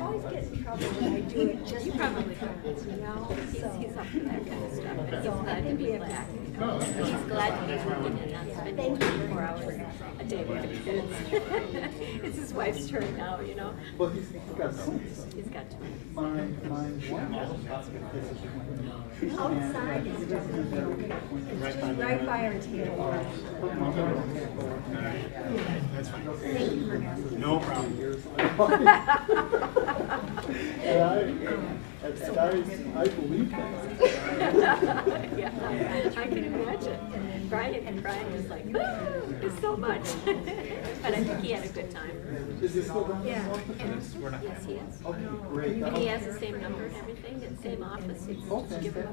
always get in trouble when I do it just You probably because, you know? he's up for that kind of stuff, and he's So I glad to think be we have black. to- You know? He's glad that he's working and not spending 24 hours a day with the kids. It's his wife's turn now, you know? Well, he's got twins. He's got twins. My wife Outside is just right by our table. That's fine. Thank you for asking. No problem. And I believe that. Yeah, I can imagine. Brian was like, "Ooh, it's so much." But I think he had a good time. Is he still down there? Yeah. Yes, he is. Okay, great. And he has the same number and everything, and same office. You can Okay, just give him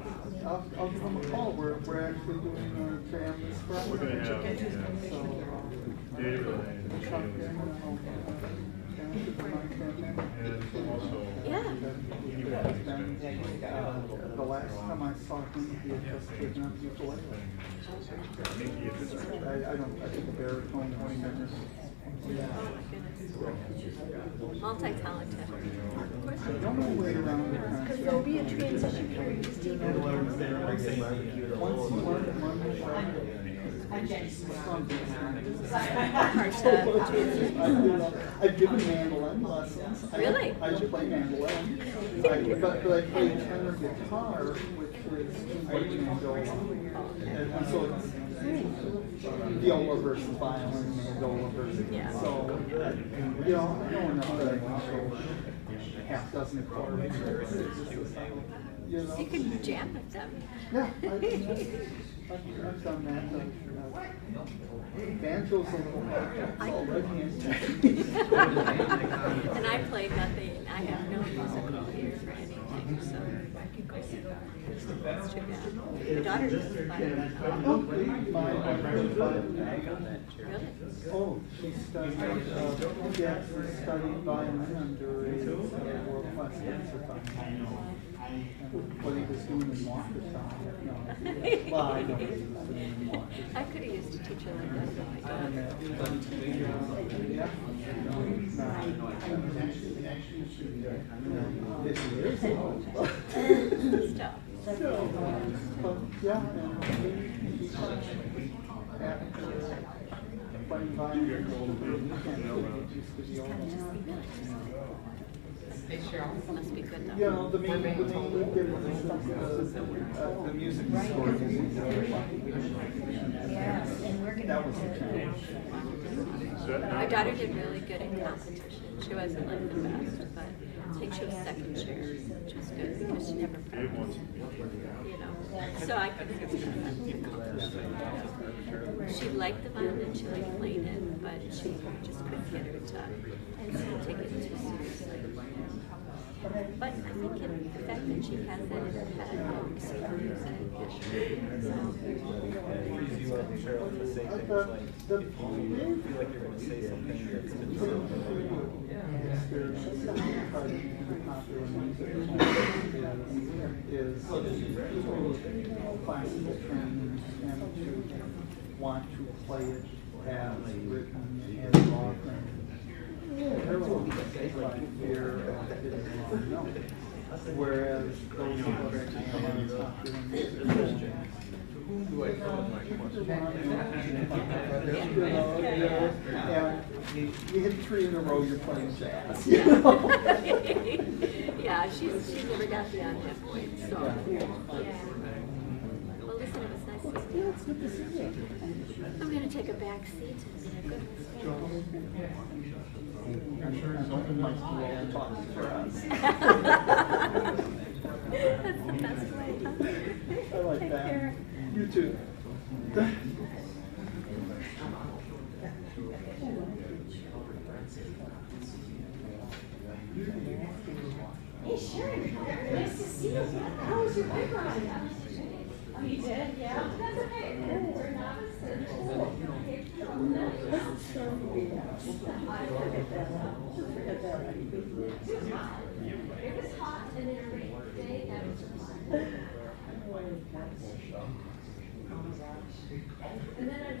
a I'll give him a call. We're actually doing our families for We're gonna have David and and also. Yeah. the last time I saw him, he had just taken up ukulele. I think a baritone, 20 minutes. Oh my goodness. Multi-talented. I don't know where around the Because there'll be a transition period, just to even. once you learn I've given mandolin lessons. Really? I should play mandolin. But I play tenor guitar, which is two-part mandola. And so it's viola versus violin, mandola versus. Yeah. So, you know, I don't know that I can show half dozen chords. You know? You could jam with them. Yeah, I've done that. Banjo's a little hard. I and I play nothing. I have no musical ear for anything, so I can go see that. It's too bad. Your daughter doesn't play. Really? Oh, she studied, studied violin under a world-class dancer. What he was doing in Waukesha. No. Well, I know what he was doing in Waukesha. I could have used a teacher like that for my daughter. Yeah. 50 years ago. Stuff. Yeah, and playing violin. Must be good though. You know, the main thing the music score. That was the challenge. My daughter did really good in competition. She wasn't like the best, but I think she was second chair, which was good because she never practiced. You know, so I could she liked the violin, she liked playing it, but she just couldn't get her to take it too seriously. But I think the fact that she has that in her head helps her music. Is classical training and to want to play it as written and often. Everyone like fear of getting wrong notes. Whereas those who are come on top doing and you hit 3 in a row, you're playing jazz. You know? Yeah, she's never got beyond that point. So yeah. Well, listen, it was nice to see you. Yeah, it's good to see you. I'm gonna take a back seat. I'm sure something might be all talking for us. That's the best way. I like Take that. care. You too. Hey Sharon, nice to see you. How was your bike ride? Oh, you did? Yeah. That's okay. We're novice. It was hot and then a rainy day. That was and then I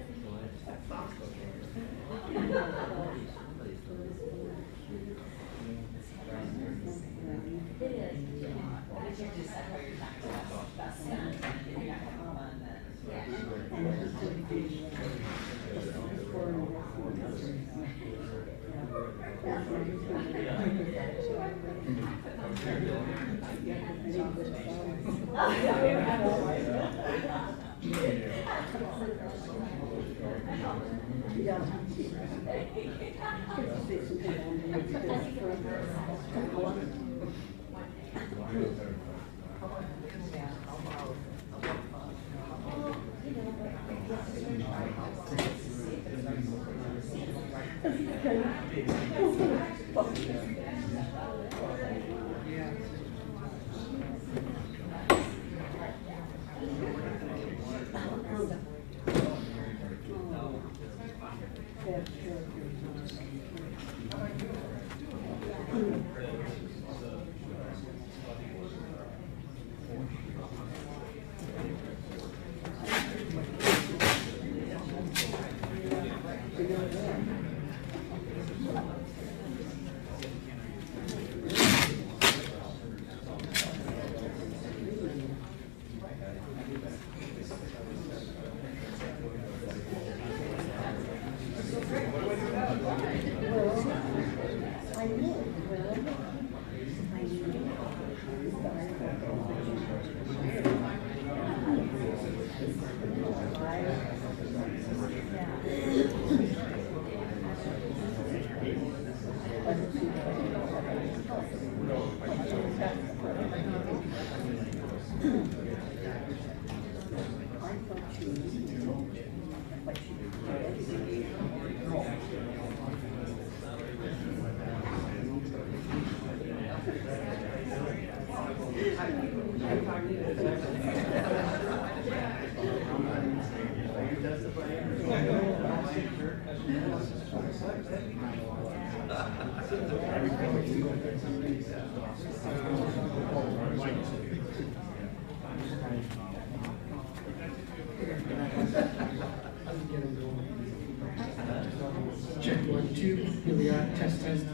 Check 1, 2. Here we are. Test, test.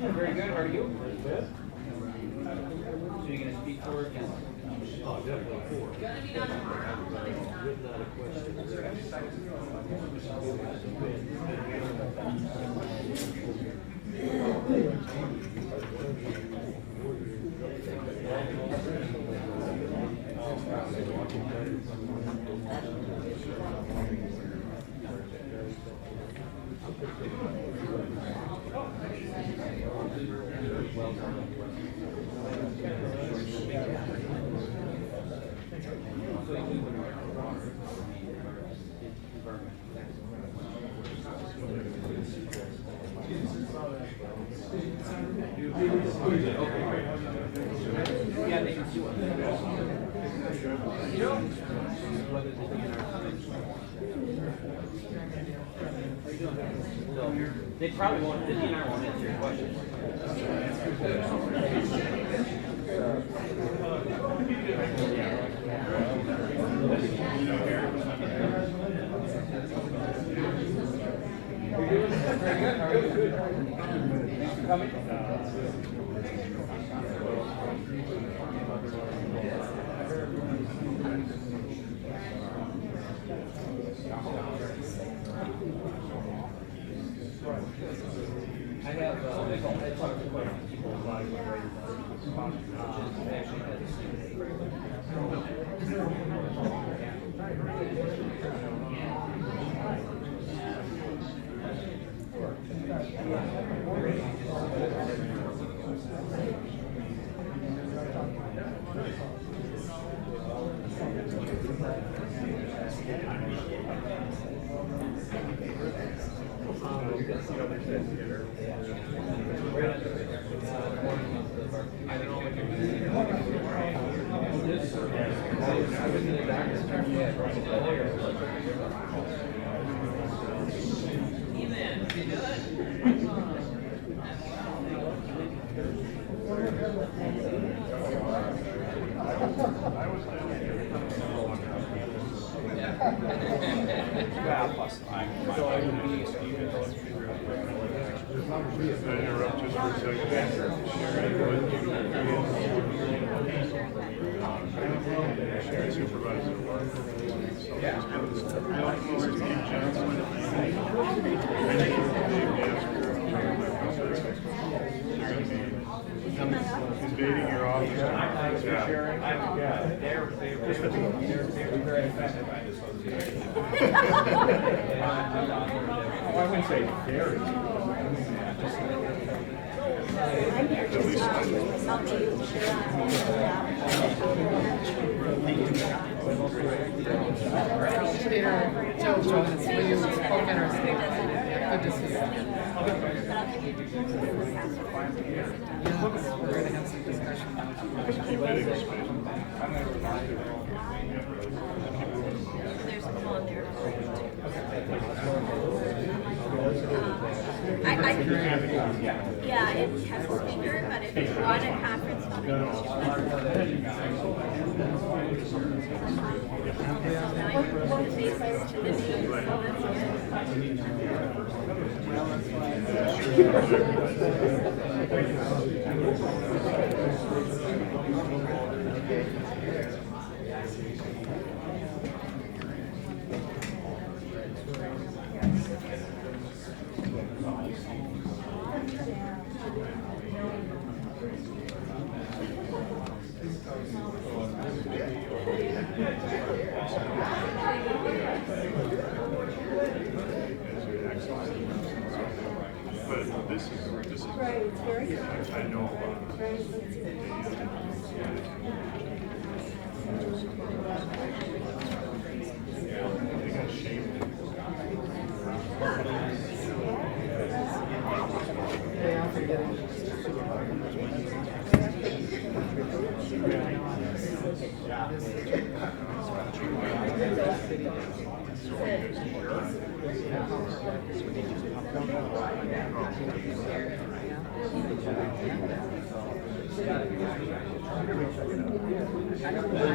Very good. How are you? So you're going to speak for it? Oh, definitely for it. Not a yeah, they can do it. You know, so they probably won't, the DNR won't answer your question. Very good. How are you? Thanks for coming. I have I talked to quite a few people about it. Interrupt just for a second. Sharon supervisor. Invading your office. They're very effective. I wouldn't say very. I'm here just to help you. Joe, and it's Lee. Spoke in our state. Good to see you. We're going to have some discussion now. There's a call there. Yeah, it has a speaker, but if you want a conference, But this is Right, it's very I know a lot of right. I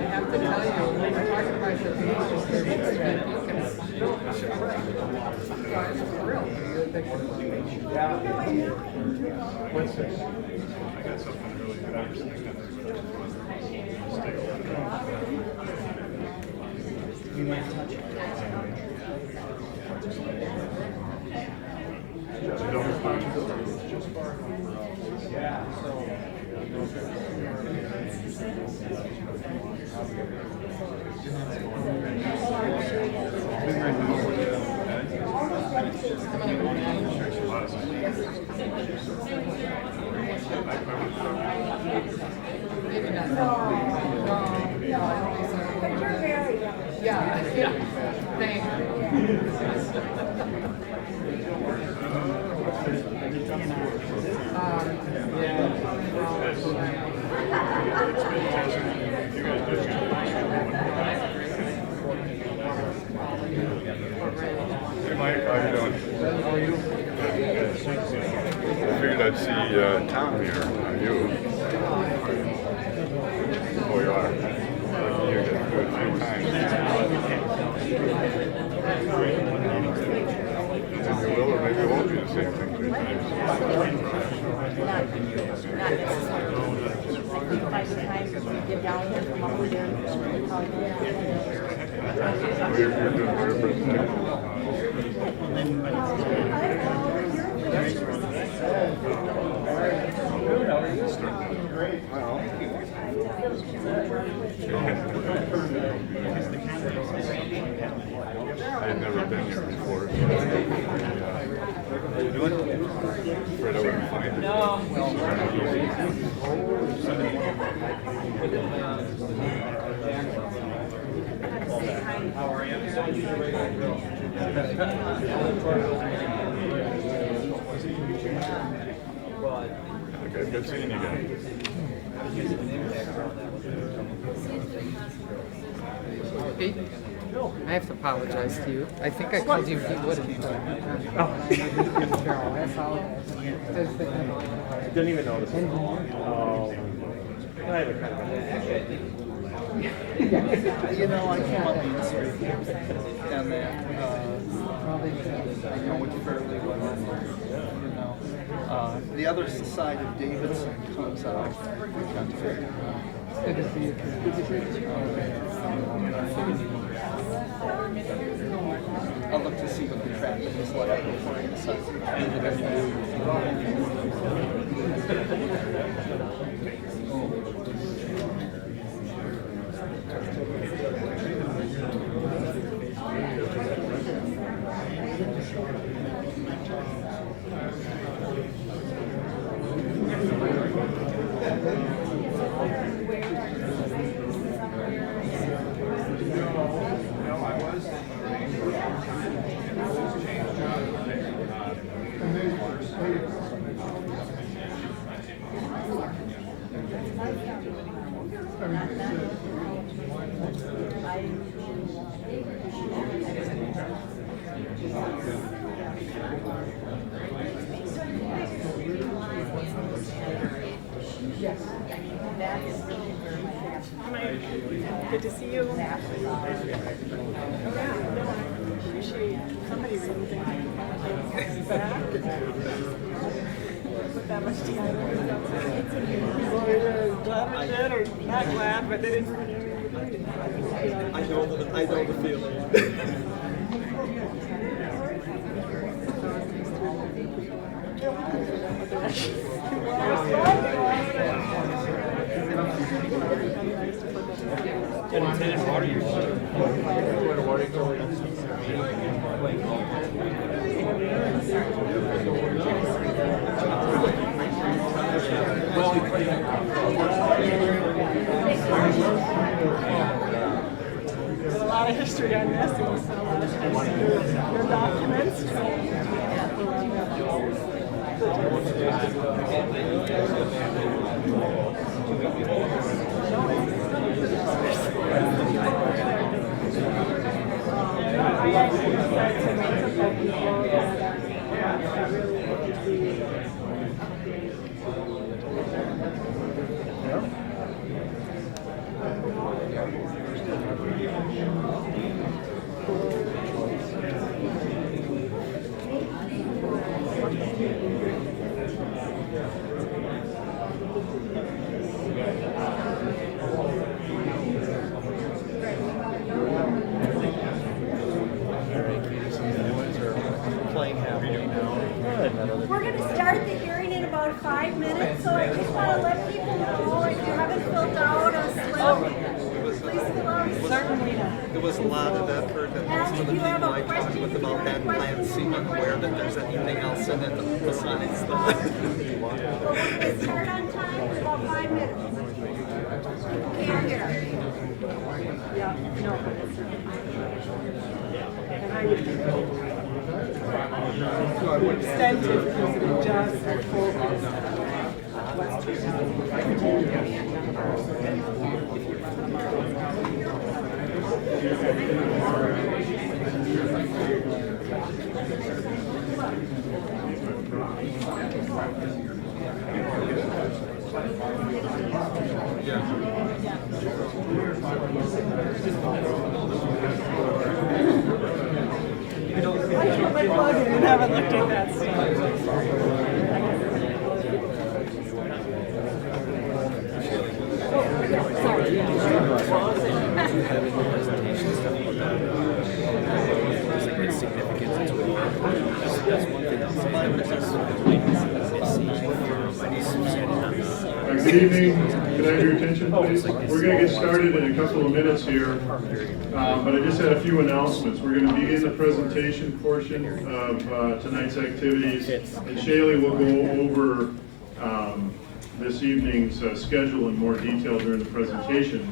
have to tell you, when we're talking about your beaches, there needs to be a beacon. Guys, for real. What's this? I got something really good. I was thinking of You might touch it. Yeah, so. Maybe not. No, I don't think so. But you're very young. Yeah. Thank you. Hey Mike, how you doing? I figured I'd see Tom here. Are you? Oh, you are. Lucky you get to do it 3 times. Maybe it will or maybe it won't be the same thing 3 times. By the time we get down here from over there, we'll probably You're doing better presentation. Well, I had never been here before. How you doing? Afraid I wouldn't find it. No. How are you? Okay, good seeing you guys. Pete, I have to apologize to you. I think I called you Pete Woodard. Oh. Carol, I apologize. Didn't even notice. I have a kind of You know, I came up Main Street and then, I know it fairly well, you know. The other side of Davidson comes out. Good to see you. I'll look to see what the traffic is like before I decide. Good to see you. Appreciate somebody reading things back. Put that much time into it. Glad we did, or not glad, but they didn't read it. I know the feeling. And tinted water you There's a lot of history on this, and a lot of your documents. Playing happily now. We're going to start the hearing in about 5 minutes, so I just want to let people know if you haven't filled out a slip, please fill out a slip. Certainly not. There was a lot of effort that most of the people I talked with about that plan seem unaware that there's anything else in it besides the. We're going to start on time for about 5 minutes. Can't hear. Yeah, no. And I would extend it because it just focused on Western. I put my plug in and haven't looked at that stuff. Good evening. Can I have your attention, please? We're going to get started in a couple of minutes here, but I just had a few announcements. We're going to begin the presentation portion of tonight's activities, and Shaylee will go over this evening's schedule in more detail during the presentation.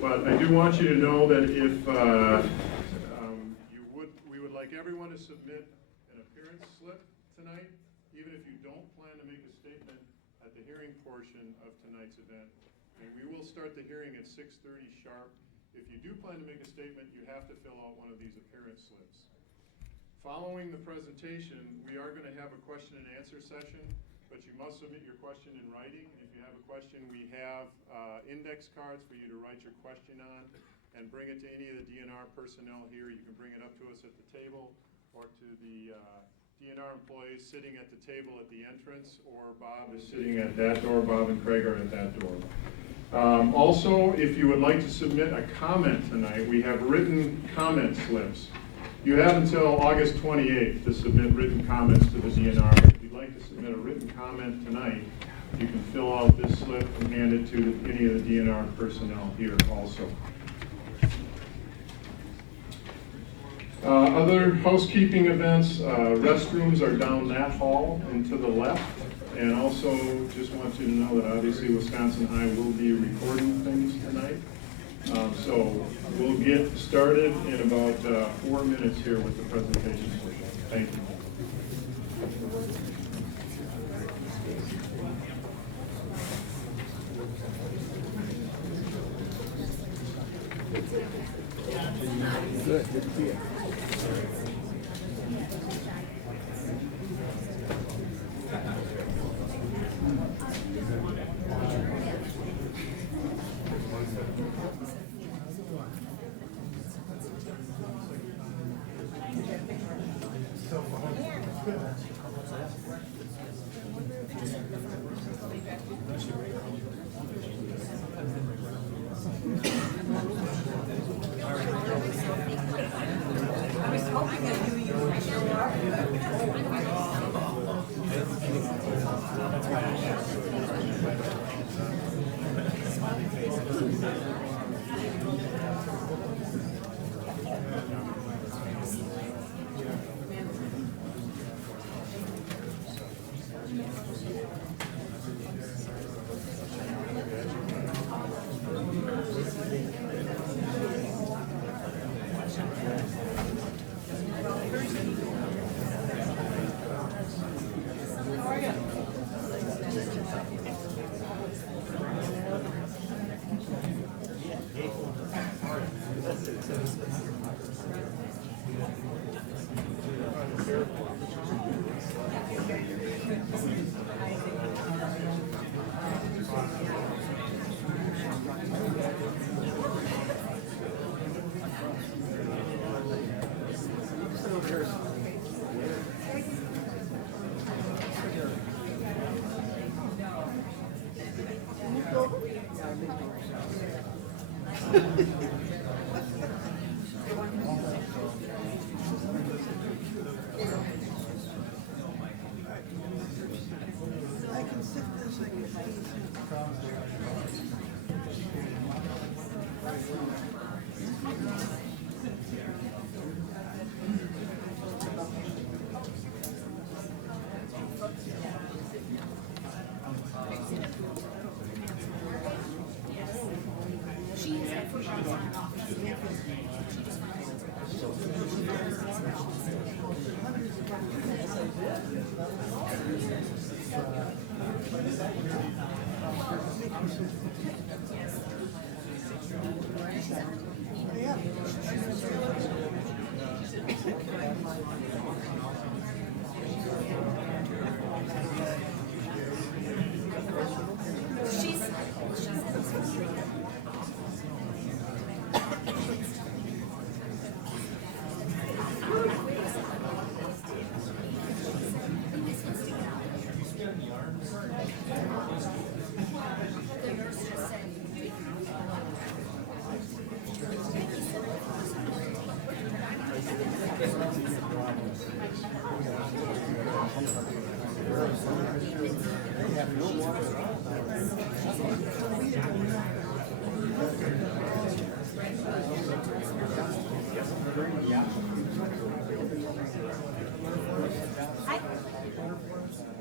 But I do want you to know that if we would like everyone to submit an appearance slip tonight, even if you don't plan to make a statement at the hearing portion of tonight's event. And we will start the hearing at 6:30 sharp. If you do plan to make a statement, you have to fill out one of these appearance slips. Following the presentation, we are going to have a question and answer session, but you must submit your question in writing. If you have a question, we have index cards for you to write your question on and bring it to any of the DNR personnel here. You can bring it up to us at the table or to the DNR employees sitting at the table at the entrance, or Bob is sitting at that door. Bob and Craig are at that door. Also, if you would like to submit a comment tonight, we have written comment slips. You have until August 28th to submit written comments to the DNR. If you'd like to submit a written comment tonight, you can fill out this slip and hand it to any of the DNR personnel here also. Other housekeeping events, restrooms are down that hall and to the left. And also, just want you to know that obviously Wisconsin High will be recording things tonight. So we'll get started in about 4 minutes here with the presentation. Thank you. Good to see you.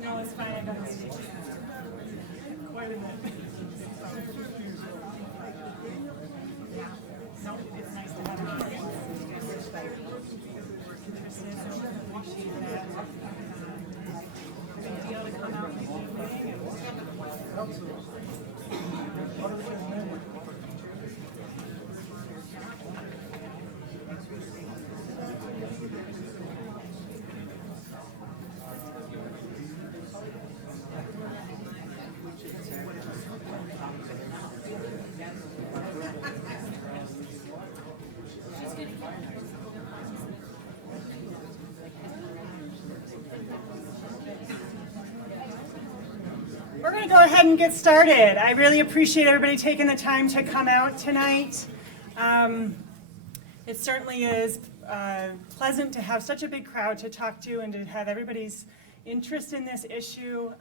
No, it's fine. I got a mistake. Wait a minute. Yeah. No, it's nice to have you here. Appreciate that. Big deal to come out this evening. We're going to go ahead and get started. I really appreciate everybody taking the time to come out tonight. It certainly is pleasant to have such a big crowd to talk to and to have everybody's interest in this issue.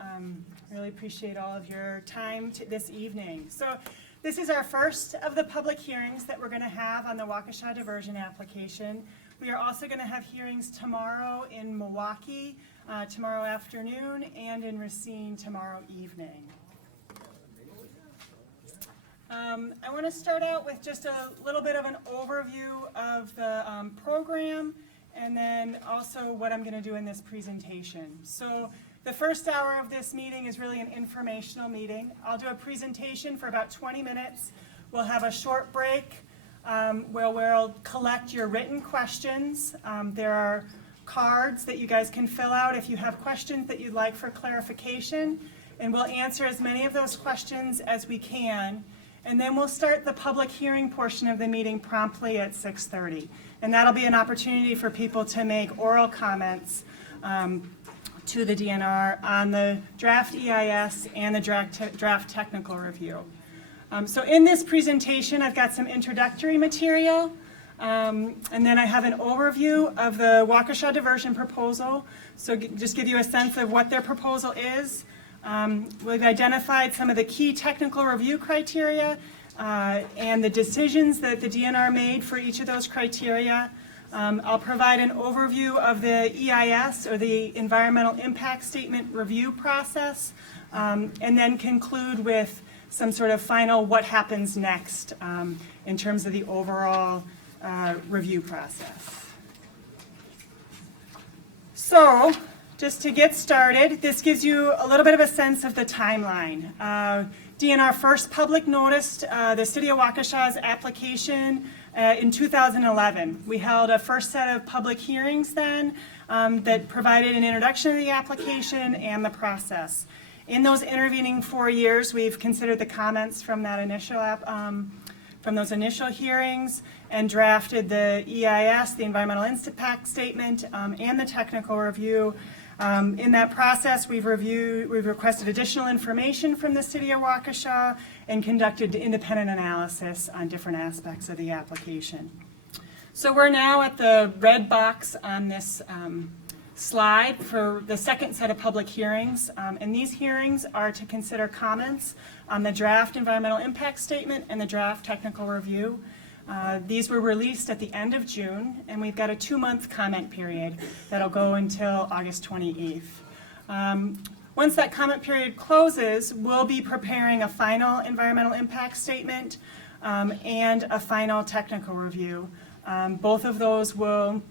Really appreciate all of your time this evening. So this is our first of the public hearings that we're going to have on the Waukesha diversion application. We are also going to have hearings tomorrow in Milwaukee, tomorrow afternoon, and in Racine tomorrow evening. I want to start out with just a little bit of an overview of the program, and then also what I'm going to do in this presentation. So the first hour of this meeting is really an informational meeting. I'll do a presentation for about 20 minutes. We'll have a short break where we'll collect your written questions. There are cards that you guys can fill out if you have questions that you'd like for clarification, and we'll answer as many of those questions as we can. And then we'll start the public hearing portion of the meeting promptly at 6:30. And that'll be an opportunity for people to make oral comments to the DNR on the draft EIS and the draft technical review. So in this presentation, I've got some introductory material, and then I have an overview of the Waukesha diversion proposal. So just give you a sense of what their proposal is. We've identified some of the key technical review criteria and the decisions that the DNR made for each of those criteria. I'll provide an overview of the EIS, or the Environmental Impact Statement review process, and then conclude with some sort of final what happens next in terms of the overall review process. So, just to get started, this gives you a little bit of a sense of the timeline. DNR first public noticed the City of Waukesha's application in 2011. We held a first set of public hearings then that provided an introduction to the application and the process. In those intervening 4 years, we've considered the comments from that initial from those initial hearings and drafted the EIS, the Environmental Impact Statement, and the technical review. In that process, we've requested additional information from the City of Waukesha and conducted independent analysis on different aspects of the application. So we're now at the red box on this slide for the second set of public hearings. And these hearings are to consider comments on the draft environmental impact statement and the draft technical review. These were released at the end of June, and we've got a 2-month comment period that'll go until August 28th. Once that comment period closes, we'll be preparing a final environmental impact statement and a final technical review. Both of those will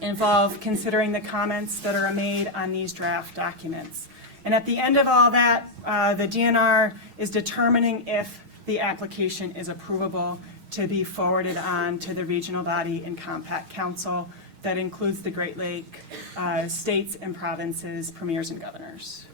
involve considering the comments that are made on these draft documents. And at the end of all that, the DNR is determining if the application is approvable to be forwarded on to the regional body and compact council that includes the Great Lake states and provinces, premiers and governors.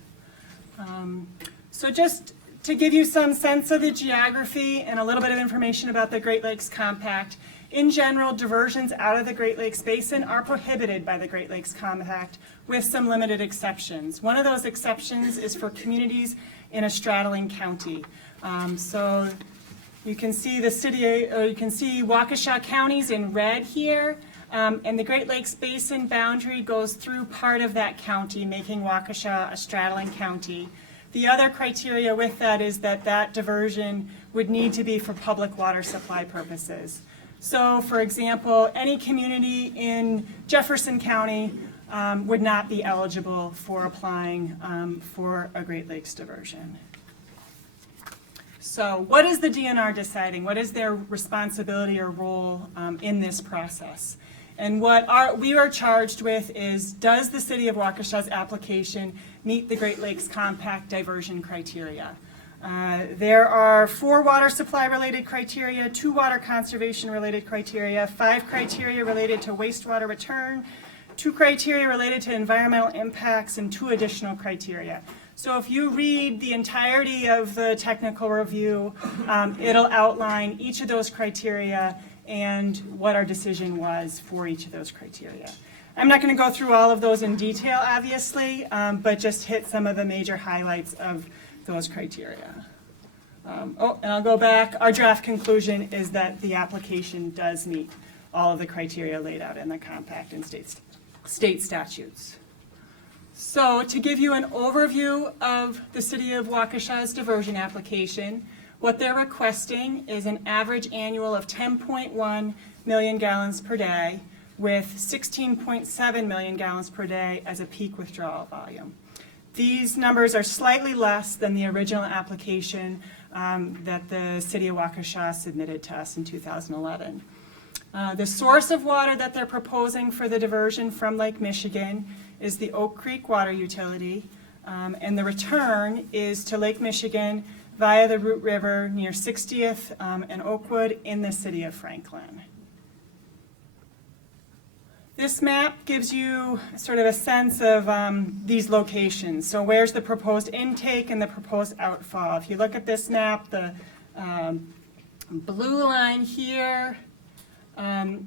So just to give you some sense of the geography and a little bit of information about the Great Lakes Compact, in general, diversions out of the Great Lakes Basin are prohibited by the Great Lakes Compact with some limited exceptions. One of those exceptions is for communities in a straddling county. So you can see the city, you can see Waukesha counties in red here, and the Great Lakes Basin boundary goes through part of that county, making Waukesha a straddling county. The other criteria with that is that that diversion would need to be for public water supply purposes. So, for example, any community in Jefferson County would not be eligible for applying for a Great Lakes diversion. So what is the DNR deciding? What is their responsibility or role in this process? And what we are charged with is, does the City of Waukesha's application meet the Great Lakes Compact diversion criteria? There are 4 water supply related criteria, 2 water conservation related criteria, 5 criteria related to wastewater return, 2 criteria related to environmental impacts, and 2 additional criteria. So if you read the entirety of the technical review, it'll outline each of those criteria and what our decision was for each of those criteria. I'm not going to go through all of those in detail, obviously, but just hit some of the major highlights of those criteria. And I'll go back. Our draft conclusion is that the application does meet all of the criteria laid out in the compact and state statutes. So to give you an overview of the City of Waukesha's diversion application, what they're requesting is an average annual of 10.1 million gallons per day with 16.7 million gallons per day as a peak withdrawal volume. These numbers are slightly less than the original application that the City of Waukesha submitted to us in 2011. The source of water that they're proposing for the diversion from Lake Michigan is the Oak Creek Water Utility, and the return is to Lake Michigan via the Root River near 60th and Oakwood in the city of Franklin. This map gives you sort of a sense of these locations. So where's the proposed intake and the proposed outfall? If you look at this map, the blue line here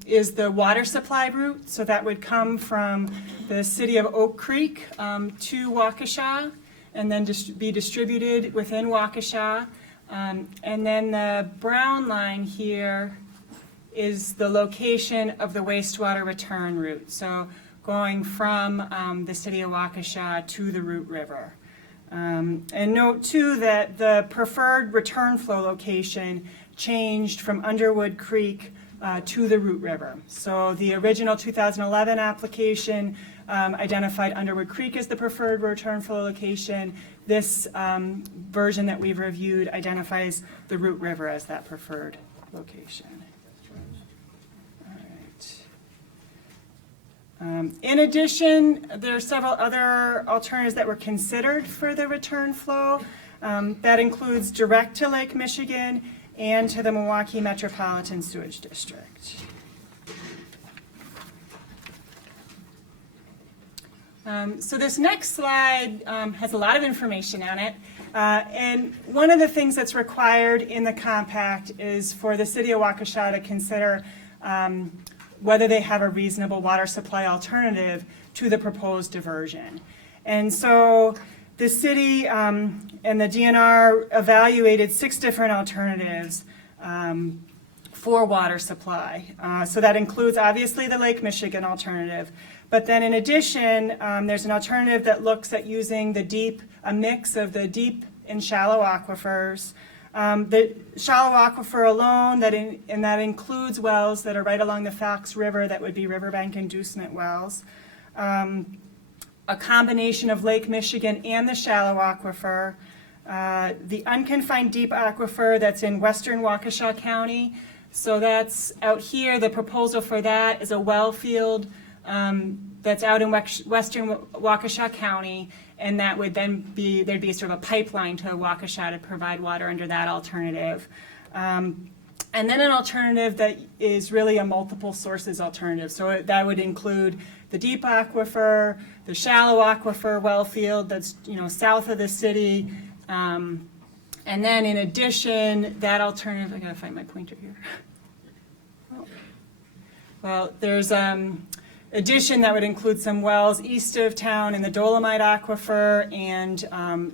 is the water supply route. So that would come from the city of Oak Creek to Waukesha and then be distributed within Waukesha. And then the brown line here is the location of the wastewater return route. So going from the city of Waukesha to the Root River. And note too that the preferred return flow location changed from Underwood Creek to the Root River. So the original 2011 application identified Underwood Creek as the preferred return flow location. This version that we've reviewed identifies the Root River as that preferred location. In addition, there are several other alternatives that were considered for the return flow. That includes direct to Lake Michigan and to the Milwaukee Metropolitan Sewage District. So this next slide has a lot of information on it. And one of the things that's required in the compact is for the City of Waukesha to consider whether they have a reasonable water supply alternative to the proposed diversion. And so the city and the DNR evaluated 6 different alternatives for water supply. So that includes obviously the Lake Michigan alternative. But then in addition, there's an alternative that looks at using a mix of the deep and shallow aquifers. The shallow aquifer alone, and that includes wells that are right along the Fox River, that would be riverbank inducement wells. A combination of Lake Michigan and the shallow aquifer. The unconfined deep aquifer that's in western Waukesha County. So that's out here. The proposal for that is a well field that's out in western Waukesha County, and that would then there'd be sort of a pipeline to Waukesha to provide water under that alternative. And then an alternative that is really a multiple sources alternative. So that would include the deep aquifer, the shallow aquifer well field that's south of the city. And then in addition, that alternative, I gotta find my pointer here. Well, there's addition that would include some wells east of town in the Dolomite aquifer and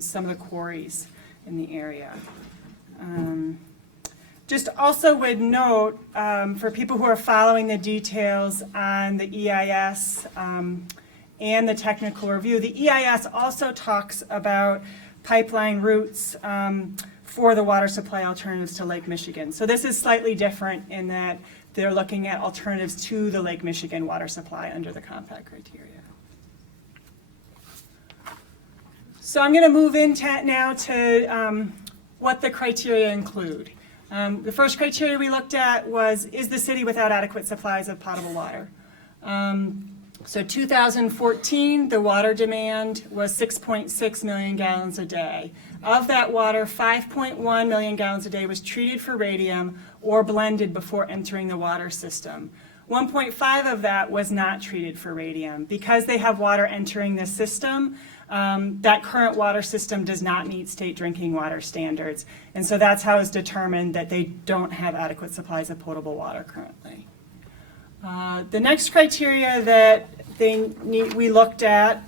some of the quarries in the area. Just also would note, for people who are following the details on the EIS and the technical review, the EIS also talks about pipeline routes for the water supply alternatives to Lake Michigan. So this is slightly different in that they're looking at alternatives to the Lake Michigan water supply under the compact criteria. So I'm going to move into now to what the criteria include. The first criteria we looked at was, is the city without adequate supplies of potable water? So 2014, the water demand was 6.6 million gallons a day. Of that water, 5.1 million gallons a day was treated for radium or blended before entering the water system. 1.5 of that was not treated for radium. Because they have water entering the system, that current water system does not meet state drinking water standards. And so that's how it's determined that they don't have adequate supplies of potable water currently. The next criteria that we looked at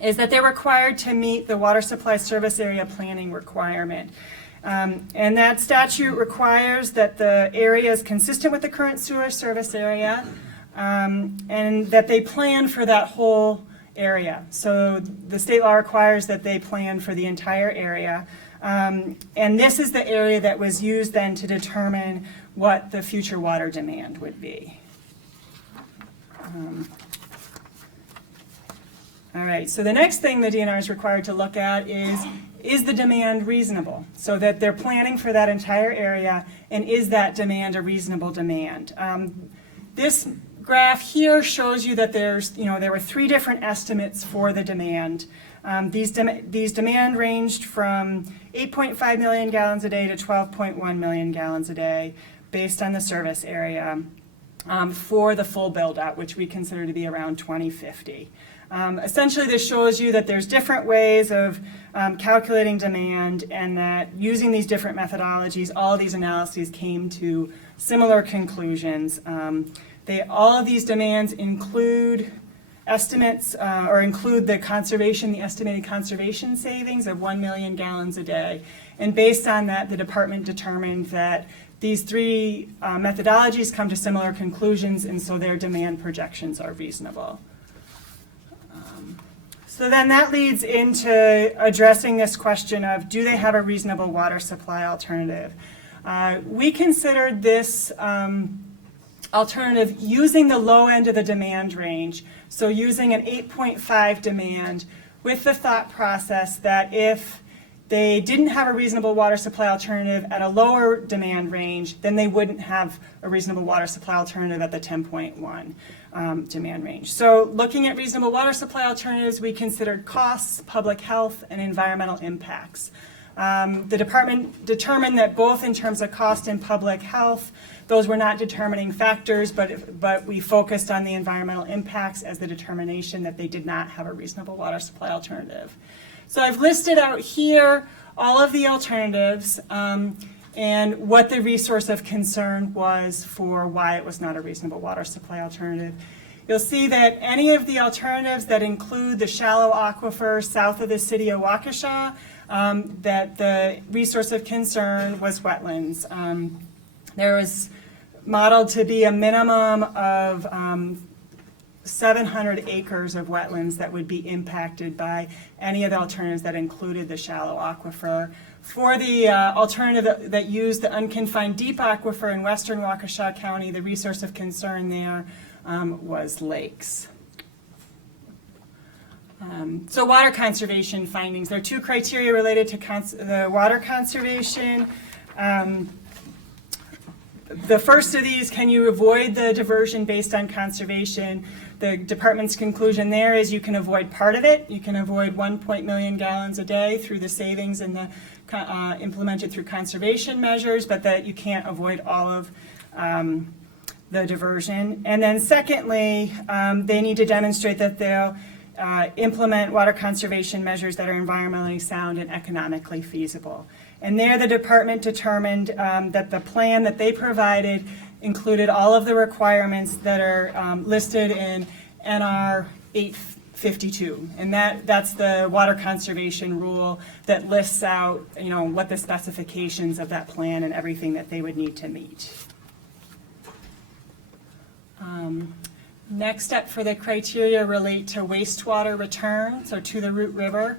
is that they're required to meet the water supply service area planning requirement. And that statute requires that the area is consistent with the current sewer service area and that they plan for that whole area. So the state law requires that they plan for the entire area. And this is the area that was used then to determine what the future water demand would be. All right, so the next thing the DNR is required to look at is the demand reasonable? So that they're planning for that entire area, and is that demand a reasonable demand? This graph here shows you that there were 3 different estimates for the demand. These demand ranged from 8.5 million gallons a day to 12.1 million gallons a day based on the service area for the full build-out, which we consider to be around 2050. Essentially, this shows you that there's different ways of calculating demand, and that using these different methodologies, all of these analyses came to similar conclusions. All of these demands include estimates or include the estimated conservation savings of 1 million gallons a day. And based on that, the department determined that these 3 methodologies come to similar conclusions, and so their demand projections are reasonable. So then that leads into addressing this question of, do they have a reasonable water supply alternative? We considered this alternative using the low end of the demand range, so using an 8.5 demand, with the thought process that if they didn't have a reasonable water supply alternative at a lower demand range, then they wouldn't have a reasonable water supply alternative at the 10.1 demand range. So looking at reasonable water supply alternatives, we considered costs, public health, and environmental impacts. The department determined that both in terms of cost and public health, those were not determining factors, but we focused on the environmental impacts as the determination that they did not have a reasonable water supply alternative. So I've listed out here all of the alternatives and what the resource of concern was for why it was not a reasonable water supply alternative. you'll see that any of the alternatives that include the shallow aquifer south of the city of Waukesha, that the resource of concern was wetlands. There was modeled to be a minimum of 700 acres of wetlands that would be impacted by any of the alternatives that included the shallow aquifer. For the alternative that used the unconfined deep aquifer in western Waukesha County, the resource of concern there was lakes. So water conservation findings. There are two criteria related to the water conservation. The first of these, can you avoid the diversion based on conservation? The department's conclusion there is you can avoid part of it. You can avoid 1 million gallons a day through the savings and the implemented through conservation measures, but that you can't avoid all of the diversion. And then secondly, they need to demonstrate that they'll implement water conservation measures that are environmentally sound and economically feasible. And there the department determined that the plan that they provided included all of the requirements that are listed in NR 852. And that's the water conservation rule that lists out, what the specifications of that plan and everything that they would need to meet. Next up for the criteria relate to wastewater return, so to the Root River.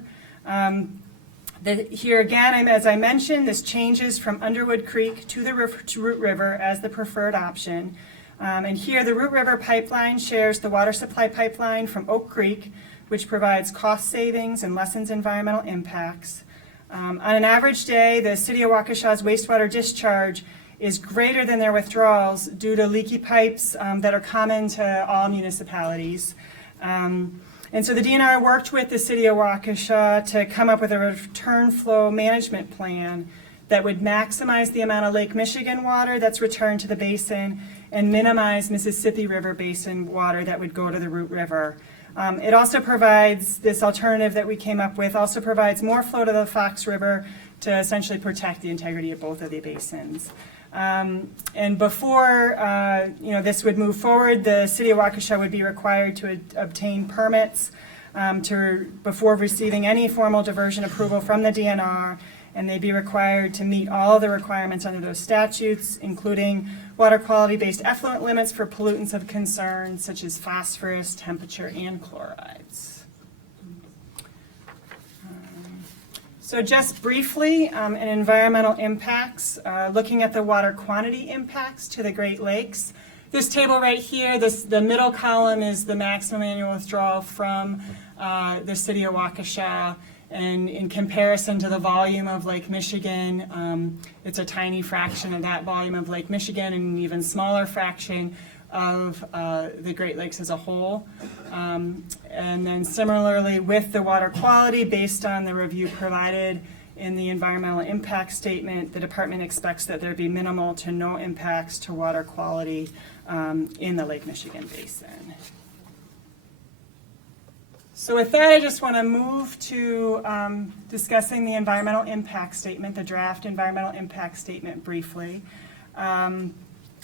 Here again, as I mentioned, this changes from Underwood Creek to the Root River as the preferred option. And here the Root River pipeline shares the water supply pipeline from Oak Creek, which provides cost savings and lessens environmental impacts. On an average day, the city of Waukesha's wastewater discharge is greater than their withdrawals due to leaky pipes that are common to all municipalities. And so the DNR worked with the city of Waukesha to come up with a return flow management plan that would maximize the amount of Lake Michigan water that's returned to the basin and minimize Mississippi River Basin water that would go to the Root River. It also provides, this alternative that we came up with, also provides more flow to the Fox River to essentially protect the integrity of both of the basins. And before this would move forward, the city of Waukesha would be required to obtain permits before receiving any formal diversion approval from the DNR, and they'd be required to meet all of the requirements under those statutes, including water quality-based effluent limits for pollutants of concern, such as phosphorus, temperature, and chlorides. So just briefly, in environmental impacts, looking at the water quantity impacts to the Great Lakes. This table right here, the middle column is the maximum annual withdrawal from the city of Waukesha. And in comparison to the volume of Lake Michigan, it's a tiny fraction of that volume of Lake Michigan and an even smaller fraction of the Great Lakes as a whole. And then similarly with the water quality, based on the review provided in the environmental impact statement, the department expects that there be minimal to no impacts to water quality in the Lake Michigan basin. So with that, I just want to move to discussing the environmental impact statement, the draft environmental impact statement briefly.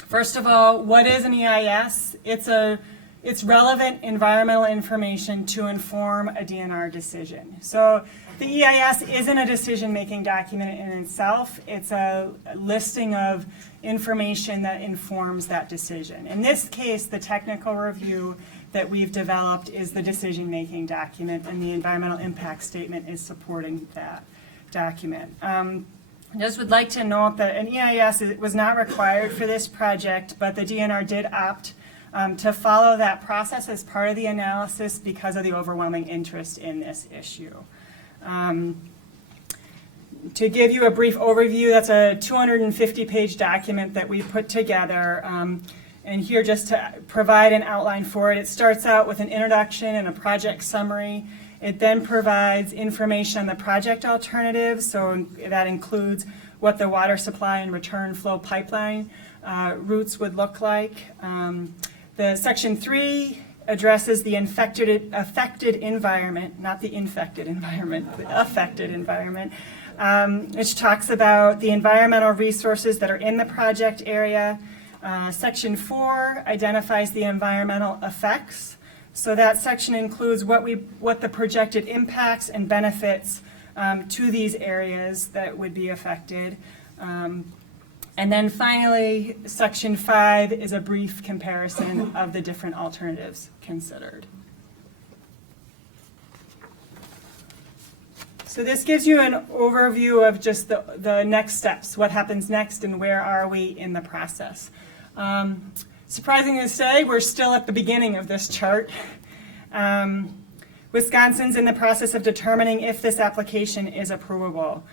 First of all, what is an EIS? It's relevant environmental information to inform a DNR decision. So the EIS isn't a decision-making document in itself. It's a listing of information that informs that decision. In this case, the technical review that we've developed is the decision-making document, and the environmental impact statement is supporting that document. I just would like to note that an EIS was not required for this project, but the DNR did opt to follow that process as part of the analysis because of the overwhelming interest in this issue. To give you a brief overview, that's a 250-page document that we put together. And here, just to provide an outline for it, it starts out with an introduction and a project summary. It then provides information on the project alternatives, so that includes what the water supply and return flow pipeline routes would look like. The section 3 addresses the affected environment, not the infected environment, the affected environment, which talks about the environmental resources that are in the project area, Section 4 identifies the environmental effects. So that section includes what the projected impacts and benefits to these areas that would be affected. And then finally, Section 5 is a brief comparison of the different alternatives considered. So this gives you an overview of just the next steps, what happens next and where are we in the process. Surprising to say, we're still at the beginning of this chart. Wisconsin's in the process of determining if this application is approvable.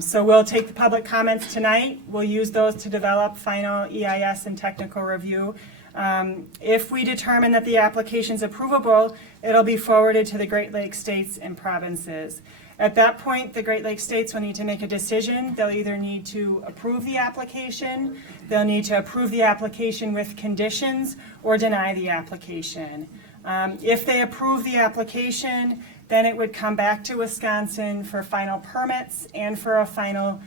So we'll take the public comments tonight. We'll use those to develop final EIS and technical review. If we determine that the application is approvable, it'll be forwarded to the Great Lakes states and provinces. At that point, the Great Lakes states will need to make a decision. They'll either need to approve the application, they'll need to approve the application with conditions, or deny the application. If they approve the application, then it would come back to Wisconsin for final permits and for a final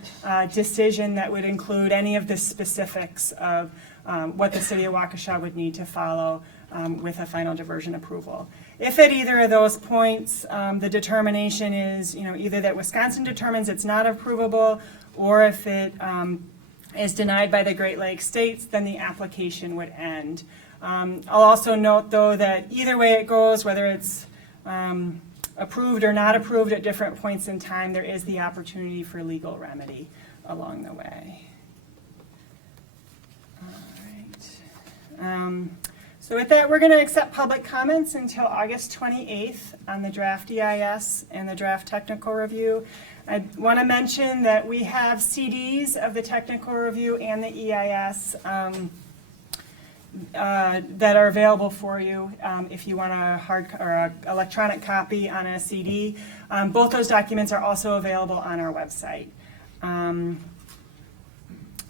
decision that would include any of the specifics of what the city of Waukesha would need to follow with a final diversion approval. If at either of those points the determination is, either that Wisconsin determines it's not approvable, or if it is denied by the Great Lakes states, then the application would end. I'll also note, though, that either way it goes, whether it's approved or not approved at different points in time, there is the opportunity for legal remedy along the way. All right. So with that, we're going to accept public comments until August 28th on the draft EIS and the draft technical review. I want to mention that we have CDs of the technical review and the EIS that are available for you if you want a hard or a electronic copy on a CD. Both those documents are also available on our website,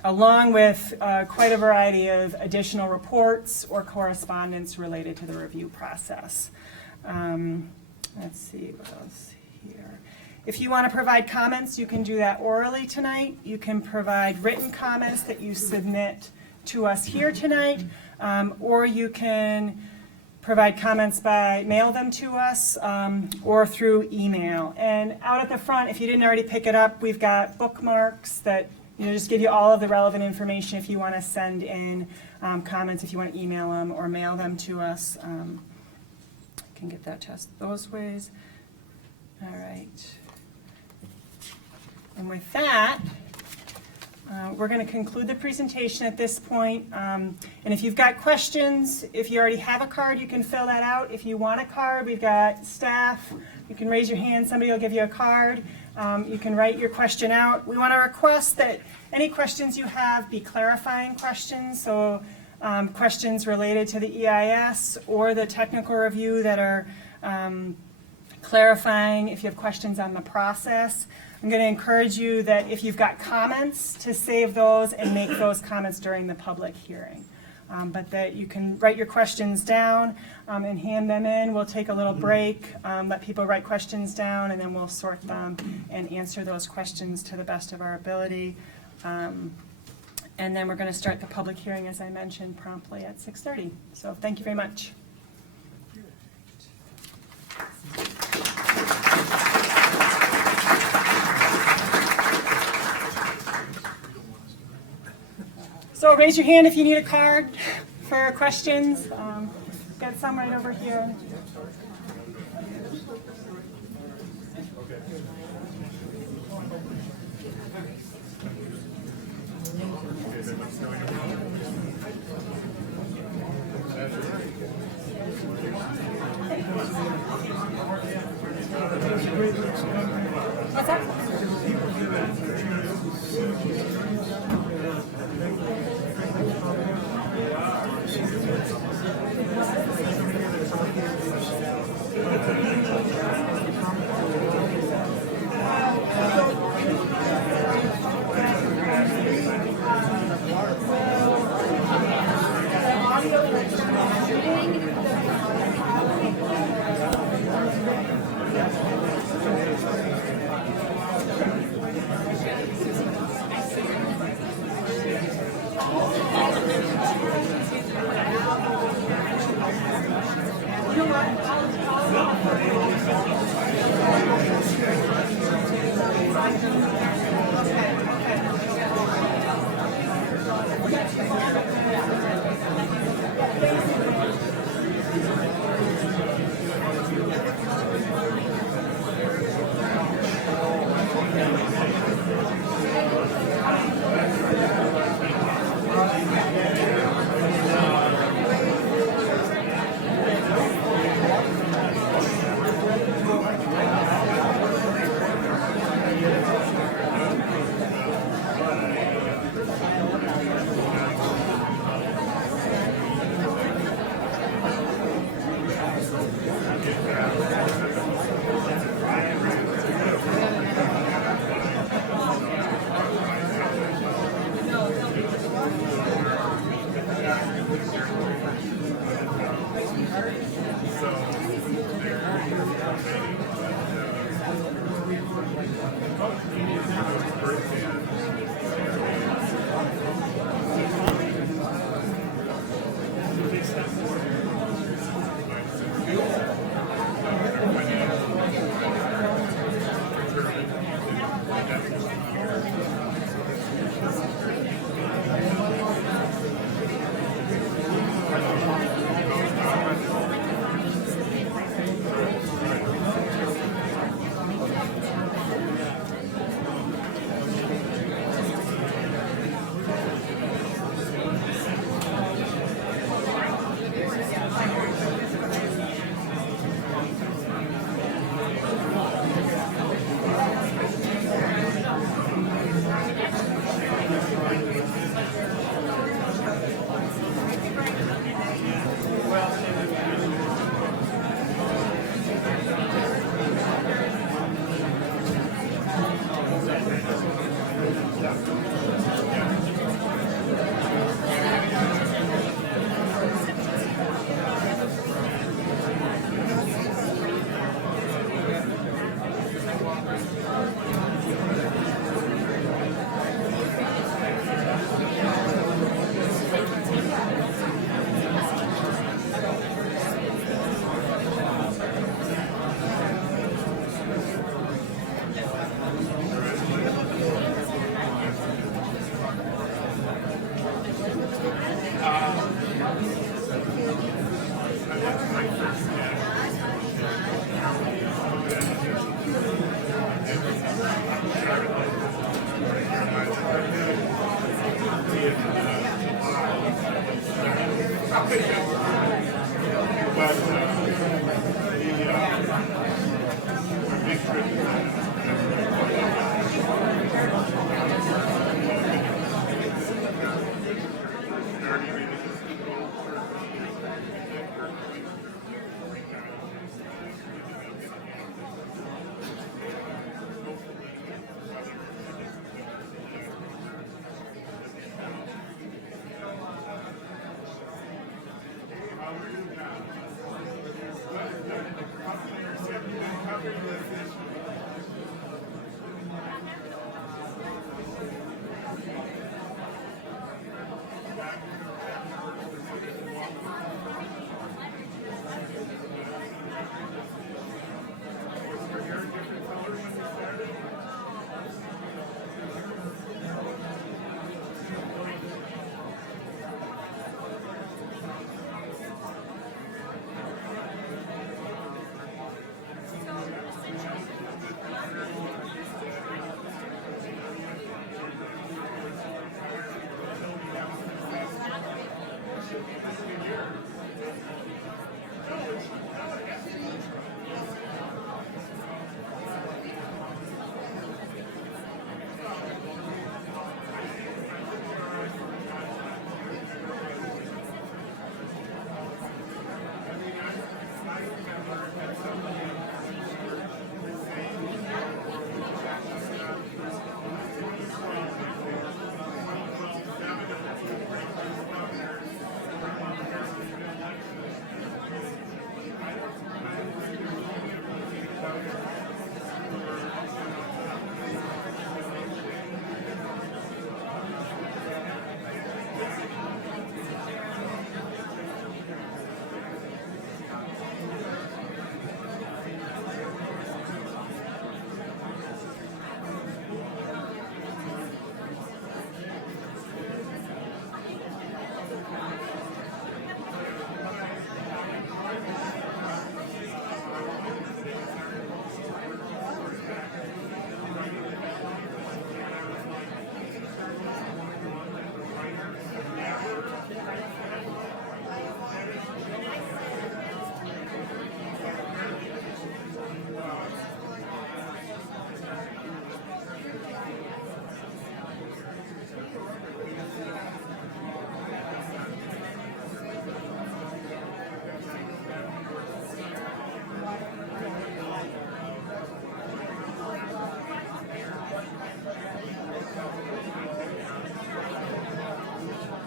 along with quite a variety of additional reports or correspondence related to the review process. Let's see what else here. If you want to provide comments, you can do that orally tonight. You can provide written comments that you submit to us here tonight, or you can provide comments by mail them to us or through email. And out at the front, if you didn't already pick it up, we've got bookmarks that just give you all of the relevant information if you want to send in comments, if you want to email them or mail them to us. I can get that to us those ways. All right. And with that, we're going to conclude the presentation at this point. And if you've got questions, if you already have a card, you can fill that out. If you want a card, we've got staff. You can raise your hand. Somebody will give you a card. You can write your question out. We want to request that any questions you have be clarifying questions, so questions related to the EIS or the technical review that are clarifying. If you have questions on the process, I'm going to encourage you that if you've got comments, to save those and make those comments during the public hearing. But that you can write your questions down and hand them in. We'll take a little break, let people write questions down, and then we'll sort them and answer those questions to the best of our ability. And then we're going to start the public hearing, as I mentioned, promptly at 6:30. So thank you very much. So raise your hand if you need a card for questions. Got some right over here. What's that?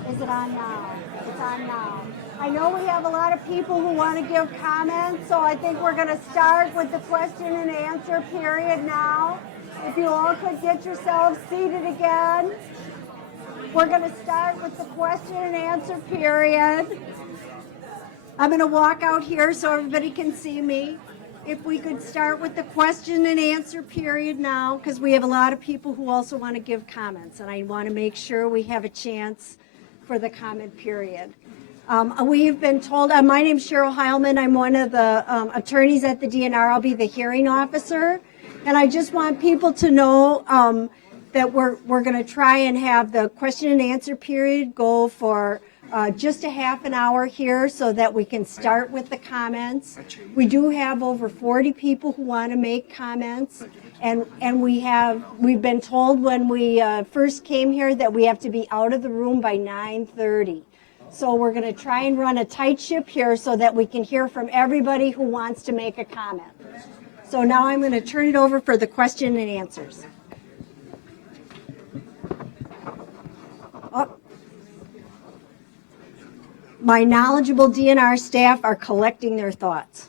Is it on now? It's on now. I know we have a lot of people who want to give comments, so I think we're going to start with the question and answer period now. If you all could get yourselves seated again. We're going to start with the question and answer period. I'm going to walk out here so everybody can see me. If we could start with the question and answer period now, because we have a lot of people who also want to give comments, and I want to make sure we have a chance for the comment period. We've been told, my name's Cheryl Heilman. I'm one of the attorneys at the DNR. I'll be the hearing officer. And I just want people to know that we're going to try and have the question and answer period go for just a half an hour here so that we can start with the comments. We do have over 40 people who want to make comments. And we've been told when we first came here that we have to be out of the room by 9:30. So we're going to try and run a tight ship here so that we can hear from everybody who wants to make a comment. So now I'm going to turn it over for the question and answers. Oh. My knowledgeable DNR staff are collecting their thoughts.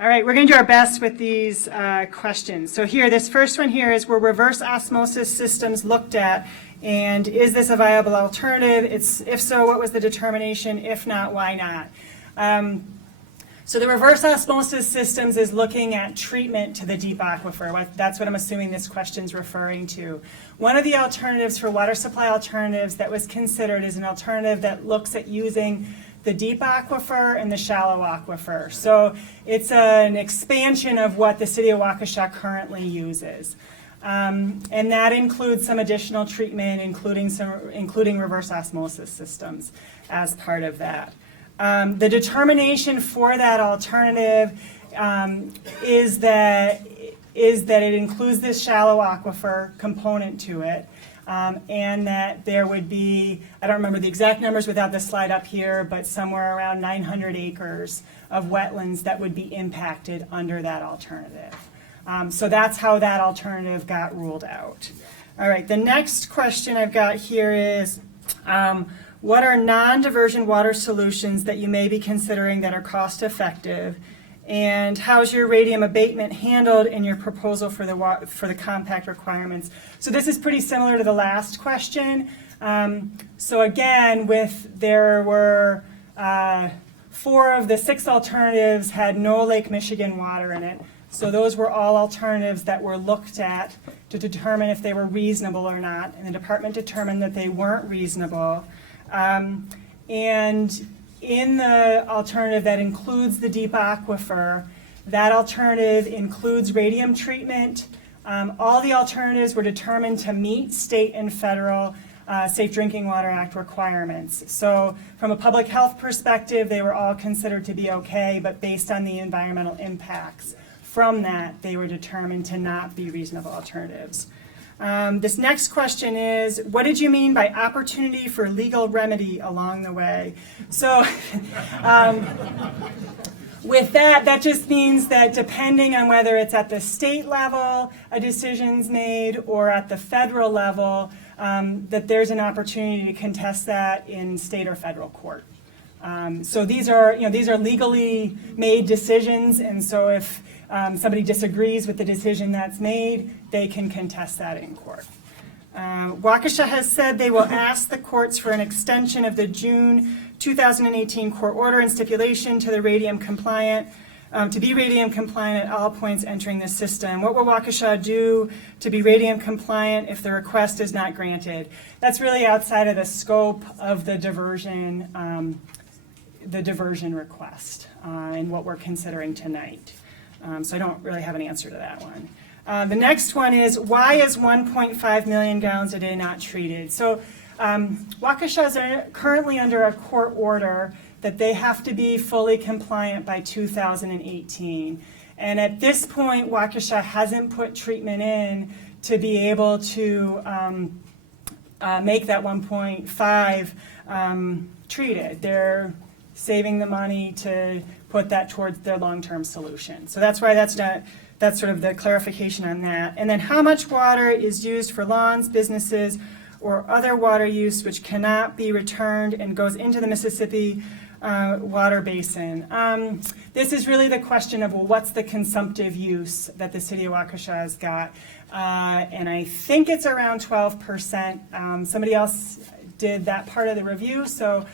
All right, we're going to do our best with these questions. So here, this first one here is, were reverse osmosis systems looked at, and is this a viable alternative? If so, what was the determination? If not, why not? So the reverse osmosis systems is looking at treatment to the deep aquifer. That's what I'm assuming this question's referring to. One of the alternatives for water supply alternatives that was considered is an alternative that looks at using the deep aquifer and the shallow aquifer. So it's an expansion of what the city of Waukesha currently uses. And that includes some additional treatment, including reverse osmosis systems as part of that. The determination for that alternative is that it includes this shallow aquifer component to it. And that there would be, I don't remember the exact numbers without the slide up here, but somewhere around 900 acres of wetlands that would be impacted under that alternative. So that's how that alternative got ruled out. All right, the next question I've got here is, what are non-diversion water solutions that you may be considering that are cost effective? And how's your radium abatement handled in your proposal for the compact requirements? So this is pretty similar to the last question. So again, there were 4 of the 6 alternatives had no Lake Michigan water in it. So those were all alternatives that were looked at to determine if they were reasonable or not. And the department determined that they weren't reasonable. And in the alternative that includes the deep aquifer, that alternative includes radium treatment. All the alternatives were determined to meet state and federal Safe Drinking Water Act requirements. So from a public health perspective, they were all considered to be okay, but based on the environmental impacts from that, they were determined to not be reasonable alternatives. This next question is, what did you mean by opportunity for legal remedy along the way? So with that just means that depending on whether it's at the state level a decision's made or at the federal level, that there's an opportunity to contest that in state or federal court. So these are legally made decisions, and so if somebody disagrees with the decision that's made, they can contest that in court. Waukesha has said they will ask the courts for an extension of the June 2018 court order and stipulation to the radium compliant, to be radium compliant at all points entering the system. What will Waukesha do to be radium compliant if the request is not granted? That's really outside of the scope of the diversion request and what we're considering tonight. So I don't really have an answer to that one. The next one is, why is 1.5 million gallons a day not treated? So Waukesha is currently under a court order that they have to be fully compliant by 2018. And at this point, Waukesha hasn't put treatment in to be able to make that 1.5 treated. They're saving the money to put that towards their long-term solution. So that's why that's not that's sort of the clarification on that. And then how much water is used for lawns, businesses, or other water use which cannot be returned and goes into the Mississippi water basin. This is really the question of, well, what's the consumptive use that the city of Waukesha has got? And I think it's around 12%. Somebody else did that part of the review, so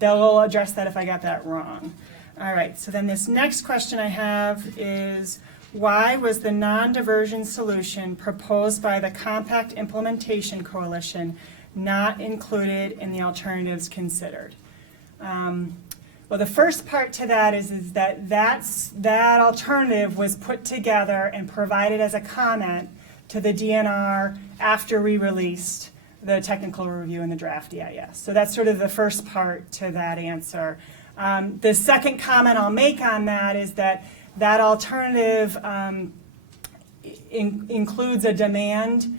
they'll address that if I got that wrong. All right, so then this next question I have is, why was the non-diversion solution proposed by the Compact Implementation Coalition not included in the alternatives considered? Well, the first part to that is that alternative was put together and provided as a comment to the DNR after we released the technical review and the draft EIS. So that's sort of the first part to that answer. The second comment I'll make on that is that alternative includes a demand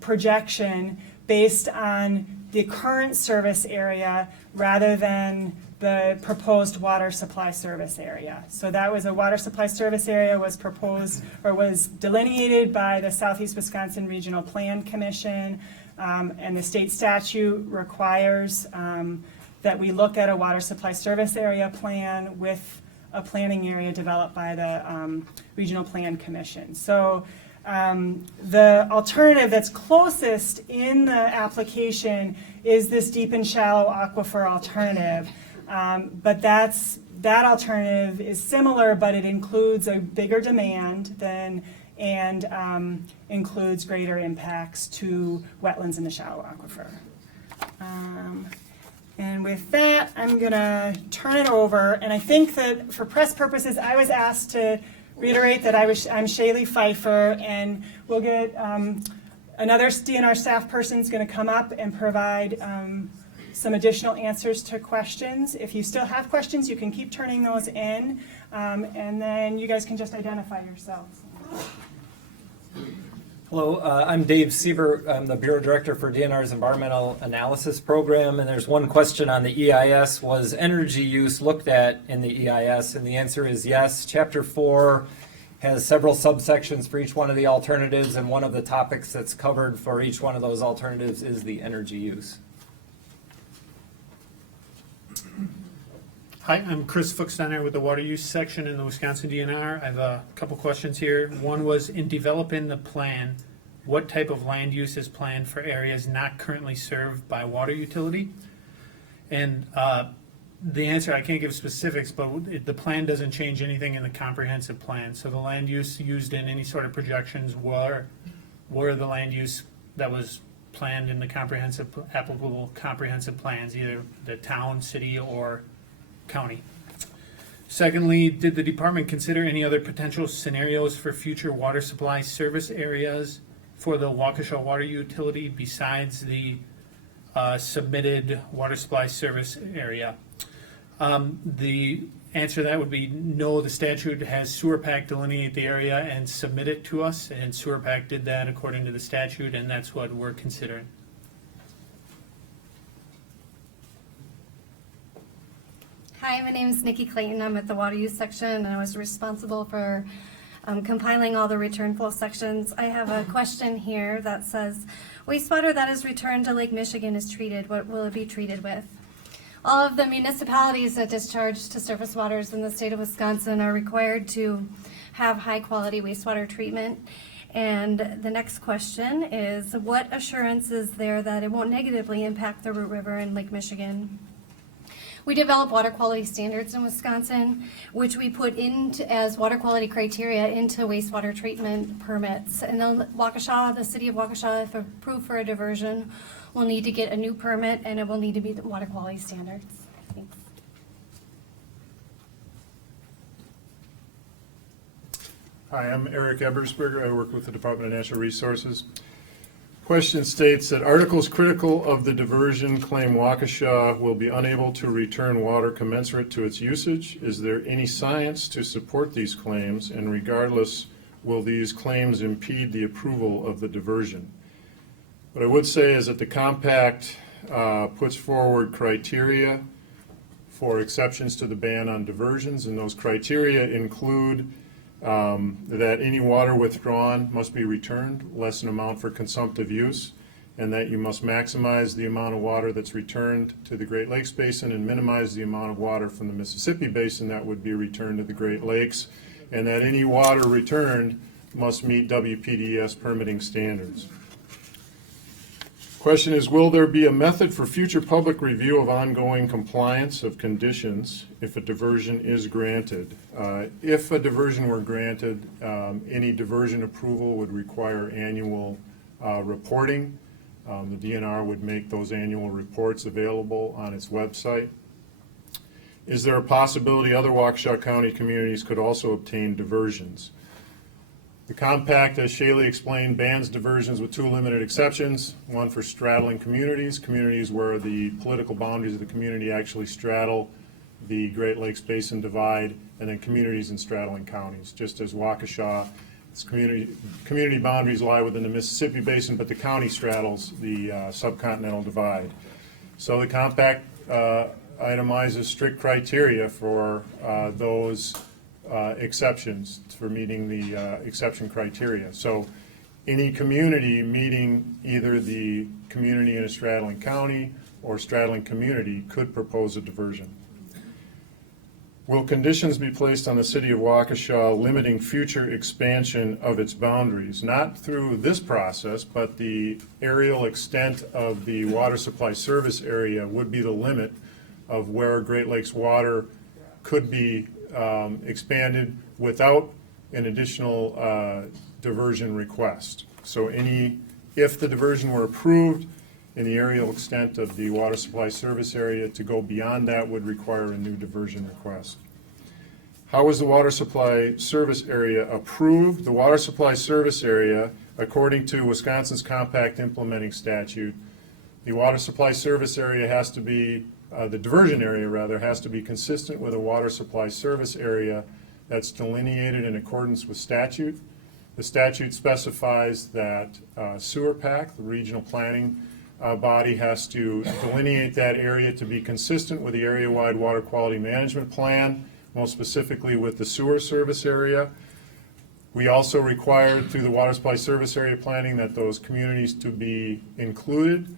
projection based on the current service area rather than the proposed water supply service area. So that was a water supply service area was proposed or was delineated by the Southeast Wisconsin Regional Plan Commission, and the state statute requires that we look at a water supply service area plan with a planning area developed by the Regional Plan Commission. So the alternative that's closest in the application is this deep and shallow aquifer alternative. But that alternative is similar, but it includes a bigger demand and includes greater impacts to wetlands in the shallow aquifer. And with that, I'm gonna turn it over, and I think that for press purposes, I was asked to reiterate that I'm Shaylee Pfeiffer, and we'll get another DNR staff person's gonna come up and provide some additional answers to questions. If you still have questions, you can keep turning those in, and then you guys can just identify yourselves. Hello, I'm Dave Sieber. I'm the Bureau Director for DNR's Environmental Analysis Program, and there's one question on the EIS. Was energy use looked at in the EIS? And the answer is yes. Chapter 4 has several subsections for each one of the alternatives, and one of the topics that's covered for each one of those alternatives is the energy use. Hi, I'm Chris Fuchsteiner with the Water Use section in the Wisconsin DNR. I have a couple questions here. One was, in developing the plan, what type of land use is planned for areas not currently served by water utility? And the answer, I can't give specifics, but the plan doesn't change anything in the comprehensive plan. So the land use used in any sort of projections were the land use that was planned in the applicable comprehensive plans, either the town, city, or county. Secondly, did the department consider any other potential scenarios for future water supply service areas for the Waukesha water utility besides the submitted water supply service area? The answer to that would be no. The statute has Sewer Pack delineate the area and submit it to us, and Sewer Pack did that according to the statute, and that's what we're considering. Hi, my name is Nikki Clayton. I'm at the Water Use section, and I was responsible for compiling all the return flow sections. I have a question here that says, wastewater that is returned to Lake Michigan is treated. What will it be treated with? All of the municipalities that discharge to surface waters in the state of Wisconsin are required to have high-quality wastewater treatment. And the next question is, what assurance is there that it won't negatively impact the Root River in Lake Michigan? We develop water quality standards in Wisconsin, which we put into as water quality criteria into wastewater treatment permits. And then Waukesha, the city of Waukesha, if approved for a diversion, will need to get a new permit, and it will need to be the water quality standards. Thanks. Hi, I'm Eric Ebersberger. I work with the Department of Natural Resources. Question states that articles critical of the diversion claim Waukesha will be unable to return water commensurate to its usage. Is there any science to support these claims? And regardless, will these claims impede the approval of the diversion? What I would say is that the compact puts forward criteria for exceptions to the ban on diversions, and those criteria include that any water withdrawn must be returned, less an amount for consumptive use, and that you must maximize the amount of water that's returned to the Great Lakes Basin and minimize the amount of water from the Mississippi Basin that would be returned to the Great Lakes, and that any water returned must meet WPDES permitting standards. Question is, will there be a method for future public review of ongoing compliance of conditions if a diversion is granted? If a diversion were granted, any diversion approval would require annual reporting. The DNR would make those annual reports available on its website. Is there a possibility other Waukesha County communities could also obtain diversions? The compact, as Shaylee explained, bans diversions with two limited exceptions. One for straddling communities, communities where the political boundaries of the community actually straddle the Great Lakes Basin divide, and then communities in straddling counties. Just as Waukesha, its community boundaries lie within the Mississippi Basin, but the county straddles the subcontinental divide. So the compact itemizes strict criteria for those exceptions, for meeting the exception criteria. So any community meeting either the community in a straddling county or straddling community could propose a diversion. Will conditions be placed on the city of Waukesha limiting future expansion of its boundaries? Not through this process, but the aerial extent of the water supply service area would be the limit of where Great Lakes water could be expanded without an additional diversion request. So if the diversion were approved in the aerial extent of the water supply service area, to go beyond that would require a new diversion request. How is the water supply service area approved? The water supply service area, according to Wisconsin's compact implementing statute, the water supply service area has to be the diversion area, rather, has to be consistent with a water supply service area that's delineated in accordance with statute. The statute specifies that sewer PAC, the regional planning body, has to delineate that area to be consistent with the area-wide water quality management plan, most specifically with the sewer service area. We also require through the water supply service area planning that those communities to be included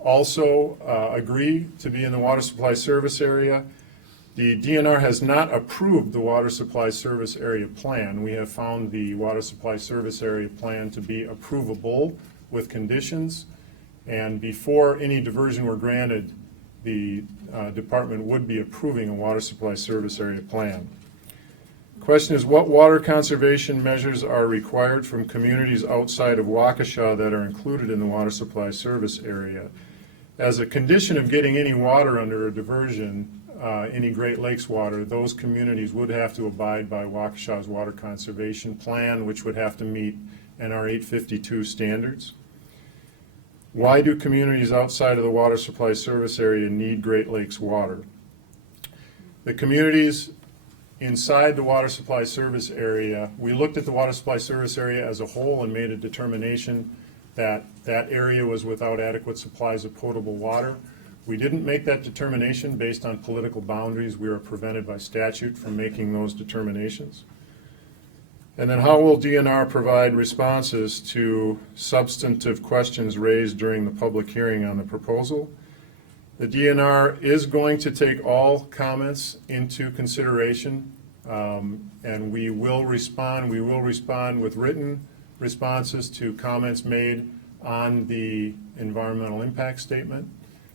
also agree to be in the water supply service area. The DNR has not approved the water supply service area plan. We have found the water supply service area plan to be approvable with conditions, and before any diversion were granted, the department would be approving a water supply service area plan. Question is, what water conservation measures are required from communities outside of Waukesha that are included in the water supply service area? As a condition of getting any water under a diversion, any Great Lakes water, those communities would have to abide by Waukesha's water conservation plan, which would have to meet NR 852 standards. Why do communities outside of the water supply service area need Great Lakes water? The communities inside the water supply service area, we looked at the water supply service area as a whole and made a determination that that area was without adequate supplies of potable water. We didn't make that determination based on political boundaries. We are prevented by statute from making those determinations. And then how will DNR provide responses to substantive questions raised during the public hearing on the proposal? The DNR is going to take all comments into consideration, and we will respond with written responses to comments made on the environmental impact statement.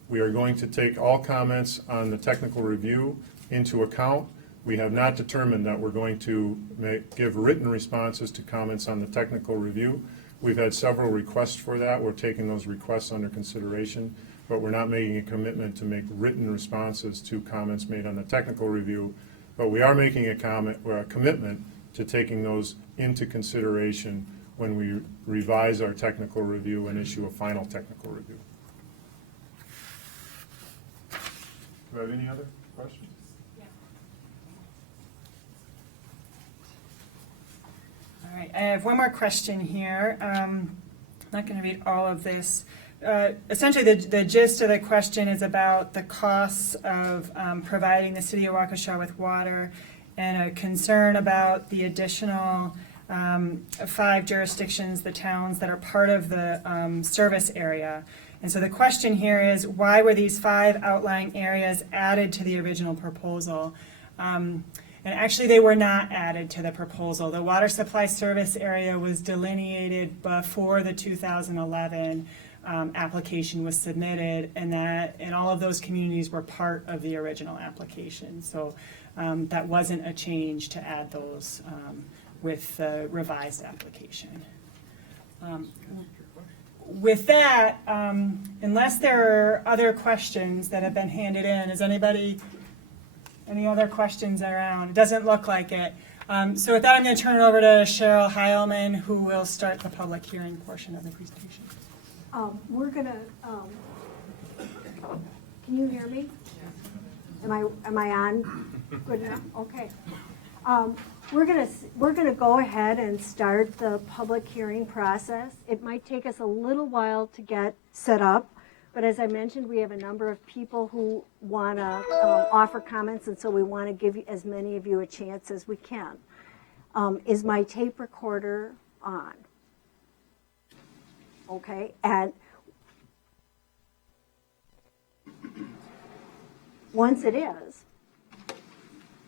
We are going to take all comments on the technical review into account. We have not determined that we're going to give written responses to comments on the technical review. We've had several requests for that. We're taking those requests under consideration, but we're not making a commitment to make written responses to comments made on the technical review. But we are making a commitment to taking those into consideration when we revise our technical review and issue a final technical review. Do you have any other questions? All right, I have one more question here. I'm not going to read all of this. Essentially, the gist of the question is about the costs of providing the city of Waukesha with water and a concern about the additional 5 jurisdictions, the towns that are part of the service area. And so the question here is, why were these 5 outlying areas added to the original proposal? And actually, they were not added to the proposal. The water supply service area was delineated before the 2011 application was submitted, and all of those communities were part of the original application. So that wasn't a change to add those with the revised application. With that, unless there are other questions that have been handed in, is anybody, any other questions around? It doesn't look like it. So with that, I'm going to turn it over to Cheryl Heilman, who will start the public hearing portion of the presentation. We're gonna, can you hear me? Am I on? Good enough? Okay. We're gonna go ahead and start the public hearing process. It might take us a little while to get set up, but as I mentioned, we have a number of people who want to offer comments, and so we want to give as many of you a chance as we can. Is my tape recorder on? Okay, and once it is,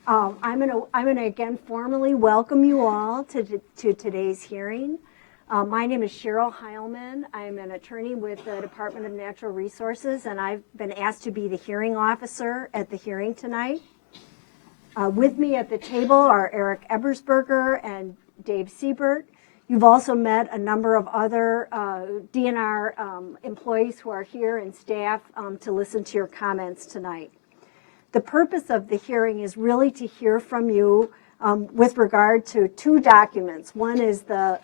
I'm gonna again formally welcome you all to today's hearing. My name is Cheryl Heilman. I'm an attorney with the Department of Natural Resources, and I've been asked to be the hearing officer at the hearing tonight. With me at the table are Eric Ebersberger and Dave Siebert. You've also met a number of other DNR employees who are here and staff to listen to your comments tonight. The purpose of the hearing is really to hear from you with regard to 2 documents. One is the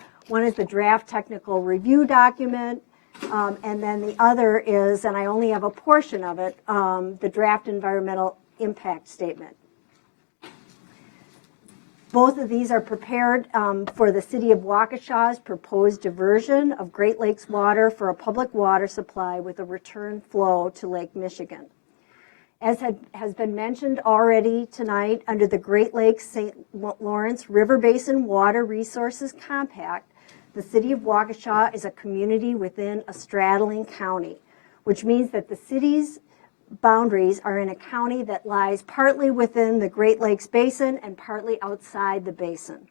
draft technical review document, and then the other is, and I only have a portion of it, the draft environmental impact statement. Both of these are prepared for the City of Waukesha's proposed diversion of Great Lakes water for a public water supply with a return flow to Lake Michigan. As has been mentioned already tonight, under the Great Lakes St. Lawrence River Basin Water Resources Compact, the City of Waukesha is a community within a straddling county, which means that the city's boundaries are in a county that lies partly within the Great Lakes Basin and partly outside the basin.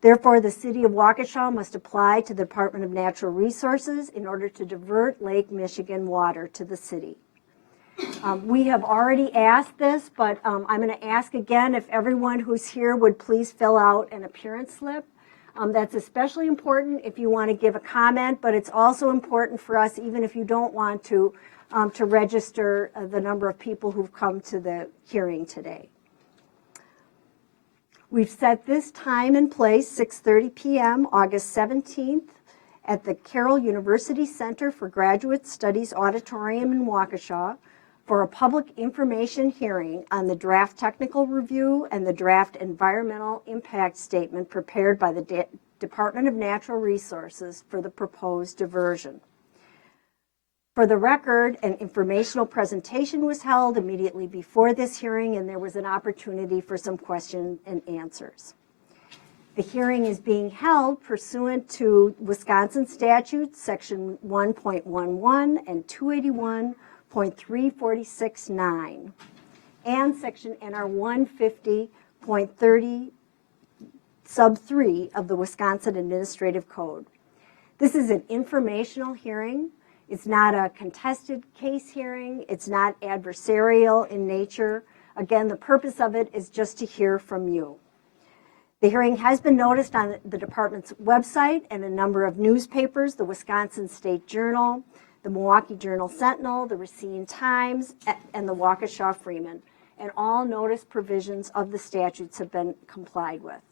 Therefore, the City of Waukesha must apply to the Department of Natural Resources in order to divert Lake Michigan water to the city. We have already asked this, but I'm going to ask again if everyone who's here would please fill out an appearance slip. That's especially important if you want to give a comment, but it's also important for us, even if you don't want to register the number of people who've come to the hearing today. We've set this time and place, 6:30 p.m., August 17th, at the Carroll University Center for Graduate Studies Auditorium in Waukesha for a public information hearing on the draft technical review and the draft environmental impact statement prepared by the Department of Natural Resources for the proposed diversion. For the record, an informational presentation was held immediately before this hearing, and there was an opportunity for some question and answers. The hearing is being held pursuant to Wisconsin statutes, section 1.11 and 281.346(9), and section NR 150.30 sub 3 of the Wisconsin Administrative Code. This is an informational hearing. It's not a contested case hearing. It's not adversarial in nature. Again, the purpose of it is just to hear from you. The hearing has been noticed on the department's website and a number of newspapers, the Wisconsin State Journal, the Milwaukee Journal Sentinel, the Racine Times, and the Waukesha Freeman. And all notice provisions of the statutes have been complied with.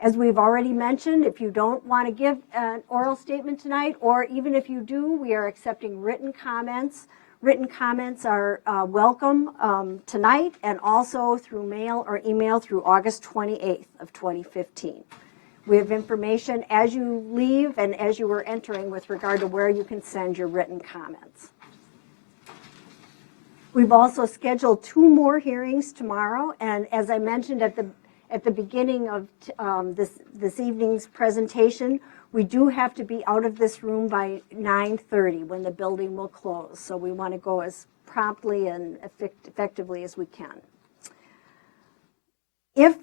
As we've already mentioned, if you don't want to give an oral statement tonight, or even if you do, we are accepting written comments. Written comments are welcome tonight and also through mail or email through August 28th of 2015. We have information as you leave and as you were entering with regard to where you can send your written comments. We've also scheduled 2 more hearings tomorrow, and as I mentioned at at the beginning of this evening's presentation, we do have to be out of this room by 9:30 when the building will close. So we want to go as promptly and effectively as we can. If,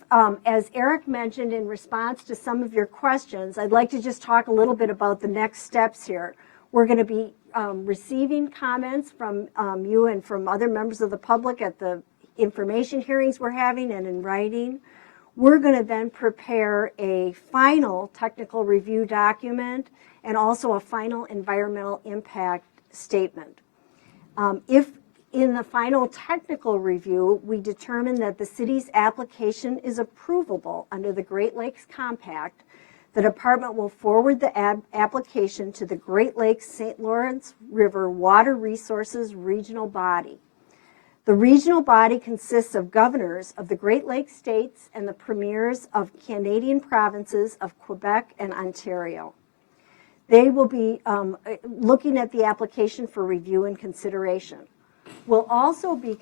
as Eric mentioned in response to some of your questions, I'd like to just talk a little bit about the next steps here. We're going to be receiving comments from you and from other members of the public at the information hearings we're having and in writing. We're going to then prepare a final technical review document and also a final environmental impact statement. If in the final technical review, we determine that the city's application is approvable under the Great Lakes Compact, the department will forward the application to the Great Lakes St. Lawrence River Water Resources Regional Body. The regional body consists of governors of the Great Lakes states and the premiers of Canadian provinces of Quebec and Ontario. They will be looking at the application for review and consideration. We'll also be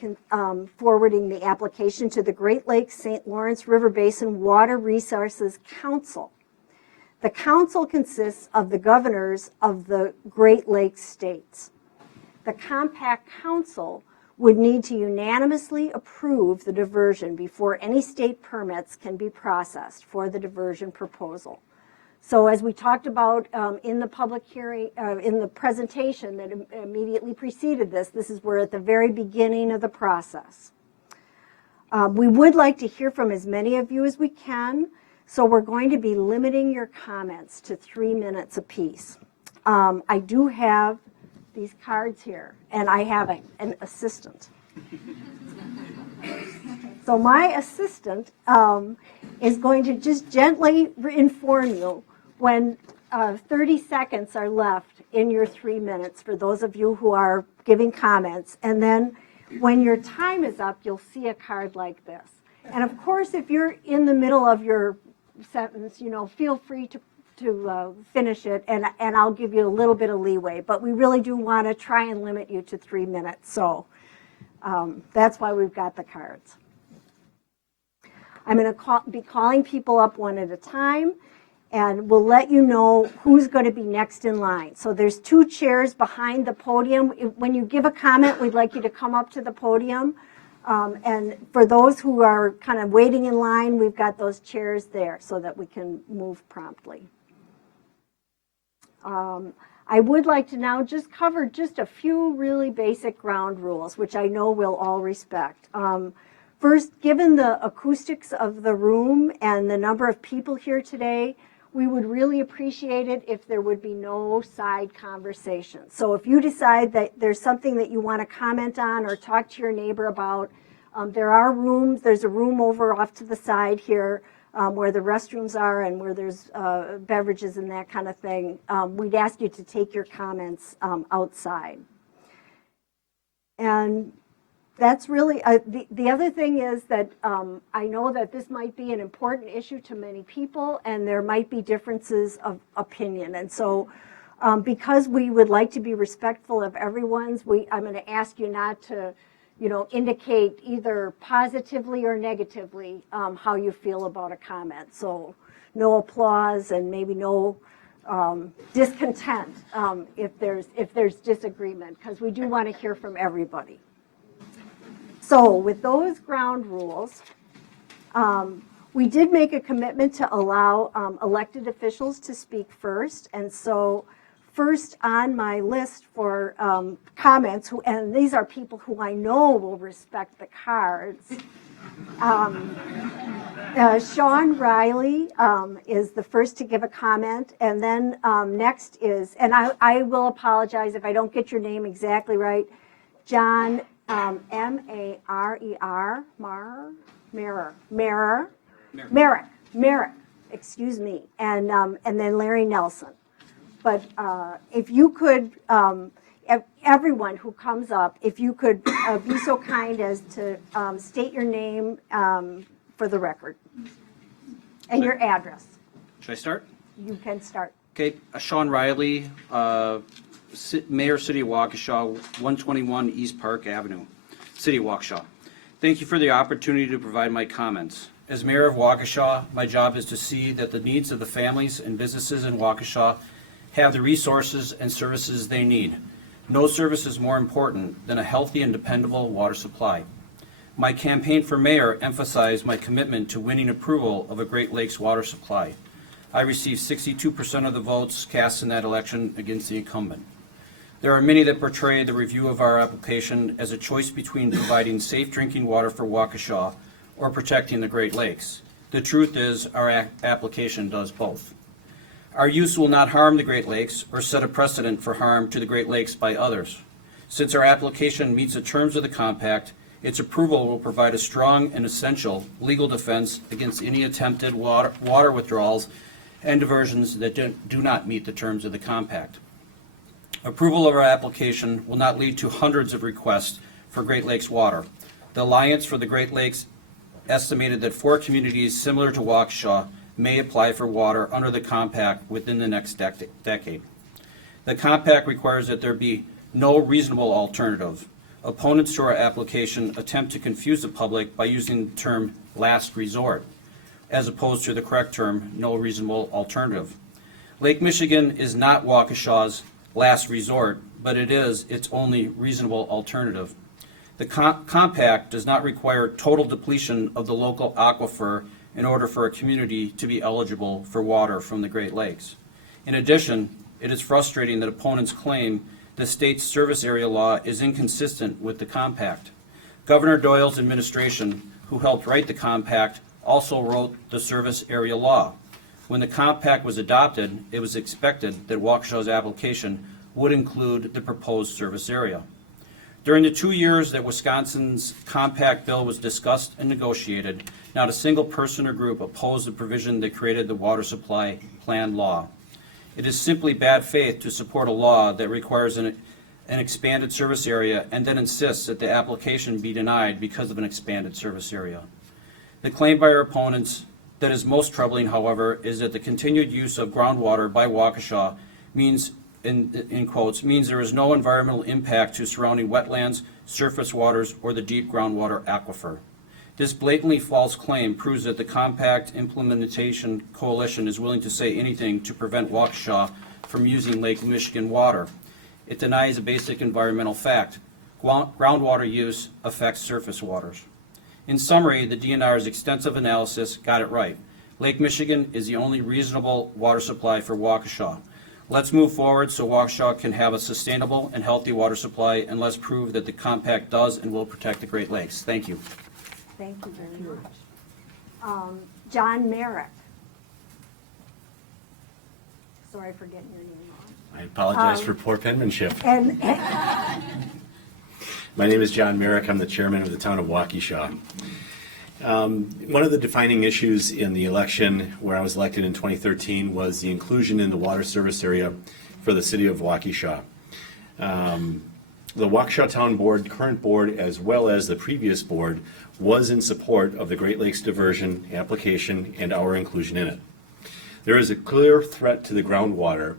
forwarding the application to the Great Lakes St. Lawrence River Basin Water Resources Council. The council consists of the governors of the Great Lakes states. The Compact Council would need to unanimously approve the diversion before any state permits can be processed for the diversion proposal. So as we talked about in the public hearing, in the presentation that immediately preceded this, we're at the very beginning of the process. We would like to hear from as many of you as we can, so we're going to be limiting your comments to 3 minutes apiece. I do have these cards here, and I have an assistant. So my assistant is going to just gently inform you when 30 seconds are left in your 3 minutes for those of you who are giving comments. And then when your time is up, you'll see a card like this. And of course, if you're in the middle of your sentence, feel free to finish it, and I'll give you a little bit of leeway. But we really do want to try and limit you to 3 minutes. So that's why we've got the cards. I'm going to be calling people up one at a time, and we'll let you know who's going to be next in line. So there's 2 chairs behind the podium. When you give a comment, we'd like you to come up to the podium. And for those who are kind of waiting in line, we've got those chairs there so that we can move promptly. I would like to now just cover just a few really basic ground rules, which I know we'll all respect. First, given the acoustics of the room and the number of people here today, we would really appreciate it if there would be no side conversation. So if you decide that there's something that you want to comment on or talk to your neighbor about, there are rooms. There's a room over off to the side here where the restrooms are and where there's beverages and that kind of thing. We'd ask you to take your comments outside. And that's really, the other thing is that I know that this might be an important issue to many people, and there might be differences of opinion. And so because we would like to be respectful of everyone's, I'm going to ask you not to, indicate either positively or negatively how you feel about a comment. So no applause and maybe no discontent if there's disagreement, because we do want to hear from everybody. So with those ground rules, we did make a commitment to allow elected officials to speak first. And so first on my list for comments, and these are people who I know will respect the cards, Sean Riley is the first to give a comment. And then next is, and I will apologize if I don't get your name exactly right, John M-A-R-E-R, Merrick, excuse me, and then Larry Nelson. But if you could, everyone who comes up, if you could be so kind as to state your name for the record and your address. Should I start? You can start. Okay, Sean Riley, Mayor, City of Waukesha, 121 East Park Avenue, City of Waukesha. Thank you for the opportunity to provide my comments. As mayor of Waukesha, my job is to see that the needs of the families and businesses in Waukesha have the resources and services they need. No service is more important than a healthy and dependable water supply. My campaign for mayor emphasized my commitment to winning approval of a Great Lakes water supply. I received 62% of the votes cast in that election against the incumbent. There are many that portray the review of our application as a choice between providing safe drinking water for Waukesha or protecting the Great Lakes. The truth is, our application does both. Our use will not harm the Great Lakes or set a precedent for harm to the Great Lakes by others. Since our application meets the terms of the compact, its approval will provide a strong and essential legal defense against any attempted water withdrawals and diversions that do not meet the terms of the compact. Approval of our application will not lead to hundreds of requests for Great Lakes water. The Alliance for the Great Lakes estimated that 4 communities similar to Waukesha may apply for water under the compact within the next decade. The compact requires that there be no reasonable alternative. Opponents to our application attempt to confuse the public by using the term last resort, as opposed to the correct term, no reasonable alternative. Lake Michigan is not Waukesha's last resort, but it is its only reasonable alternative. The compact does not require total depletion of the local aquifer in order for a community to be eligible for water from the Great Lakes. In addition, it is frustrating that opponents claim the state's service area law is inconsistent with the compact. Governor Doyle's administration, who helped write the compact, also wrote the service area law. When the compact was adopted, it was expected that Waukesha's application would include the proposed service area. During the 2 years that Wisconsin's compact bill was discussed and negotiated, not a single person or group opposed the provision that created the water supply plan law. It is simply bad faith to support a law that requires an expanded service area and then insists that the application be denied because of an expanded service area. The claim by our opponents that is most troubling, however, is that the continued use of groundwater by Waukesha means, in quotes, means there is no environmental impact to surrounding wetlands, surface waters, or the deep groundwater aquifer. This blatantly false claim proves that the Compact Implementation Coalition is willing to say anything to prevent Waukesha from using Lake Michigan water. It denies a basic environmental fact. Groundwater use affects surface waters. In summary, the DNR's extensive analysis got it right. Lake Michigan is the only reasonable water supply for Waukesha. Let's move forward so Waukesha can have a sustainable and healthy water supply, and let's prove that the compact does and will protect the Great Lakes. Thank you. Thank you very much. John Merrick. Sorry for getting your name wrong. I apologize for poor penmanship. And My name is John Merrick. I'm the chairman of the town of Waukesha. One of the defining issues in the election where I was elected in 2013 was the inclusion in the water service area for the city of Waukesha. The Waukesha Town Board, current board, as well as the previous board, was in support of the Great Lakes Diversion application and our inclusion in it. There is a clear threat to the groundwater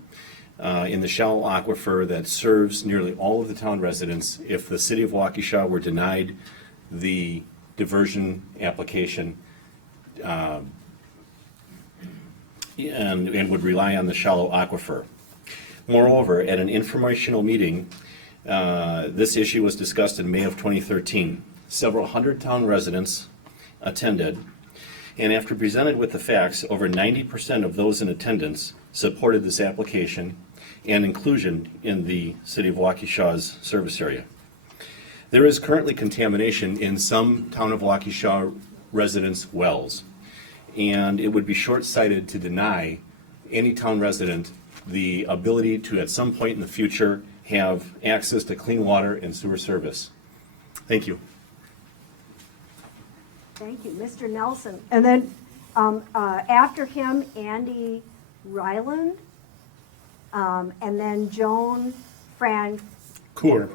in the shallow aquifer that serves nearly all of the town residents if the city of Waukesha were denied the diversion application and would rely on the shallow aquifer. Moreover, at an informational meeting, this issue was discussed in May of 2013. Several hundred town residents attended, and after presented with the facts, over 90% of those in attendance supported this application and inclusion in the city of Waukesha's service area. There is currently contamination in some town of Waukesha residents' wells, and it would be short-sighted to deny any town resident the ability to, at some point in the future, have access to clean water and sewer service. Thank you. thank you, Mr. Nelson. And then after him, Andy Ryland, and then Joan Coor.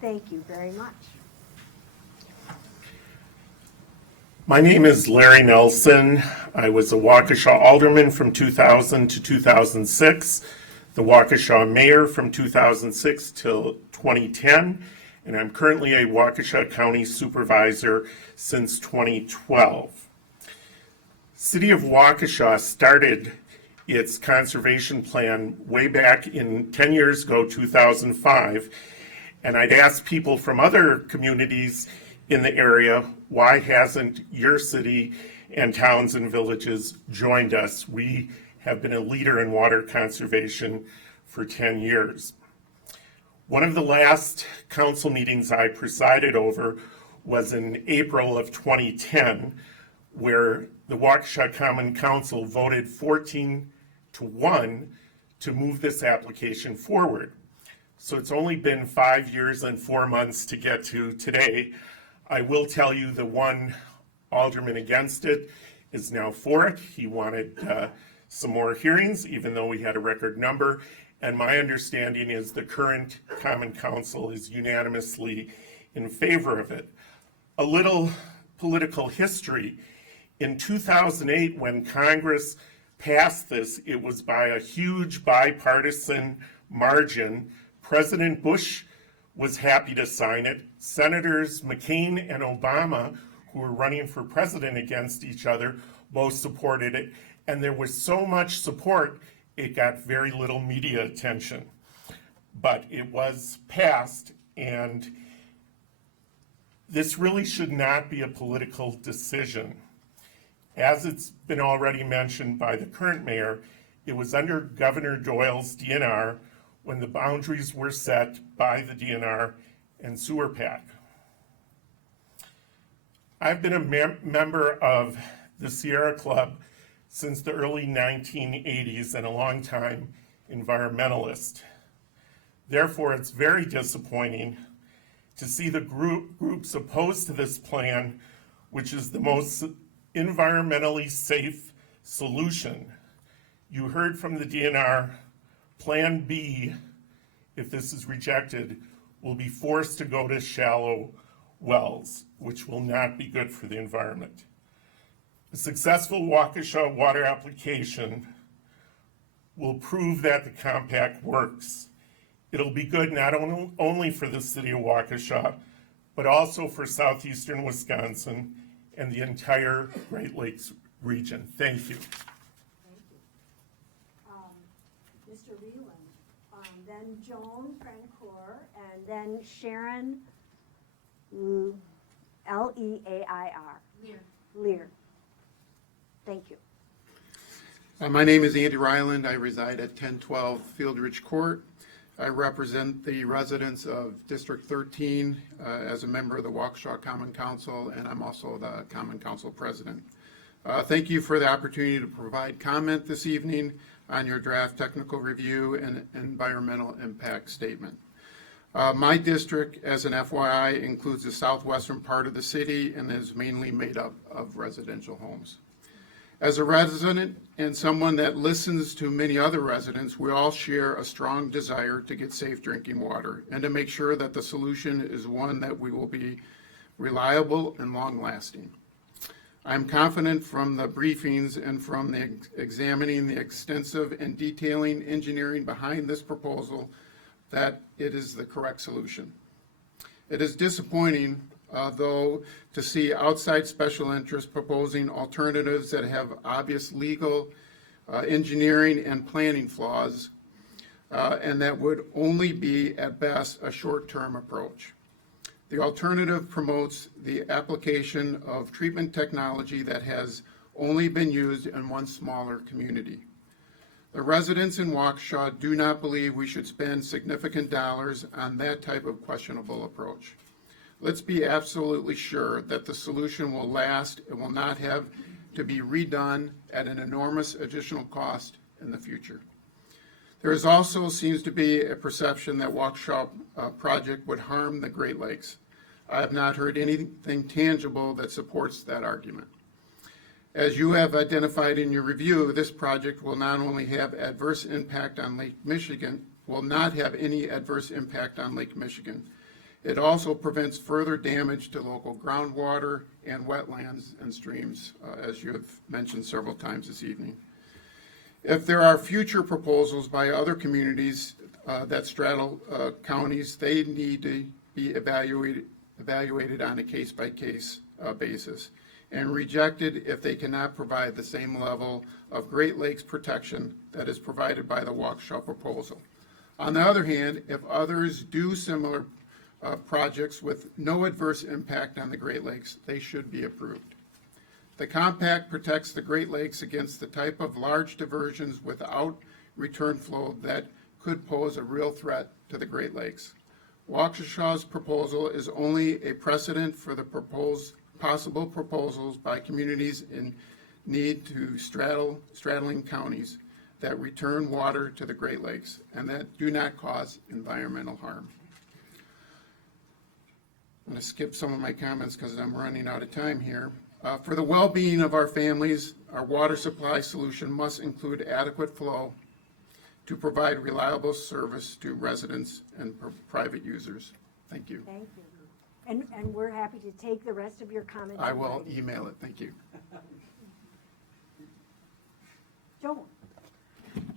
Thank you very much. My name is Larry Nelson. I was a Waukesha alderman from 2000 to 2006, the Waukesha mayor from 2006 till 2010, and I'm currently a Waukesha County supervisor since 2012. City of Waukesha started its conservation plan way back in 10 years ago, 2005, and I'd asked people from other communities in the area, why hasn't your city and towns and villages joined us? We have been a leader in water conservation for 10 years. One of the last council meetings I presided over was in April of 2010, where the Waukesha Common Council voted 14-1 to move this application forward. So it's only been 5 years and 4 months to get to today. I will tell you the one alderman against it is now for it. He wanted some more hearings, even though we had a record number. And my understanding is the current Common Council is unanimously in favor of it. A little political history. In 2008, when Congress passed this, it was by a huge bipartisan margin. President Bush was happy to sign it. Senators McCain and Obama, who were running for president against each other, both supported it. And there was so much support, it got very little media attention. But it was passed, and this really should not be a political decision. As it's been already mentioned by the current mayor, it was under Governor Doyle's DNR when the boundaries were set by the DNR and Sewer PAC. I've been a member of the Sierra Club since the early 1980s and a long-time environmentalist. Therefore, it's very disappointing to see the groups opposed to this plan, which is the most environmentally safe solution. You heard from the DNR, Plan B, if this is rejected, will be forced to go to shallow wells, which will not be good for the environment. A successful Waukesha water application will prove that the compact works. It'll be good not only for the city of Waukesha, but also for southeastern Wisconsin and the entire Great Lakes region. Thank you. Mr. Leland, then Joan Francoeur, and then Sharon L-E-A-I-R. Lear. Thank you. My name is Andy Ryland. I reside at 1012 Field Ridge Court. I represent the residents of District 13 as a member of the Waukesha Common Council, and I'm also the Common Council President. Thank you for the opportunity to provide comment this evening on your draft technical review and environmental impact statement. My district, as an FYI, includes the southwestern part of the city and is mainly made up of residential homes. As a resident and someone that listens to many other residents, we all share a strong desire to get safe drinking water and to make sure that the solution is one that we will be reliable and long-lasting. I'm confident from the briefings and from examining the extensive and detailing engineering behind this proposal that it is the correct solution. It is disappointing though, to see outside special interests proposing alternatives that have obvious legal, engineering, and planning flaws, and that would only be, at best, a short-term approach. The alternative promotes the application of treatment technology that has only been used in one smaller community. The residents in Waukesha do not believe we should spend significant dollars on that type of questionable approach. Let's be absolutely sure that the solution will last and will not have to be redone at an enormous additional cost in the future. There is also seems to be a perception that Waukesha project would harm the Great Lakes. I have not heard anything tangible that supports that argument. As you have identified in your review, this project will not only have adverse impact on Lake Michigan, will not have any adverse impact on Lake Michigan. It also prevents further damage to local groundwater and wetlands and streams, as you have mentioned several times this evening. If there are future proposals by other communities that straddle counties, they need to be evaluated on a case-by-case basis. and rejected if they cannot provide the same level of Great Lakes protection that is provided by the Waukesha proposal. On the other hand, if others do similar projects with no adverse impact on the Great Lakes, they should be approved. The compact protects the Great Lakes against the type of large diversions without return flow that could pose a real threat to the Great Lakes. Waukesha's proposal is only a precedent for the possible proposals by communities in need to straddling counties that return water to the Great Lakes and that do not cause environmental harm. I'm going to skip some of my comments because I'm running out of time here. For the well-being of our families, our water supply solution must include adequate flow to provide reliable service to residents and private users. Thank you. Thank you. And we're happy to take the rest of your comments. I will email it. Thank you. Joan.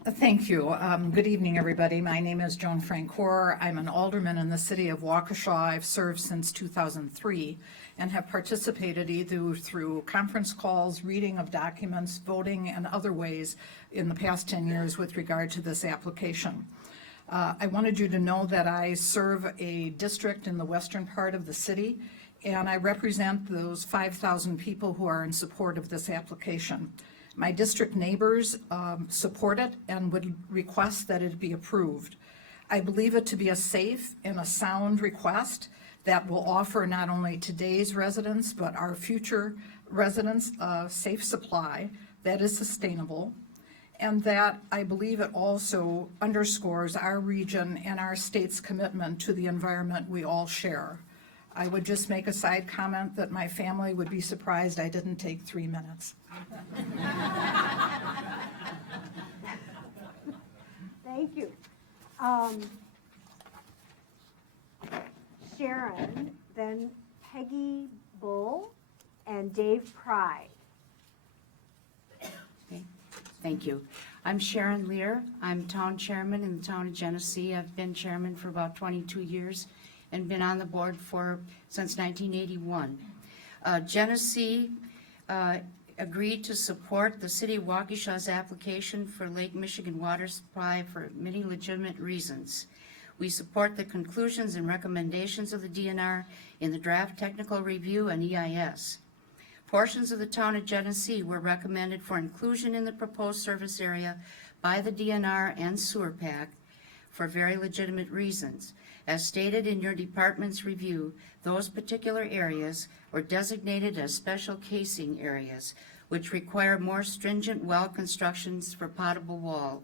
Thank you. Good evening, everybody. My name is Joan Francoeur. I'm an alderman in the city of Waukesha. I've served since 2003 and have participated either through conference calls, reading of documents, voting, and other ways in the past 10 years with regard to this application. I wanted you to know that I serve a district in the western part of the city, and I represent those 5,000 people who are in support of this application. My district neighbors support it and would request that it be approved. I believe it to be a safe and a sound request that will offer not only today's residents, but our future residents a safe supply that is sustainable, and that I believe it also underscores our region and our state's commitment to the environment we all share. I would just make a side comment that my family would be surprised I didn't take 3 minutes. Thank you. Sharon, then Peggy Bull, and Dave Pry. Okay. Thank you. I'm Sharon Lear. I'm town chairman in the town of Genesee. I've been chairman for about 22 years and been on the board since 1981. Genesee agreed to support the city of Waukesha's application for Lake Michigan water supply for many legitimate reasons. We support the conclusions and recommendations of the DNR in the draft technical review and EIS. Portions of the town of Genesee were recommended for inclusion in the proposed service area by the DNR and sewer PAC for very legitimate reasons. As stated in your department's review, those particular areas were designated as special casing areas, which require more stringent well constructions for potable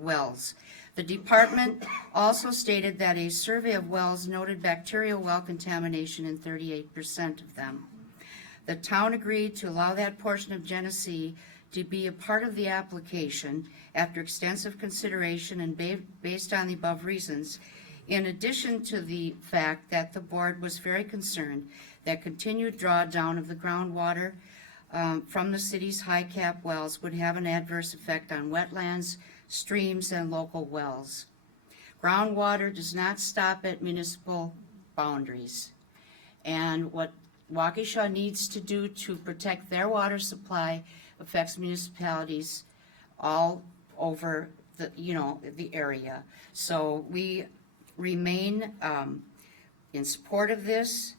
wells. The department also stated that a survey of wells noted bacterial well contamination in 38% of them. The town agreed to allow that portion of Genesee to be a part of the application after extensive consideration and based on the above reasons, in addition to the fact that the board was very concerned that continued drawdown of the groundwater from the city's high cap wells would have an adverse effect on wetlands, streams, and local wells. Groundwater does not stop at municipal boundaries. And what Waukesha needs to do to protect their water supply affects municipalities all over the area. So we remain in support of this,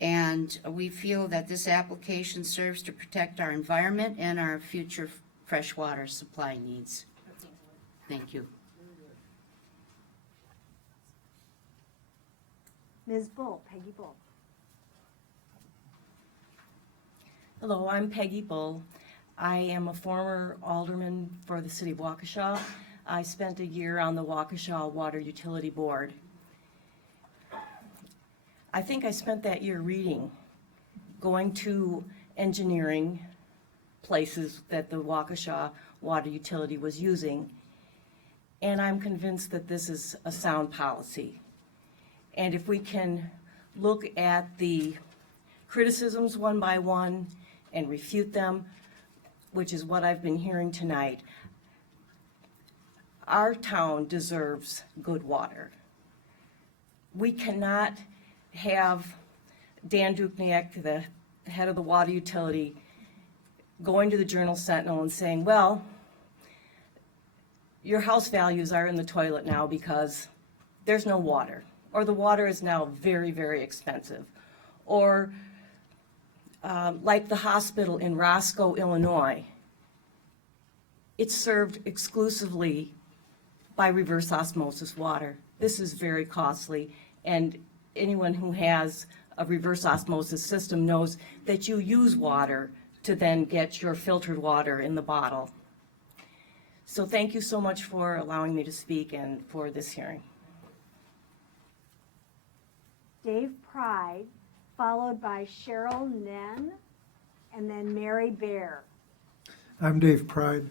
and we feel that this application serves to protect our environment and our future freshwater supply needs. Thank you. Ms. Bull, Peggy Bull. Hello, I'm Peggy Bull. I am a former alderman for the city of Waukesha. I spent a year on the Waukesha Water Utility Board. I think I spent that year reading, going to engineering places that the Waukesha Water Utility was using, and I'm convinced that this is a sound policy. And if we can look at the criticisms one by one and refute them, which is what I've been hearing tonight, our town deserves good water. We cannot have Dan Dukniak, the the head of the water utility, going to the Journal Sentinel and saying, well, your house values are in the toilet now because there's no water, or the water is now very, very expensive, or like the hospital in Roscoe, Illinois, it's served exclusively by reverse osmosis water. This is very costly, and anyone who has a reverse osmosis system knows that you use water to then get your filtered water in the bottle. So thank you so much for allowing me to speak and for this hearing. Dave Pride, followed by Cheryl Nen, and then Mary Bear. I'm Dave Pride.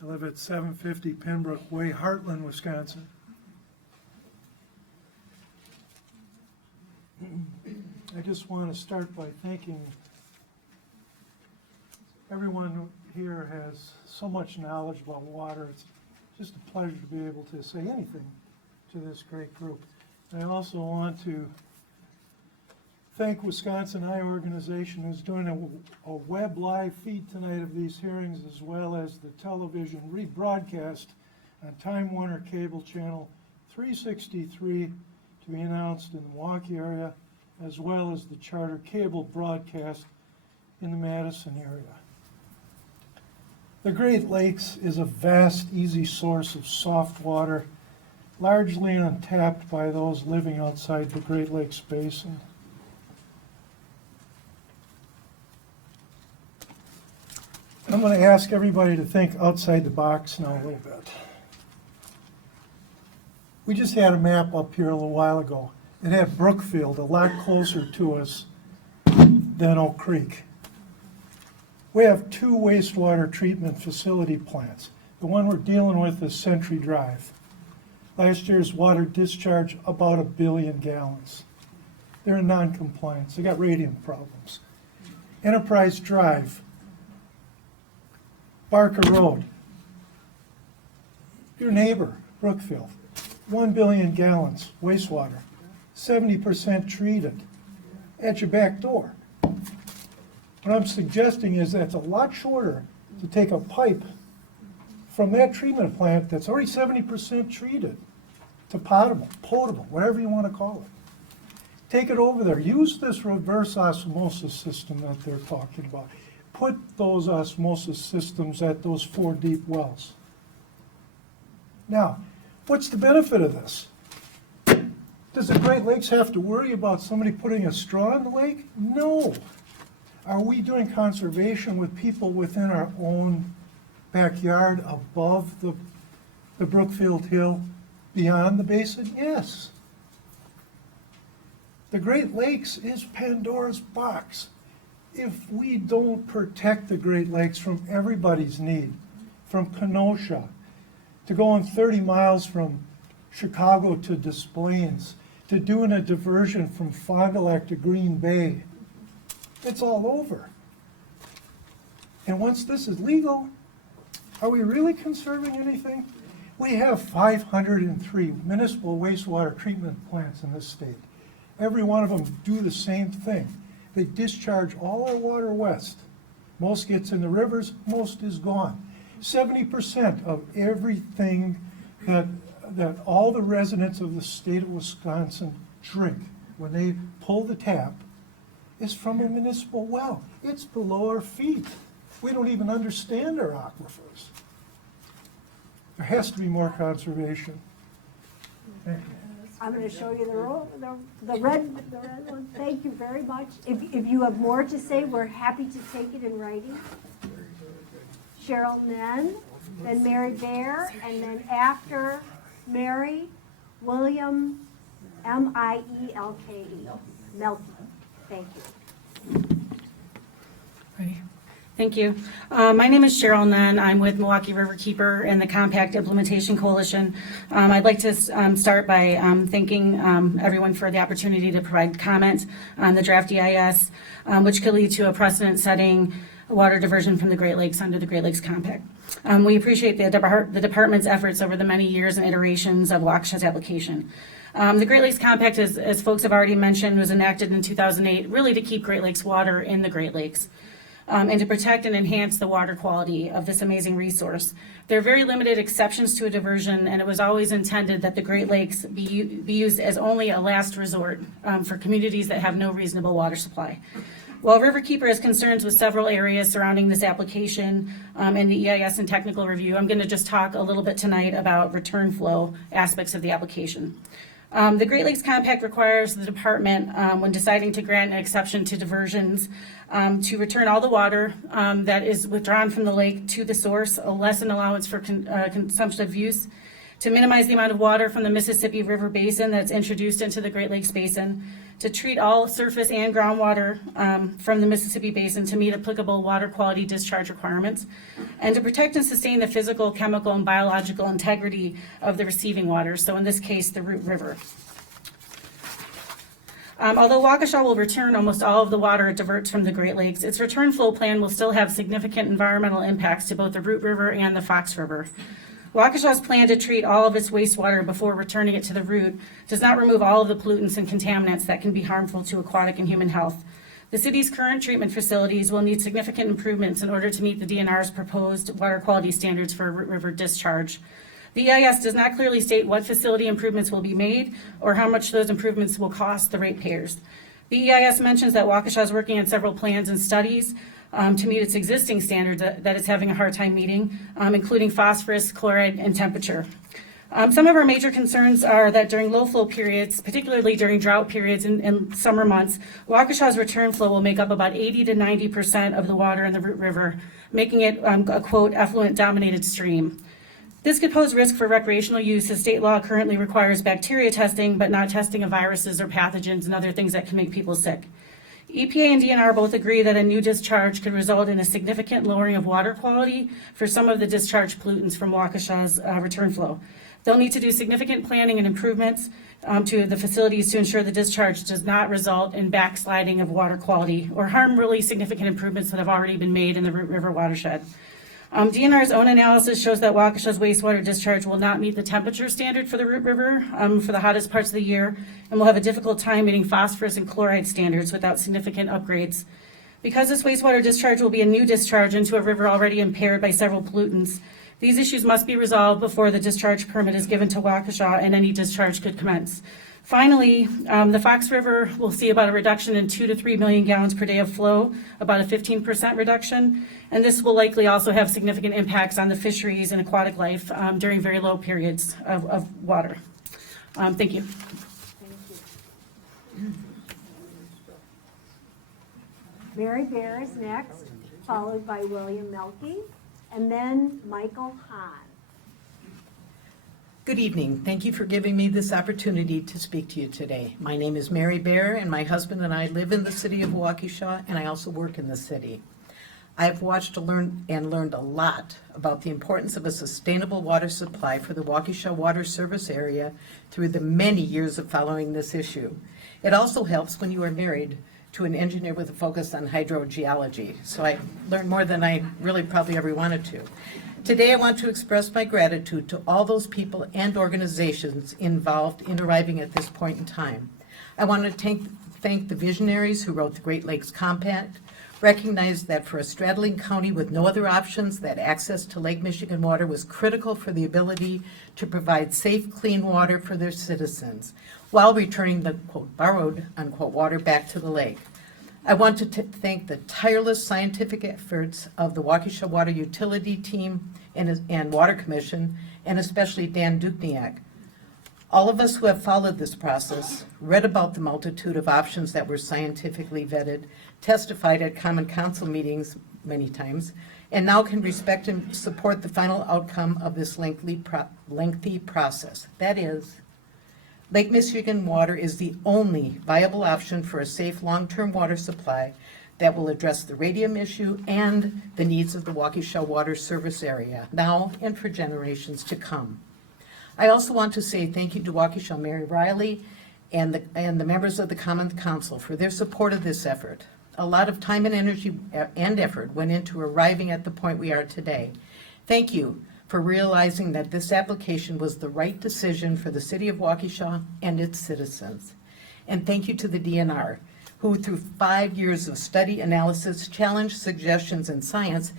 I live at 750 Pembroke Way, Heartland, Wisconsin. I just want to start by thanking everyone here has so much knowledge about water. It's just a pleasure to be able to say anything to this great group. I also want to thank Wisconsin Eye Organization, who's doing a web live feed tonight of these hearings, as well as the television rebroadcast on Time Warner Cable Channel 363 to be announced in the Milwaukee area, as well as the Charter Cable broadcast in the Madison area. The Great Lakes is a vast, easy source of soft water, largely untapped by those living outside the Great Lakes Basin. I'm going to ask everybody to think outside the box now a little bit. We just had a map up here a little while ago. It had Brookfield a lot closer to us than Oak Creek. We have 2 wastewater treatment facility plants. The one we're dealing with is Century Drive. Last year's water discharge about 1 billion gallons. They're in non-compliance. They got radium problems. Enterprise Drive, Barker Road, your neighbor, Brookfield, 1 billion gallons wastewater, 70% treated at your back door. What I'm suggesting is that it's a lot shorter to take a pipe from that treatment plant that's already 70% treated to potable, whatever you want to call it. Take it over there. Use this reverse osmosis system that they're talking about. Put those osmosis systems at those 4 deep wells. Now, what's the benefit of this? Does the Great Lakes have to worry about somebody putting a straw in the lake? No. Are we doing conservation with people within our own backyard above the Brookfield Hill, beyond the basin? Yes. The Great Lakes is Pandora's box. If we don't protect the Great Lakes from everybody's need, from Kenosha, to going 30 miles from Chicago to Des Plaines, to doing a diversion from Fond du Lac to Green Bay, it's all over. And once this is legal, are we really conserving anything? We have 503 municipal wastewater treatment plants in this state. Every one of them do the same thing. They discharge all our water west. Most gets in the rivers, most is gone. 70% of everything that all the residents of the state of Wisconsin drink when they pull the tap is from a municipal well. It's below our feet. We don't even understand our aquifers. There has to be more conservation. Thank you. I'm going to show you the red one. Thank you very much. If you have more to say, we're happy to take it in writing. Cheryl Nen, then Mary Bear, and then after Mary, William, Mielke. Melke. Thank you. Thank you. My name is Cheryl Nunn. I'm with Milwaukee Riverkeeper and the Compact Implementation Coalition. I'd like to start by thanking everyone for the opportunity to provide comment on the draft EIS, which could lead to a precedent-setting water diversion from the Great Lakes under the Great Lakes Compact. We appreciate the department's efforts over the many years and iterations of Waukesha's application. The Great Lakes Compact, as folks have already mentioned, was enacted in 2008, really to keep Great Lakes water in the Great Lakes. And to protect and enhance the water quality of this amazing resource. There are very limited exceptions to a diversion, and it was always intended that the Great Lakes be used as only a last resort for communities that have no reasonable water supply. While Riverkeeper has concerns with several areas surrounding this application and the EIS and technical review, I'm going to just talk a little bit tonight about return flow aspects of the application. The Great Lakes Compact requires the department, when deciding to grant an exception to diversions, to return all the water that is withdrawn from the lake to the source, a lessened allowance for consumptive use, to minimize the amount of water from the Mississippi River Basin that's introduced into the Great Lakes Basin, to treat all surface and groundwater from the Mississippi Basin to meet applicable water quality discharge requirements, and to protect and sustain the physical, chemical, and biological integrity of the receiving water, so in this case, the Root River. Although Waukesha will return almost all of the water it diverts from the Great Lakes, its return flow plan will still have significant environmental impacts to both the Root River and the Fox River. Waukesha's plan to treat all of its wastewater before returning it to the Root does not remove all of the pollutants and contaminants that can be harmful to aquatic and human health. The city's current treatment facilities will need significant improvements in order to meet the DNR's proposed water quality standards for Root River discharge. The EIS does not clearly state what facility improvements will be made or how much those improvements will cost the ratepayers. The EIS mentions that Waukesha is working on several plans and studies to meet its existing standards that it's having a hard time meeting, including phosphorus, chloride, and temperature. Some of our major concerns are that during low flow periods, particularly during drought periods and summer months, Waukesha's return flow will make up about 80 to 90% of the water in the Root River, making it a quote, effluent dominated stream. This could pose risk for recreational use, as state law currently requires bacteria testing, but not testing of viruses or pathogens and other things that can make people sick. EPA and DNR both agree that a new discharge could result in a significant lowering of water quality for some of the discharge pollutants from Waukesha's return flow. They'll need to do significant planning and improvements to the facilities to ensure the discharge does not result in backsliding of water quality or harm really significant improvements that have already been made in the Root River watershed. DNR's own analysis shows that Waukesha's wastewater discharge will not meet the temperature standard for the Root River for the hottest parts of the year, and will have a difficult time meeting phosphorus and chloride standards without significant upgrades. Because this wastewater discharge will be a new discharge into a river already impaired by several pollutants, these issues must be resolved before the discharge permit is given to Waukesha and any discharge could commence. Finally, the Fox River will see about a reduction in 2 to 3 million gallons per day of flow, about a 15% reduction, and this will likely also have significant impacts on the fisheries and aquatic life during very low periods of water. Thank you. Mary Bear is next, followed by William Melky, and then Michael Hahn. Good evening. Thank you for giving me this opportunity to speak to you today. My name is Mary Bear, and my husband and I live in the city of Waukesha, and I also work in the city. I've watched and learned a lot about the importance of a sustainable water supply for the Waukesha water service area through the many years of following this issue. It also helps when you are married to an engineer with a focus on hydrogeology, so I learned more than I really probably ever wanted to. Today I want to express my gratitude to all those people and organizations involved in arriving at this point in time. I want to thank the visionaries who wrote the Great Lakes Compact, recognize that for a straddling county with no other options, that access to Lake Michigan water was critical for the ability to provide safe, clean water for their citizens, while returning the, quote, borrowed, unquote, water back to the lake. I want to thank the tireless scientific efforts of the Waukesha Water Utility Team and Water Commission, and especially Dan Dukniak. All of us who have followed this process, read about the multitude of options that were scientifically vetted, testified at Common Council meetings many times, and now can respect and support the final outcome of this lengthy process. That is, Lake Michigan water is the only viable option for a safe long-term water supply that will address the radium issue and the needs of the Waukesha water service area, now and for generations to come. I also want to say thank you to Waukesha Mayor Riley and the members of the Common Council for their support of this effort. A lot of time and energy and effort went into arriving at the point we are today. Thank you for realizing that this application was the right decision for the city of Waukesha and its citizens. And thank you to the DNR, who through 5 years of study, analysis, challenge, suggestions, and science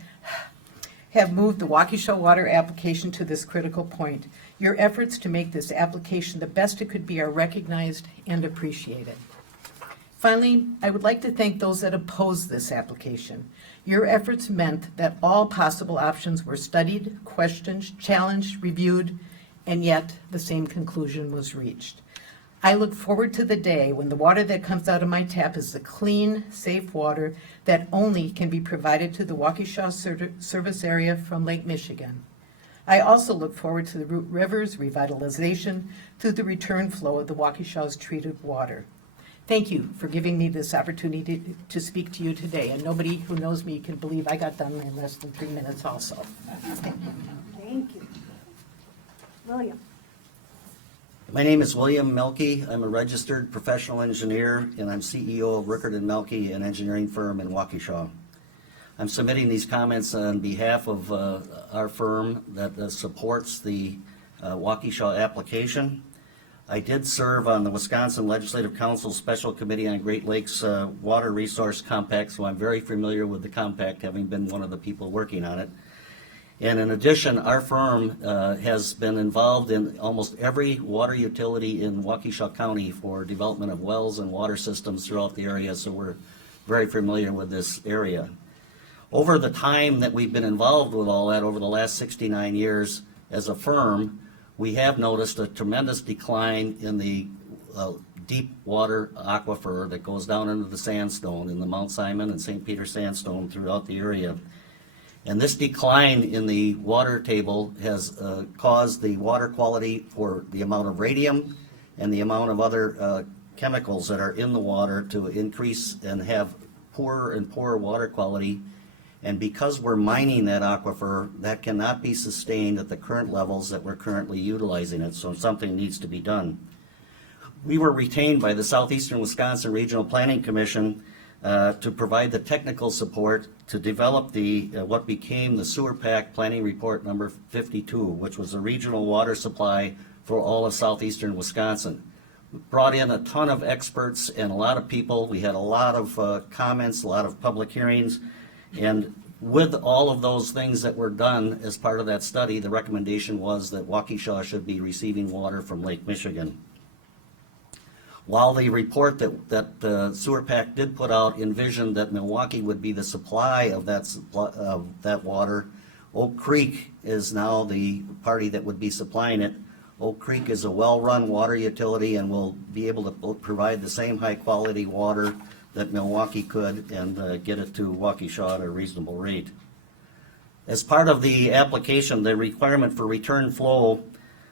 have moved the Waukesha water application to this critical point. Your efforts to make this application the best it could be are recognized and appreciated. Finally, I would like to thank those that opposed this application. Your efforts meant that all possible options were studied, questioned, challenged, reviewed, and yet the same conclusion was reached. I look forward to the day when the water that comes out of my tap is the clean, safe water that only can be provided to the Waukesha service area from Lake Michigan. I also look forward to the Root River's revitalization through the return flow of the Waukesha's treated water. Thank you for giving me this opportunity to speak to you today, and nobody who knows me can believe I got done in less than 3 minutes also. Thank you. William. My name is William Melke. I'm a registered professional engineer, and I'm CEO of Rickard & Melke, an engineering firm in Waukesha. I'm submitting these comments on behalf of our firm that supports the Waukesha application. I did serve on the Wisconsin Legislative Council Special Committee on Great Lakes Water Resource Compact, so I'm very familiar with the compact, having been one of the people working on it. And in addition, our firm has been involved in almost every water utility in Waukesha County for development of wells and water systems throughout the area, so we're very familiar with this area. Over the time that we've been involved with all that, over the last 69 years as a firm, we have noticed a tremendous decline in the deep water aquifer that goes down into the sandstone, in the Mount Simon and St. Peter sandstone throughout the area. And this decline in the water table has caused the water quality for the amount of radium and the amount of other chemicals that are in the water to increase and have poorer and poorer water quality. And because we're mining that aquifer, that cannot be sustained at the current levels that we're currently utilizing it, so something needs to be done. We were retained by the Southeastern Wisconsin Regional Planning Commission to provide the technical support to develop the what became the Sewer Pack Planning Report number 52, which was a regional water supply for all of southeastern Wisconsin. We brought in a ton of experts and a lot of people. We had a lot of comments, a lot of public hearings. And with all of those things that were done as part of that study, the recommendation was that Waukesha should be receiving water from Lake Michigan. While the report that the Sewer Pack did put out envisioned that Milwaukee would be the supply of that water, Oak Creek is now the party that would be supplying it. Oak Creek is a well-run water utility and will be able to provide the same high-quality water that Milwaukee could and get it to Waukesha at a reasonable rate. As part of the application, the requirement for return flow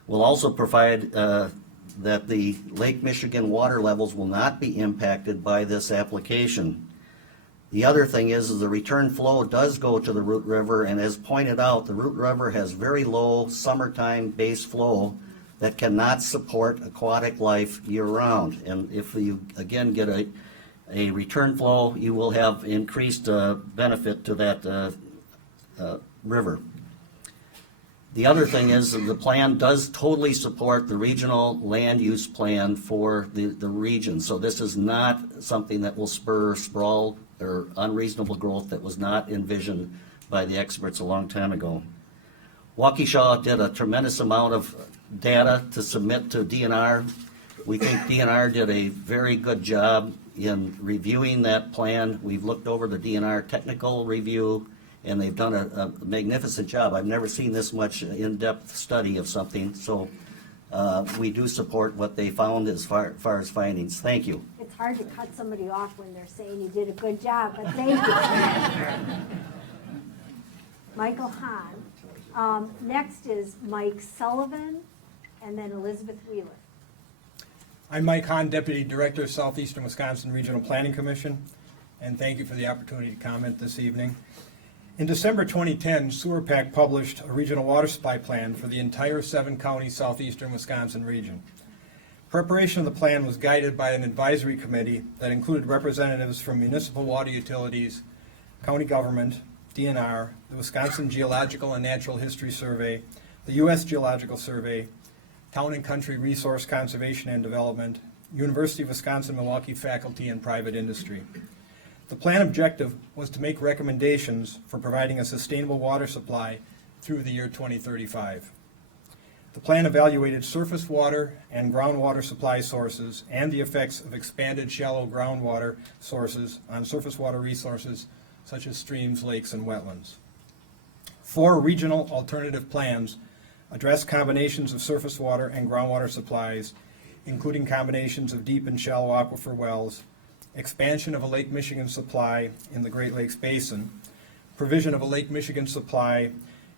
will also provide that the Lake Michigan water levels will not be impacted by this application. The other thing is the return flow does go to the Root River, and as pointed out, the Root River has very low summertime base flow that cannot support aquatic life year-round. And if you, again, get a return flow, you will have increased benefit to that river. The other thing is that the plan does totally support the regional land use plan for the region. So this is not something that will spur sprawl or unreasonable growth that was not envisioned by the experts a long time ago. Waukesha did a tremendous amount of data to submit to DNR. We think DNR did a very good job in reviewing that plan. We've looked over the DNR technical review, and they've done a magnificent job. I've never seen this much in-depth study of something, so we do support what they found as far as findings. Thank you. It's hard to cut somebody off when they're saying you did a good job, but thank you. Michael Hahn. Next is Mike Sullivan, and then Elizabeth Wheeler. I'm Mike Hahn, Deputy Director of Southeastern Wisconsin Regional Planning Commission, and thank you for the opportunity to comment this evening. In December 2010, Sewer Pack published a regional water supply plan for the entire 7-county southeastern Wisconsin region. Preparation of the plan was guided by an advisory committee that included representatives from municipal water utilities, county government, DNR, the Wisconsin Geological and Natural History Survey, the U.S. Geological Survey, Town and Country Resource Conservation and Development, University of Wisconsin-Milwaukee faculty, and private industry. The plan objective was to make recommendations for providing a sustainable water supply through the year 2035. The plan evaluated surface water and groundwater supply sources and the effects of expanded shallow groundwater sources on surface water resources such as streams, lakes, and wetlands. 4 regional alternative plans address combinations of surface water and groundwater supplies, including combinations of deep and shallow aquifer wells, expansion of a Lake Michigan supply in the Great Lakes Basin, provision of a Lake Michigan supply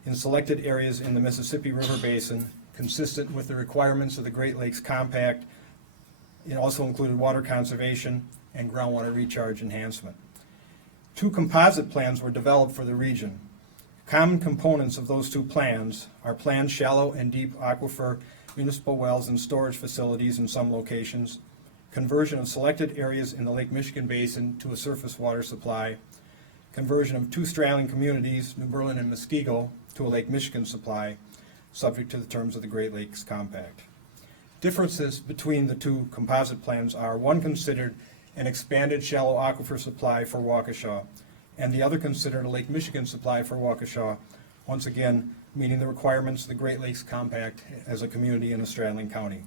in selected areas in the Mississippi River Basin, consistent with the requirements of the Great Lakes Compact. It also included water conservation and groundwater recharge enhancement. 2 composite plans were developed for the region. Common components of those 2 plans are planned shallow and deep aquifer municipal wells and storage facilities in some locations, conversion of selected areas in the Lake Michigan Basin to a surface water supply, conversion of 2 straddling communities, New Berlin and Muskego, to a Lake Michigan supply, subject to the terms of the Great Lakes Compact. Differences between the 2 composite plans are: one considered an expanded shallow aquifer supply for Waukesha, and the other considered a Lake Michigan supply for Waukesha, once again meeting the requirements of the Great Lakes Compact as a community in a straddling county.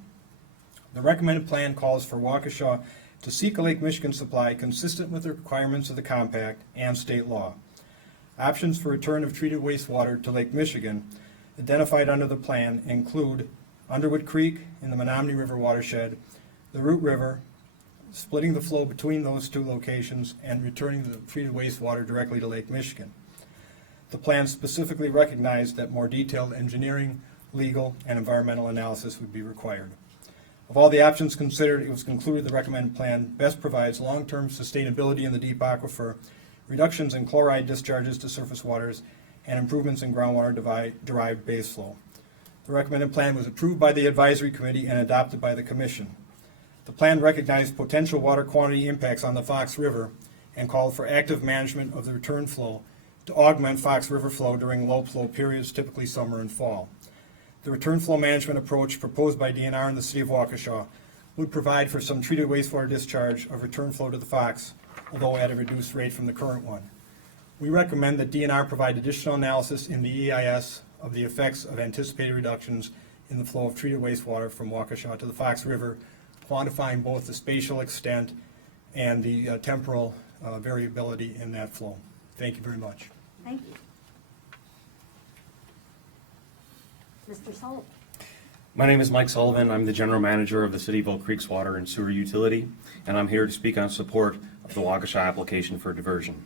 The recommended plan calls for Waukesha to seek a Lake Michigan supply consistent with the requirements of the compact and state law. Options for return of treated wastewater to Lake Michigan identified under the plan include Underwood Creek in the Menominee River watershed, the Root River, splitting the flow between those 2 locations, and returning the treated wastewater directly to Lake Michigan. The plan specifically recognized that more detailed engineering, legal, and environmental analysis would be required. Of all the options considered, it was concluded the recommended plan best provides long-term sustainability in the deep aquifer, reductions in chloride discharges to surface waters, and improvements in groundwater derived base flow. The recommended plan was approved by the advisory committee and adopted by the commission. The plan recognized potential water quantity impacts on the Fox River and called for active management of the return flow to augment Fox River flow during low flow periods, typically summer and fall. The return flow management approach proposed by DNR and the City of Waukesha would provide for some treated wastewater discharge of return flow to the Fox, although at a reduced rate from the current one. We recommend that DNR provide additional analysis in the EIS of the effects of anticipated reductions in the flow of treated wastewater from Waukesha to the Fox River, quantifying both the spatial extent and the temporal variability in that flow. Thank you very much. Thank you. Mr. Sullivan. My name is Mike Sullivan. I'm the General Manager of the City of Oak Creek's Water and Sewer Utility, and I'm here to speak on support of the Waukesha application for diversion.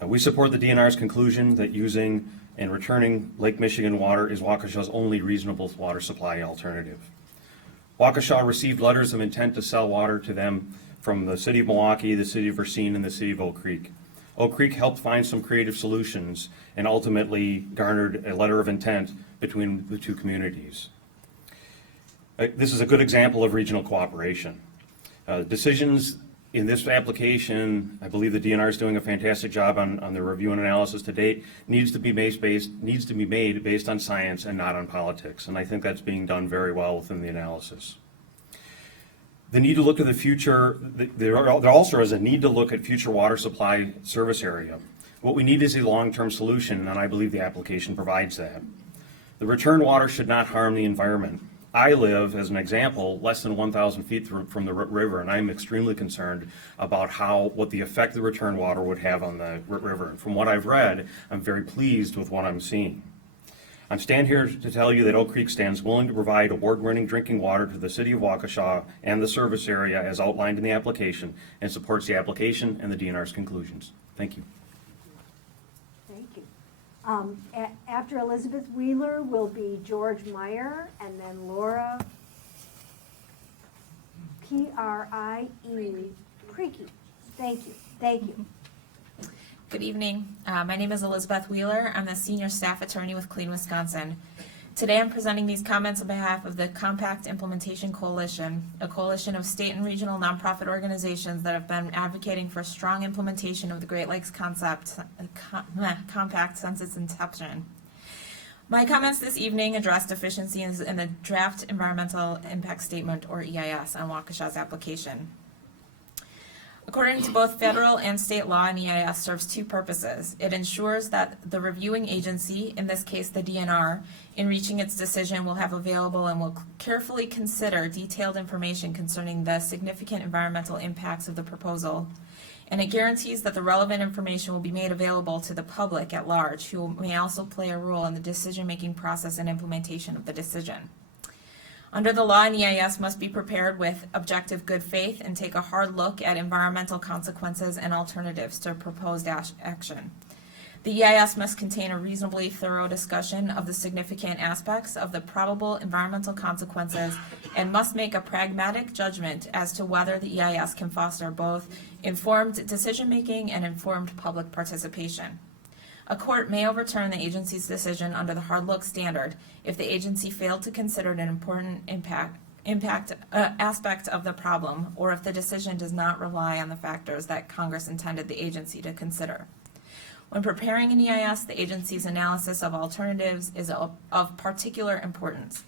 We support the DNR's conclusion that using and returning Lake Michigan water is Waukesha's only reasonable water supply alternative. Waukesha received letters of intent to sell water to them from the City of Milwaukee, the City of Racine, and the City of Oak Creek. Oak Creek helped find some creative solutions and ultimately garnered a letter of intent between the 2 communities. This is a good example of regional cooperation. Decisions in this application, I believe the DNR is doing a fantastic job on the review and analysis to date, needs to be made based on science and not on politics, and I think that's being done very well within the analysis. The need to look to the future, there also is a need to look at future water supply service area. What we need is a long-term solution, and I believe the application provides that. The return water should not harm the environment. I live, as an example, less than 1,000 feet from the river, and I'm extremely concerned about what the effect the return water would have on the river. And from what I've read, I'm very pleased with what I'm seeing. I'm here to tell you that Oak Creek stands willing to provide award-winning drinking water to the City of Waukesha and the service area as outlined in the application, and supports the application and the DNR's conclusions. Thank you. Thank you. After Elizabeth Wheeler will be George Meyer, and then Laura Creaky. Thank you. Thank you. Good evening. My name is Elizabeth Wheeler. I'm the Senior Staff Attorney with Clean Wisconsin. Today I'm presenting these comments on behalf of the Compact Implementation Coalition, a coalition of state and regional nonprofit organizations that have been advocating for strong implementation of the Great Lakes Compact since its inception. My comments this evening address deficiencies in the draft Environmental Impact Statement, or EIS, on Waukesha's application. According to both federal and state law, an EIS serves two purposes. It ensures that the reviewing agency, in this case the DNR, in reaching its decision will have available and will carefully consider detailed information concerning the significant environmental impacts of the proposal. And it guarantees that the relevant information will be made available to the public at large, who may also play a role in the decision-making process and implementation of the decision. Under the law, an EIS must be prepared with objective good faith and take a hard look at environmental consequences and alternatives to proposed action. The EIS must contain a reasonably thorough discussion of the significant aspects of the probable environmental consequences and must make a pragmatic judgment as to whether the EIS can foster both informed decision-making and informed public participation. A court may overturn the agency's decision under the hard look standard if the agency failed to consider an important aspect of the problem, or if the decision does not rely on the factors that Congress intended the agency to consider. When preparing an EIS, the agency's analysis of alternatives is of particular importance.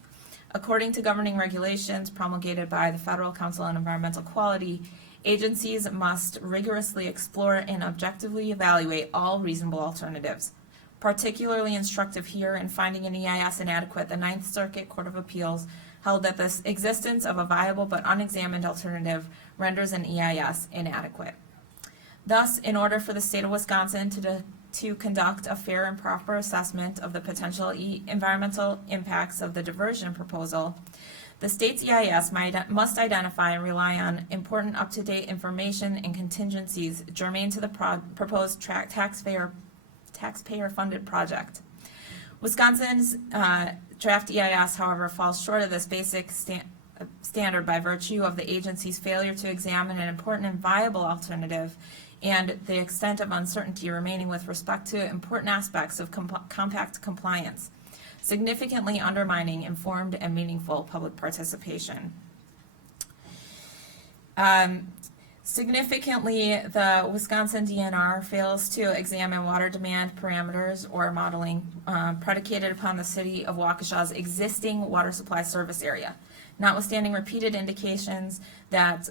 According to governing regulations promulgated by the Federal Council on Environmental Quality, agencies must rigorously explore and objectively evaluate all reasonable alternatives. Particularly instructive here in finding an EIS inadequate, the Ninth Circuit Court of Appeals held that the existence of a viable but unexamined alternative renders an EIS inadequate. Thus, in order for the state of Wisconsin to conduct a fair and proper assessment of the potential environmental impacts of the diversion proposal, the state's EIS must identify and rely on important up-to-date information and contingencies germane to the proposed taxpayer-funded project. Wisconsin's draft EIS, however, falls short of this basic standard by virtue of the agency's failure to examine an important and viable alternative and the extent of uncertainty remaining with respect to important aspects of compact compliance, significantly undermining informed and meaningful public participation. Significantly, the Wisconsin DNR fails to examine water demand parameters or modeling predicated upon the city of Waukesha's existing water supply service area. Notwithstanding repeated indications that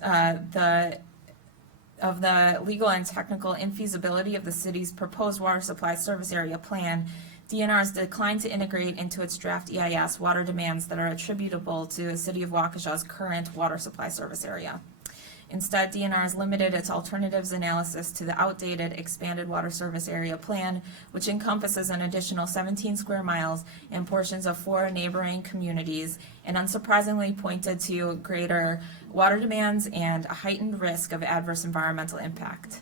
of the legal and technical infeasibility of the city's proposed water supply service area plan, DNR has declined to integrate into its draft EIS water demands that are attributable to the city of Waukesha's current water supply service area. Instead, DNR has limited its alternatives analysis to the outdated expanded water service area plan, which encompasses an additional 17 square miles and portions of 4 neighboring communities, and unsurprisingly pointed to greater water demands and a heightened risk of adverse environmental impact.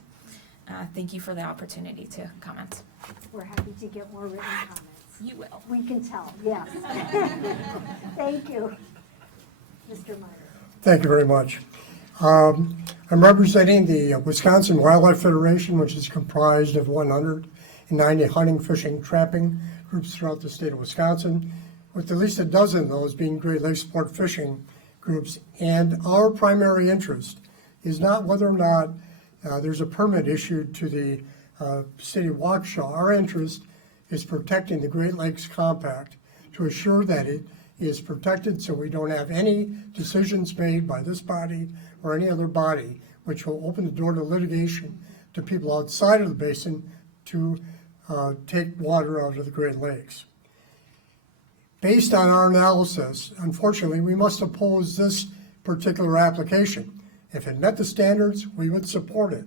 Thank you for the opportunity to comment. We're happy to get more written comments. You will. We can tell, yes. Thank you. Mr. Meyer. Thank you very much. I'm representing the Wisconsin Wildlife Federation, which is comprised of 190 hunting, fishing, trapping groups throughout the state of Wisconsin, with at least a dozen of those being Great Lakes sport fishing groups. And our primary interest is not whether or not there's a permit issued to the city of Waukesha. Our interest is protecting the Great Lakes Compact to assure that it is protected so we don't have any decisions made by this body or any other body which will open the door to litigation to people outside of the basin to take water out of the Great Lakes. Based on our analysis, unfortunately, we must oppose this particular application. If it met the standards, we would support it.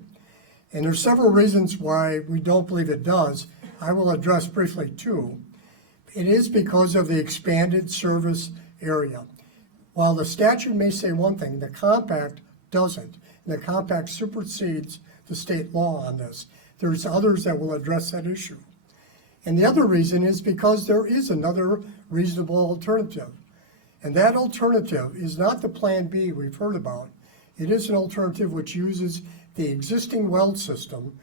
And there's several reasons why we don't believe it does. I will address briefly two. It is because of the expanded service area. While the statute may say one thing, the compact doesn't. And the compact supersedes the state law on this. There's others that will address that issue. And the other reason is because there is another reasonable alternative. And that alternative is not the Plan B we've heard about. It is an alternative which uses the existing well system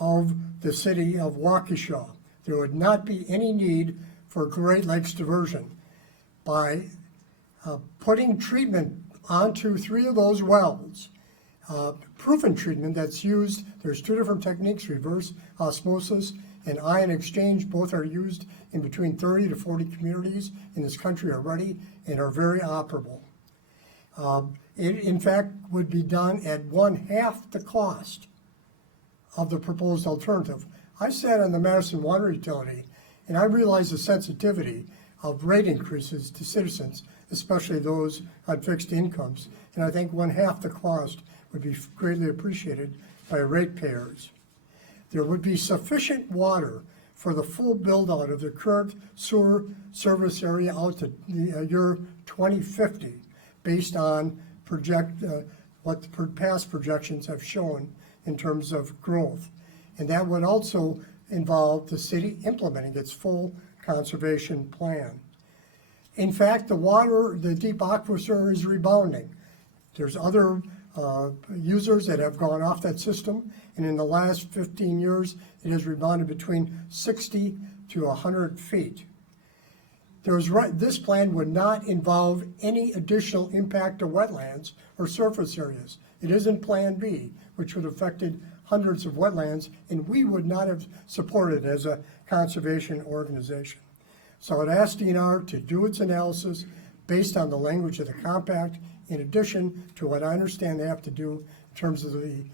of the city of Waukesha. There would not be any need for Great Lakes diversion. by putting treatment onto 3 of those wells. Proven treatment that's used, there's 2 different techniques, reverse osmosis and ion exchange. Both are used in between 30 to 40 communities in this country already and are very operable. It, in fact, would be done at 1/2 the cost of the proposed alternative. I sat on the Madison Water Utility, and I realized the sensitivity of rate increases to citizens, especially those on fixed incomes. And I think 1/2 the cost would be greatly appreciated by ratepayers. There would be sufficient water for the full build-out of the current sewer service area out to the year 2050, based on what the past projections have shown in terms of growth. And that would also involve the city implementing its full conservation plan. In fact, the deep aquifer is rebounding. There's other users that have gone off that system, and in the last 15 years, it has rebounded between 60 to 100 feet. This plan would not involve any additional impact to wetlands or surface areas. It isn't Plan B, which would have affected hundreds of wetlands, and we would not have supported as a conservation organization. So I'd ask DNR to do its analysis based on the language of the compact, in addition to what I understand they have to do in terms of the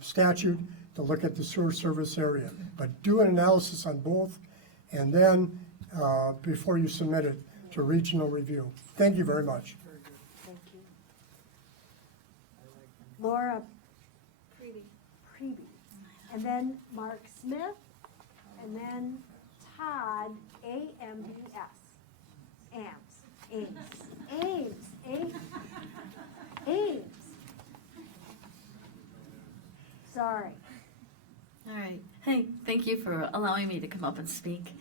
statute to look at the sewer service area. But do an analysis on both, and then before you submit it to regional review. Thank you very much. Thank you. Laura Preby, and then Mark Smith, and then Todd, AMBS. Ames. Sorry. All right. Hey, thank you for allowing me to come up and speak.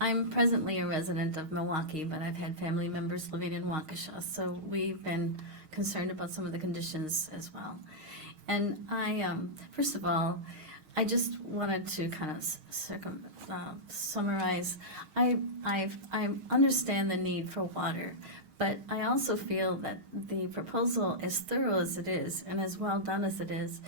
I'm presently a resident of Milwaukee, but I've had family members living in Waukesha, so we've been concerned about some of the conditions as well. And first of all, I just wanted to kind of summarize. I understand the need for water, but I also feel that the proposal, as thorough as it is and as well done as it is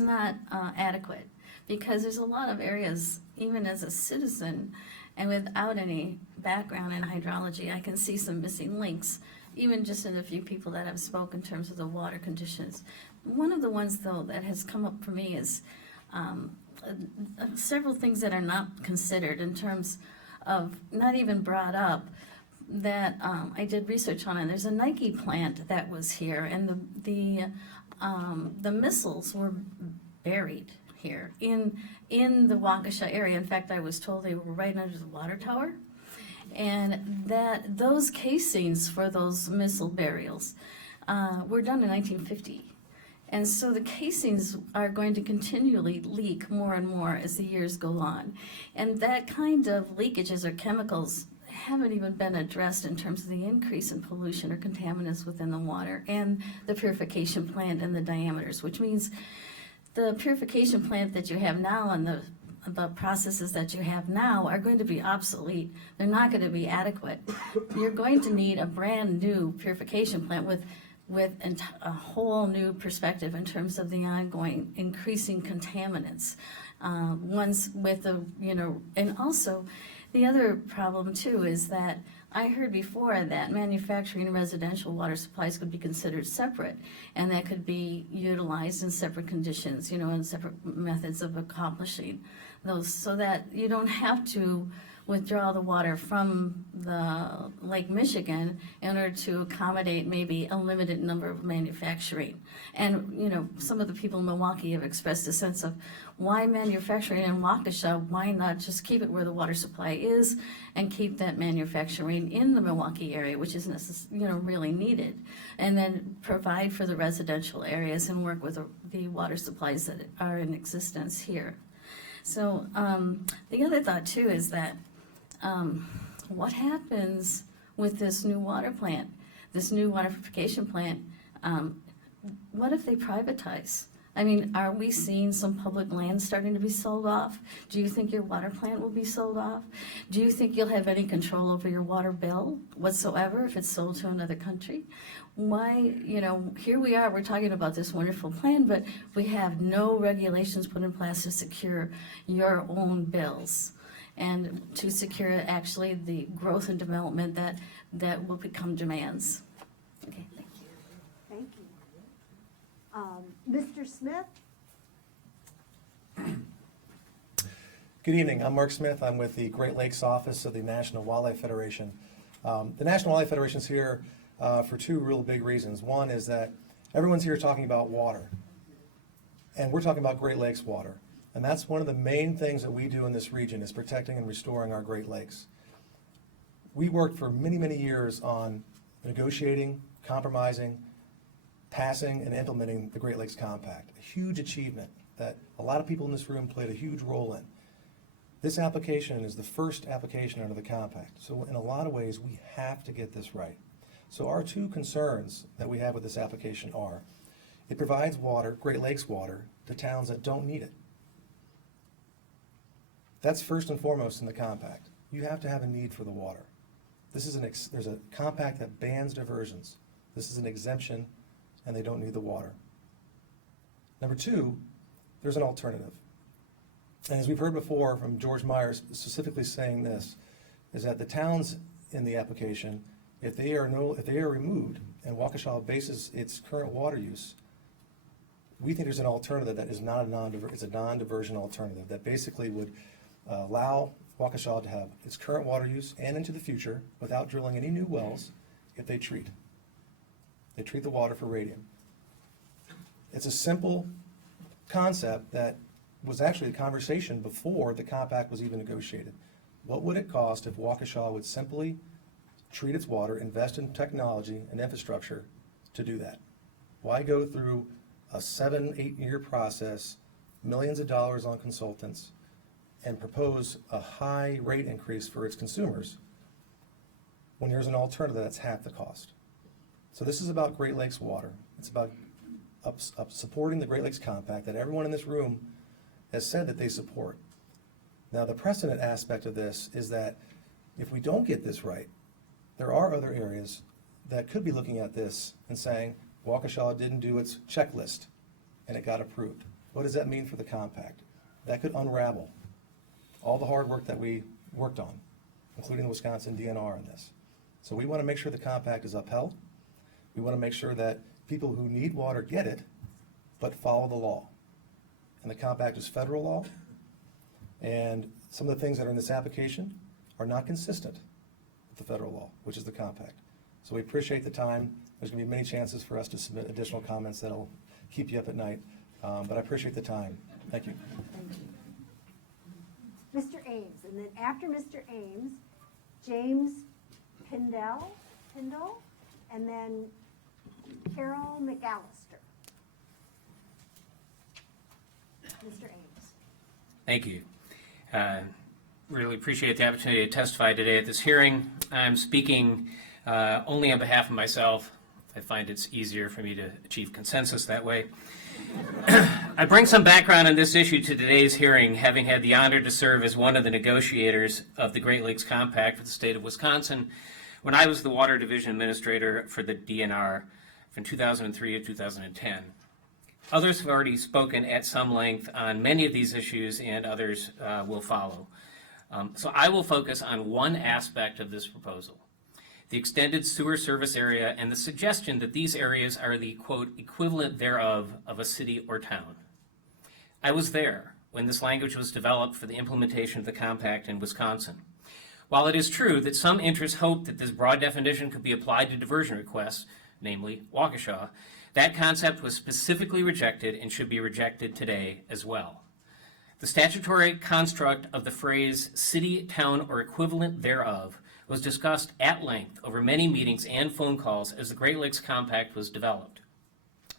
not adequate, because there's a lot of areas, even as a citizen and without any background in hydrology, I can see some missing links, even just in a few people that have spoken in terms of the water conditions. One of the ones, though, that has come up for me is several things that are not considered in terms of, not even brought up, that I did research on. And there's a Nike plant that was here, and the missiles were buried here in the Waukesha area. In fact, I was told they were right under the water tower, and that those casings for those missile burials were done in 1950. And so the casings are going to continually leak more and more as the years go on. And that kind of leakages or chemicals haven't even been addressed in terms of the increase in pollution or contaminants within the water and the purification plant and the diameters, which means the purification plant that you have now and the processes that you have now are going to be obsolete. They're not going to be adequate. You're going to need a brand new purification plant with a whole new perspective in terms of the ongoing increasing contaminants. Ones with and also the other problem too is that I heard before that manufacturing and residential water supplies could be considered separate, and that could be utilized in separate conditions, and separate methods of accomplishing those, so that you don't have to withdraw the water from the Lake Michigan in order to accommodate maybe a limited number of manufacturing. And, some of the people in Milwaukee have expressed a sense of why manufacturing in Waukesha, why not just keep it where the water supply is and keep that manufacturing in the Milwaukee area, which is really needed, and then provide for the residential areas and work with the water supplies that are in existence here. So the other thought too is that what happens with this new water plant, this new water purification plant? What if they privatize I mean, are we seeing some public land starting to be sold off? Do you think your water plant will be sold off? Do you think you'll have any control over your water bill whatsoever if it's sold to another country? Why, here we are, we're talking about this wonderful plan, but we have no regulations put in place to secure your own bills and to secure actually the growth and development that will become demands. Okay, thank you. Thank you. Mr. Smith? Good evening. I'm Mark Smith. I'm with the Great Lakes Office of the National Wildlife Federation. The National Wildlife Federation is here for two real big reasons. One is that everyone's here talking about water, and we're talking about Great Lakes water. And that's one of the main things that we do in this region is protecting and restoring our Great Lakes. We worked for many, many years on negotiating, compromising, passing, and implementing the Great Lakes Compact, a huge achievement that a lot of people in this room played a huge role in. This application is the first application under the compact. So in a lot of ways, we have to get this right. So our two concerns that we have with this application are, it provides water, Great Lakes water, to towns that don't need it. That's first and foremost in the compact. You have to have a need for the water. This is there's a compact that bans diversions. This is an exemption, and they don't need the water. Number two, there's an alternative. And as we've heard before from George Myers specifically saying this, is that the towns in the application, if they are removed and Waukesha bases its current water use, we think there's an alternative that is not it's a non-diversion alternative that basically would allow Waukesha to have its current water use and into the future without drilling any new wells if they treat. They treat the water for radium. It's a simple concept that was actually a conversation before the compact was even negotiated. What would it cost if Waukesha would simply treat its water, invest in technology and infrastructure to do that? Why go through a 7-8 year process, millions of dollars on consultants, and propose a high rate increase for its consumers when there's an alternative that's half the cost? So this is about Great Lakes water. It's about supporting the Great Lakes Compact that everyone in this room has said that they support. Now the precedent aspect of this is that if we don't get this right, there are other areas that could be looking at this and saying, Waukesha didn't do its checklist and it got approved. What does that mean for the compact? That could unravel all the hard work that we worked on, including the Wisconsin DNR in this. So we want to make sure the compact is upheld. We want to make sure that people who need water get it, but follow the law. And the compact is federal law, and some of the things that are in this application are not consistent with the federal law, which is the compact. So we appreciate the time. There's going to be many chances for us to submit additional comments that'll keep you up at night, but I appreciate the time. Thank you. Mr. Ames, and then after Mr. Ames, James Pindell, and then Carol McAllister. Mr. Ames. Thank you. Really appreciate the opportunity to testify today at this hearing. I'm speaking only on behalf of myself. I find it's easier for me to achieve consensus that way. I bring some background on this issue to today's hearing, having had the honor to serve as one of the negotiators of the Great Lakes Compact for the state of Wisconsin when I was the Water Division Administrator for the DNR from 2003 to 2010. Others have already spoken at some length on many of these issues, and others will follow. So I will focus on one aspect of this proposal, the extended sewer service area and the suggestion that these areas are the, quote, equivalent thereof of a city or town. I was there when this language was developed for the implementation of the compact in Wisconsin. While it is true that some interests hoped that this broad definition could be applied to diversion requests, namely Waukesha, that concept was specifically rejected and should be rejected today as well. The statutory construct of the phrase city, town, or equivalent thereof was discussed at length over many meetings and phone calls as the Great Lakes Compact was developed.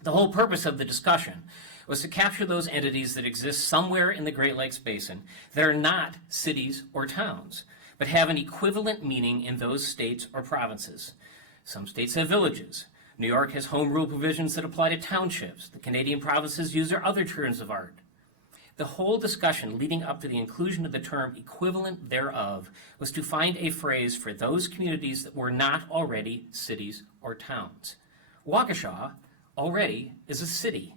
The whole purpose of the discussion was to capture those entities that exist somewhere in the Great Lakes Basin that are not cities or towns, but have an equivalent meaning in those states or provinces. Some states have villages. New York has home rule provisions that apply to townships. The Canadian provinces use their other terms of art. The whole discussion leading up to the inclusion of the term equivalent thereof was to find a phrase for those communities that were not already cities or towns. Waukesha already is a city.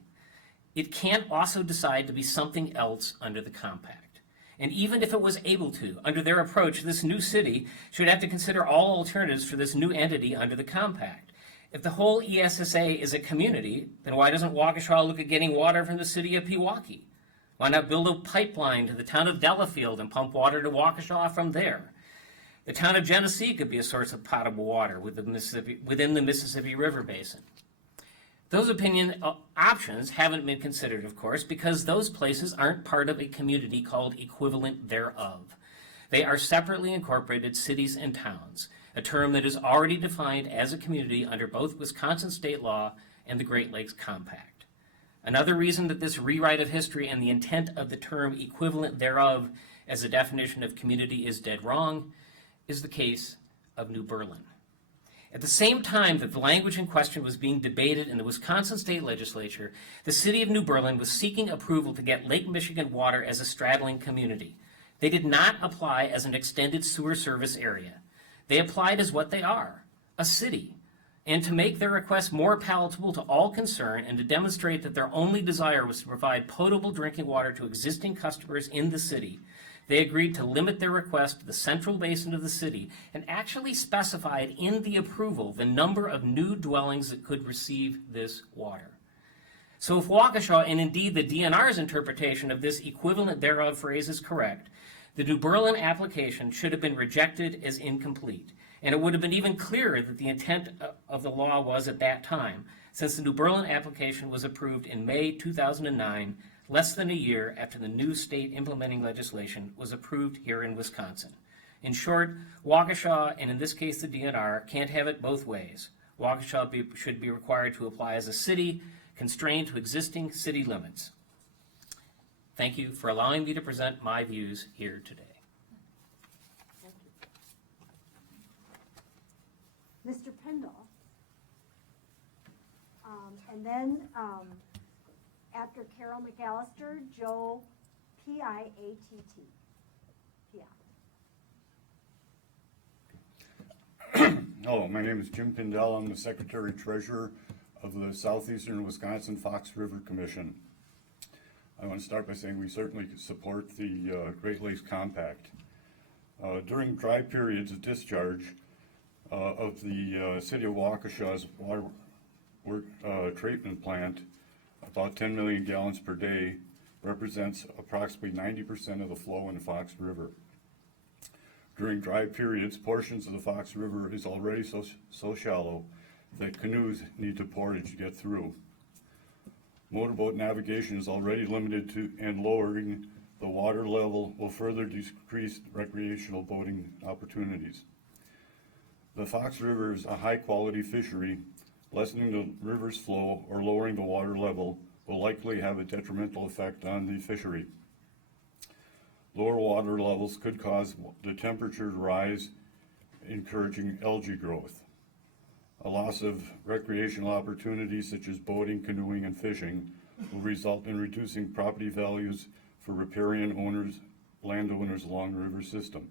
It can't also decide to be something else under the compact. And even if it was able to, under their approach, this new city should have to consider all alternatives for this new entity under the compact. If the whole ESSA is a community, then why doesn't Waukesha look at getting water from the city of Pewaukee? Why not build a pipeline to the town of Delafield and pump water to Waukesha from there? The town of Genesee could be a source of potable water within the Mississippi River Basin. Those options haven't been considered, of course, because those places aren't part of a community called equivalent thereof. They are separately incorporated cities and towns, a term that is already defined as a community under both Wisconsin state law and the Great Lakes Compact. Another reason that this rewrite of history and the intent of the term equivalent thereof as a definition of community is dead wrong is the case of New Berlin. At the same time that the language in question was being debated in the Wisconsin state legislature, the city of New Berlin was seeking approval to get Lake Michigan water as a straddling community. They did not apply as an extended sewer service area. They applied as what they are, a city. And to make their request more palatable to all concerned and to demonstrate that their only desire was to provide potable drinking water to existing customers in the city, they agreed to limit their request to the central basin of the city and actually specified in the approval the number of new dwellings that could receive this water. So if Waukesha, and indeed the DNR's interpretation of this equivalent thereof phrase is correct, the New Berlin application should have been rejected as incomplete. And it would have been even clearer that the intent of the law was at that time, since the New Berlin application was approved in May 2009, less than a year after the new state implementing legislation was approved here in Wisconsin. In short, Waukesha, and in this case the DNR, can't have it both ways. Waukesha should be required to apply as a city, constrained to existing city limits. Thank you for allowing me to present my views here today. Mr. Pendle. And then after Carol McAllister, Joe Piatt. Hello, my name is Jim Pindell. I'm the Secretary Treasurer of the Southeastern Wisconsin Fox River Commission. I want to start by saying we certainly support the Great Lakes Compact. During dry periods of discharge of the city of Waukesha's water treatment plant, about 10 million gallons per day represents approximately 90% of the flow in the Fox River. During dry periods, portions of the Fox River is already so shallow that canoes need to portage to get through. Motorboat navigation is already limited to, and lowering the water level will further decrease recreational boating opportunities. The Fox River is a high-quality fishery. Lessening the river's flow or lowering the water level will likely have a detrimental effect on the fishery. Lower water levels could cause the temperature to rise, encouraging algae growth. A loss of recreational opportunities such as boating, canoeing, and fishing will result in reducing property values for riparian landowners along the river system.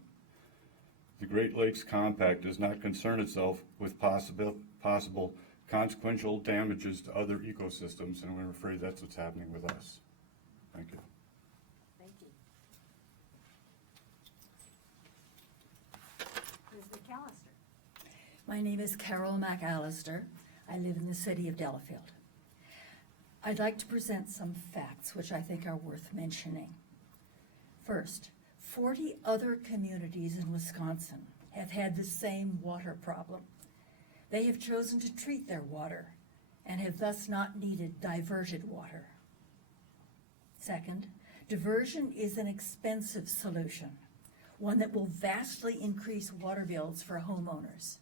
The Great Lakes Compact does not concern itself with possible consequential damages to other ecosystems, and we're afraid that's what's happening with us. Thank you. Thank you. Ms. McAllister. My name is Carol McAllister. I live in the city of Delafield. I'd like to present some facts which I think are worth mentioning. First, 40 other communities in Wisconsin have had the same water problem. They have chosen to treat their water and have thus not needed diverted water. Second, diversion is an expensive solution, one that will vastly increase water bills for homeowners.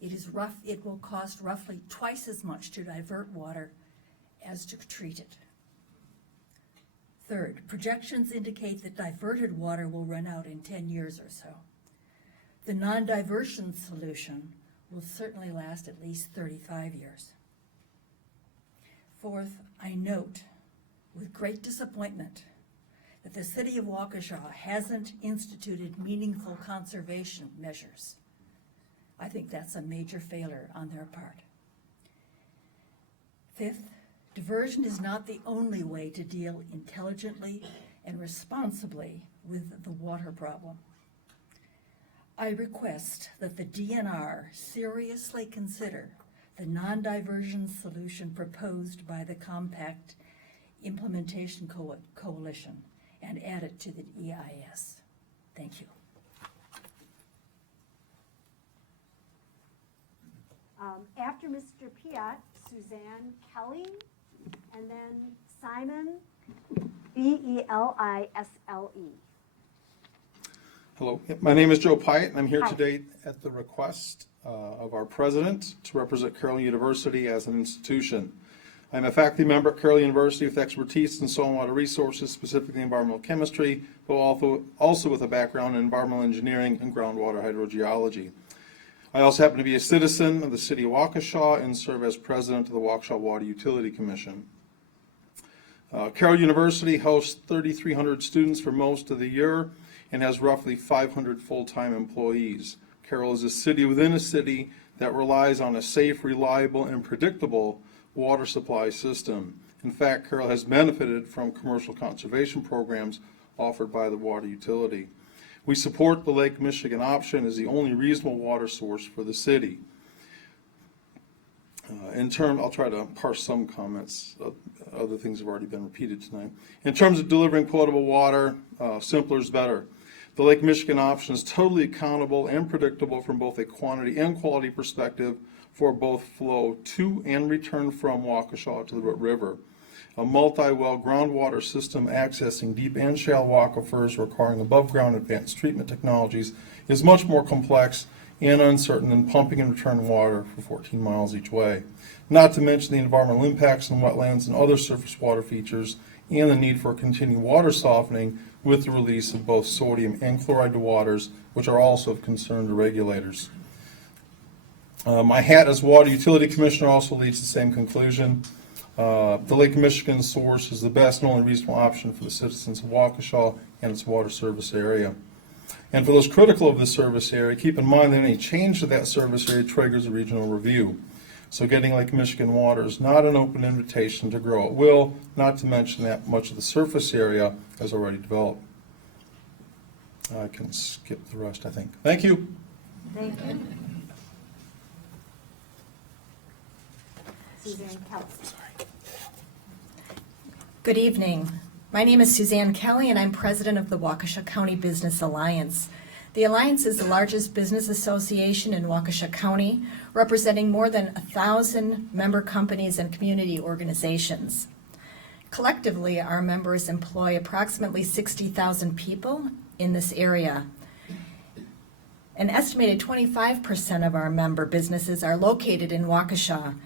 It will cost roughly twice as much to divert water as to treat it. Third, projections indicate that diverted water will run out in 10 years or so. The non-diversion solution will certainly last at least 35 years. Fourth, I note with great disappointment that the city of Waukesha hasn't instituted meaningful conservation measures. I think that's a major failure on their part. Fifth, diversion is not the only way to deal intelligently and responsibly with the water problem. I request that the DNR seriously consider the non-diversion solution proposed by the Compact Implementation Coalition and add it to the EIS. Thank you. After Mr. Piat, Suzanne Kelly, and then Simon, Belisle. Hello, my name is Joe Pyatt, and I'm here Hi. today at the request of our president to represent Carroll University as an institution. I'm a faculty member at Carroll University with expertise in stormwater resources, specifically environmental chemistry, but also with a background in environmental engineering and groundwater hydrogeology. I also happen to be a citizen of the city of Waukesha and serve as president of the Waukesha Water Utility Commission. Carroll University hosts 3,300 students for most of the year and has roughly 500 full-time employees. Carroll is a city within a city that relies on a safe, reliable, and predictable water supply system. In fact, Carroll has benefited from commercial conservation programs offered by the water utility. We support the Lake Michigan option as the only reasonable water source for the city. I'll try to parse some comments. Other things have already been repeated tonight. In terms of delivering potable water, simpler is better. The Lake Michigan option is totally accountable and predictable from both a quantity and quality perspective for both flow to and return from Waukesha to the Root River. A multi-well groundwater system accessing deep and shallow aquifers requiring above-ground advanced treatment technologies is much more complex and uncertain than pumping and return water for 14 miles each way. Not to mention the environmental impacts on wetlands and other surface water features and the need for continued water softening with the release of both sodium and chloride to waters, which are also of concern to regulators. My hat as Water Utility Commissioner also leads to the same conclusion. The Lake Michigan source is the best and only reasonable option for the citizens of Waukesha and its water service area. And for those critical of the service area, keep in mind that any change to that service area triggers a regional review. So getting Lake Michigan water is not an open invitation to grow at will, not to mention that much of the surface area has already developed. I can skip the rest, I think. Thank you. Thank you. Suzanne Kelly. Good evening. My name is Suzanne Kelly, and I'm president of the Waukesha County Business Alliance. The Alliance is the largest business association in Waukesha County, representing more than 1,000 member companies and community organizations. Collectively, our members employ approximately 60,000 people in this area. An estimated 25% of our member businesses are located in Waukesha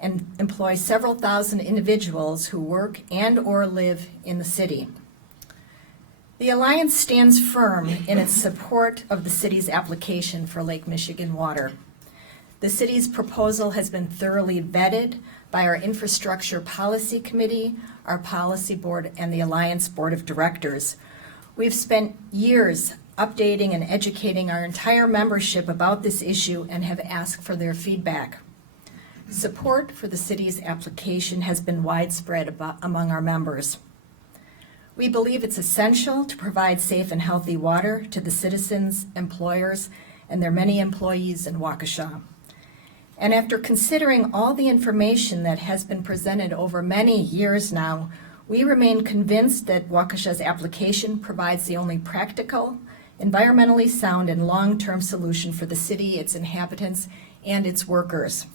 and employ several thousand individuals who work and/or live in the city. The Alliance stands firm in its support of the city's application for Lake Michigan water. The city's proposal has been thoroughly vetted by our Infrastructure Policy Committee, our Policy Board, and the Alliance Board of Directors. We've spent years updating and educating our entire membership about this issue and have asked for their feedback. Support for the city's application has been widespread among our members. We believe it's essential to provide safe and healthy water to the citizens, employers, and their many employees in Waukesha. And after considering all the information that has been presented over many years now, we remain convinced that Waukesha's application provides the only practical, environmentally sound, and long-term solution for the city, its inhabitants, and its workers.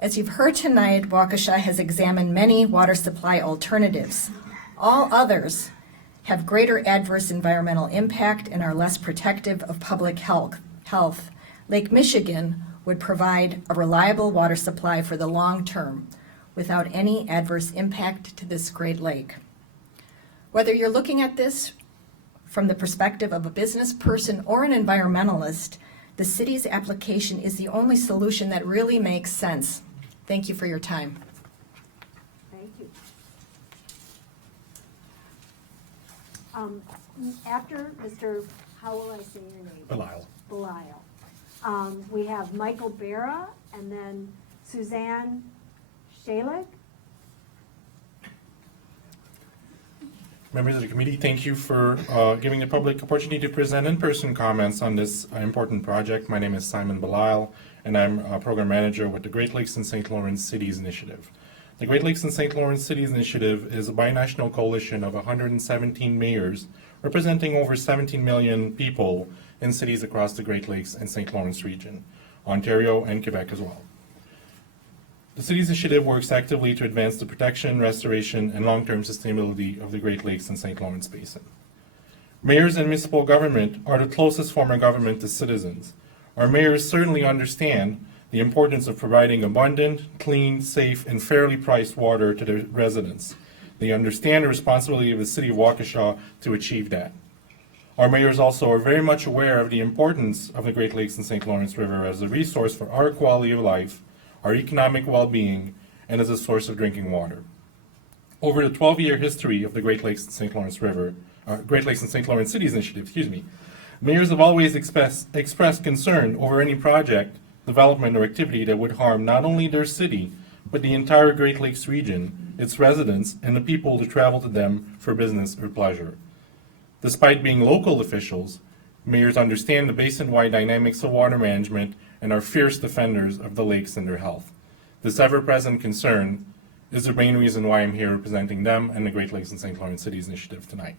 As you've heard tonight, Waukesha has examined many water supply alternatives. All others have greater adverse environmental impact and are less protective of public health. Lake Michigan would provide a reliable water supply for the long term without any adverse impact to this great lake. Whether you're looking at this from the perspective of a business person or an environmentalist, The city's application is the only solution that really makes sense. Thank you for your time. Thank you. After Mr., how will I say your name? Belisle. We have Michael Barra and then Suzanne Shalik. Members of the committee, thank you for giving the public opportunity to present in-person comments on this important project. My name is Simon Belisle, and I'm a program manager with the Great Lakes and St. Lawrence Cities Initiative. The Great Lakes and St. Lawrence Cities Initiative is a binational coalition of 117 mayors representing over 17 million people in cities across the Great Lakes and St. Lawrence region, Ontario and Quebec as well. The city's initiative works actively to advance the protection, restoration, and long-term sustainability of the Great Lakes and St. Lawrence Basin. Mayors and municipal government are the closest form of government to citizens. Our mayors certainly understand the importance of providing abundant, clean, safe, and fairly priced water to their residents. They understand the responsibility of the city of Waukesha to achieve that. Our mayors also are very much aware of the importance of the Great Lakes and St. Lawrence River as a resource for our quality of life, our economic well-being, and as a source of drinking water. Over the 12-year history of the Great Lakes and St. Lawrence Cities Initiative, mayors have always expressed concern over any project, development, or activity that would harm not only their city, but the entire Great Lakes region, its residents, and the people who travel to them for business or pleasure. Despite being local officials, mayors understand the basin-wide dynamics of water management and are fierce defenders of the lakes and their health. This ever-present concern is the main reason why I'm here representing them and the Great Lakes and St. Lawrence Cities Initiative tonight.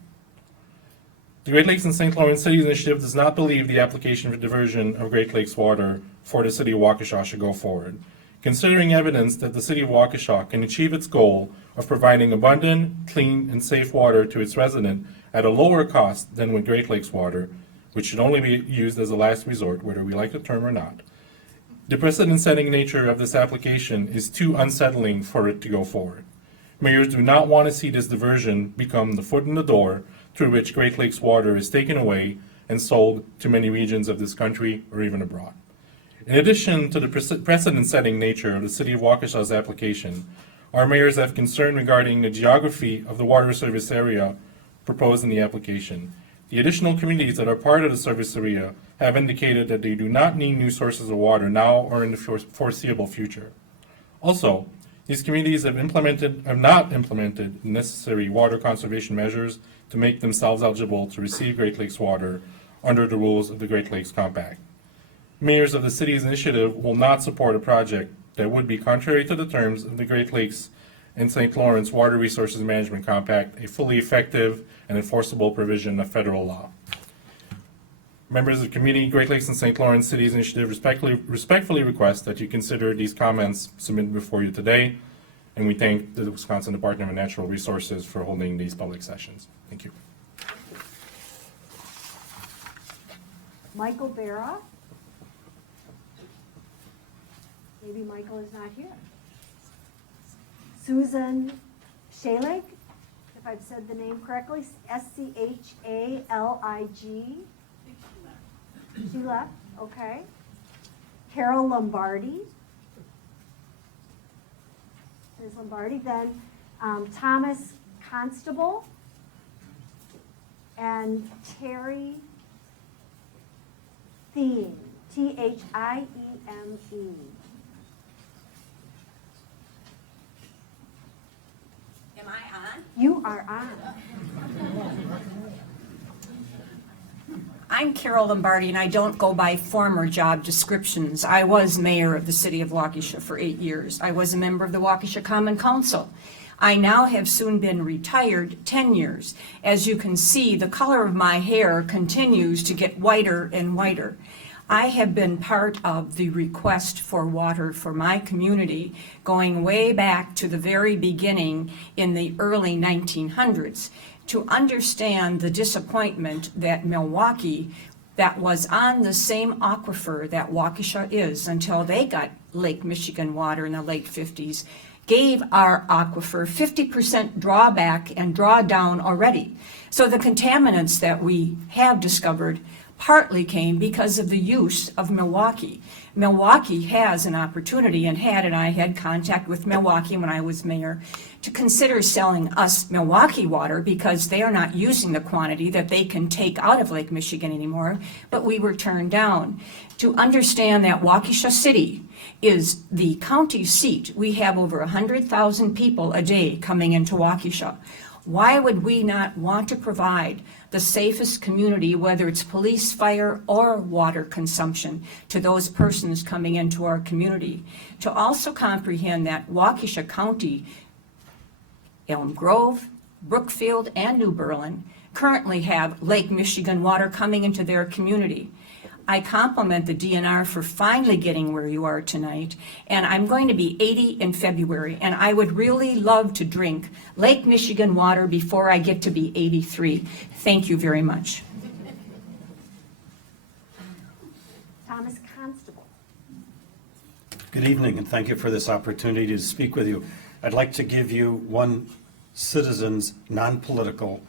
The Great Lakes and St. Lawrence Cities Initiative does not believe the application for diversion of Great Lakes water for the city of Waukesha should go forward. Considering evidence that the city of Waukesha can achieve its goal of providing abundant, clean, and safe water to its residents at a lower cost than with Great Lakes water, which should only be used as a last resort, whether we like the term or not. The precedent-setting nature of this application is too unsettling for it to go forward. Mayors do not want to see this diversion become the foot in the door through which Great Lakes water is taken away and sold to many regions of this country or even abroad. In addition to the precedent-setting nature of the city of Waukesha's application, our mayors have concern regarding the geography of the water service area proposed in the application. The additional communities that are part of the service area have indicated that they do not need new sources of water now or in the foreseeable future. Also, these communities have not implemented necessary water conservation measures to make themselves eligible to receive Great Lakes water under the rules of the Great Lakes Compact. Mayors of the city's initiative will not support a project that would be contrary to the terms of the Great Lakes and St. Lawrence Water Resources Management Compact, a fully effective and enforceable provision of federal law. Members of the committee, Great Lakes and St. Lawrence Cities Initiative respectfully request that you consider these comments submitted before you today, and we thank the Wisconsin Department of Natural Resources for holding these public sessions. Thank you. Michael Barra. Maybe Michael is not here. Susan Shalik, if I've said the name correctly, Schalig. She left, okay. Carol Lombardi. Ms. Lombardi, then Thomas Constable and Terry Thieme, Thieme. Am I on? You are on. I'm Carol Lombardi, and I don't go by former job descriptions. I was mayor of the city of Waukesha for 8 years. I was a member of the Waukesha Common Council. I now have soon been retired 10 years. As you can see, the color of my hair continues to get whiter and whiter. I have been part of the request for water for my community going way back to the very beginning in the early 1900s. To understand the disappointment that Milwaukee, that was on the same aquifer that Waukesha is until they got Lake Michigan water in the late 50s, gave our aquifer 50% drawback and drawdown already. So the contaminants that we have discovered partly came because of the use of Milwaukee. Milwaukee has an opportunity, and I had contact with Milwaukee when I was mayor, to consider selling us Milwaukee water because they are not using the quantity that they can take out of Lake Michigan anymore, but we were turned down. To understand that Waukesha City is the county seat, we have over 100,000 people a day coming into Waukesha. Why would we not want to provide the safest community, whether it's police, fire, or water consumption, to those persons coming into our community? To also comprehend that Waukesha County, Elm Grove, Brookfield, and New Berlin currently have Lake Michigan water coming into their community. I compliment the DNR for finally getting where you are tonight, and I'm going to be 80 in February, and I would really love to drink Lake Michigan water before I get to be 83. Thank you very much. Thomas Constable. Good evening, and thank you for this opportunity to speak with you. I'd like to give you one citizen's non-political,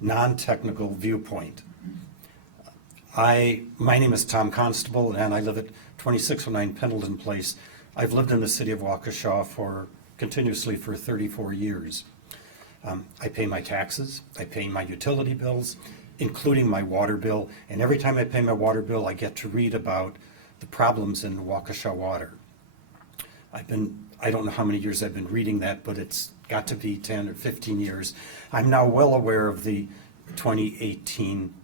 non-technical viewpoint. My name is Tom Constable, and I live at 2609 Pendleton Place. I've lived in the city of Waukesha continuously for 34 years. I pay my taxes, I pay my utility bills, including my water bill, and every time I pay my water bill, I get to read about the problems in Waukesha water. I don't know how many years I've been reading that, but it's got to be 10 or 15 years. I'm now well aware of the 2018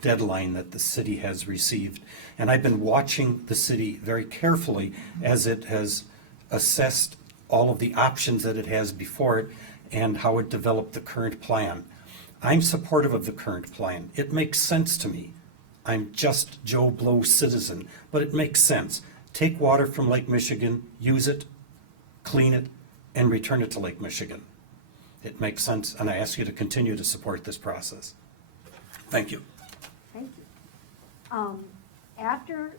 deadline that the city has received. And I've been watching the city very carefully as it has assessed all of the options that it has before it and how it developed the current plan. I'm supportive of the current plan. It makes sense to me. I'm just Joe Blow citizen, but it makes sense. Take water from Lake Michigan, use it, clean it, and return it to Lake Michigan. It makes sense, and I ask you to continue to support this process. Thank you. Thank you. After,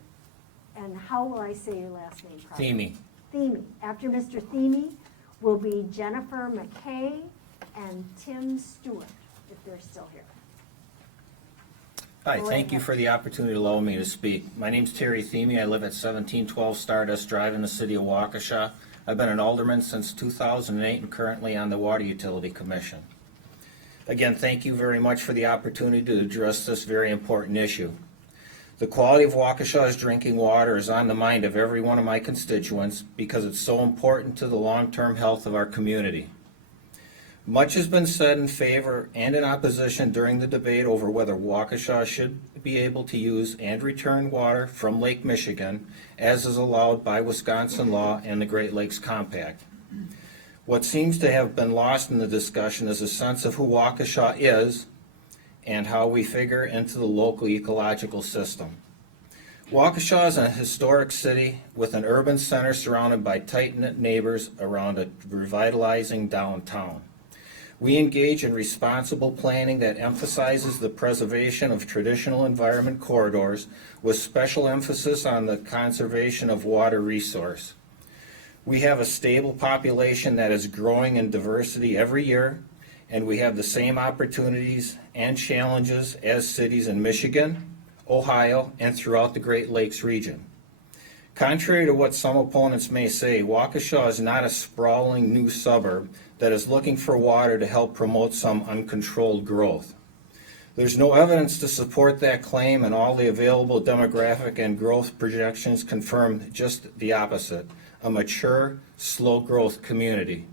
and how will I say your last name properly? Themey. Themey. After Mr. Themey will be Jennifer McKay and Tim Stewart, if they're still here. Hi, thank you for the opportunity to allow me to speak. My name's Terry Themey. I live at 1712 Stardust Drive in the city of Waukesha. I've been an alderman since 2008 and currently on the Water Utility Commission. Again, thank you very much for the opportunity to address this very important issue. The quality of Waukesha's drinking water is on the mind of every one of my constituents because it's so important to the long-term health of our community. Much has been said in favor and in opposition during the debate over whether Waukesha should be able to use and return water from Lake Michigan, as is allowed by Wisconsin law and the Great Lakes Compact. What seems to have been lost in the discussion is a sense of who Waukesha is and how we figure into the local ecological system. Waukesha is a historic city with an urban center surrounded by tight-knit neighbors around a revitalizing downtown. We engage in responsible planning that emphasizes the preservation of traditional environment corridors with special emphasis on the conservation of water resource. We have a stable population that is growing in diversity every year, and we have the same opportunities and challenges as cities in Michigan, Ohio, and throughout the Great Lakes region. Contrary to what some opponents may say, Waukesha is not a sprawling new suburb that is looking for water to help promote some uncontrolled growth. There's no evidence to support that claim, and all the available demographic and growth projections confirm just the opposite. A mature, slow-growth community.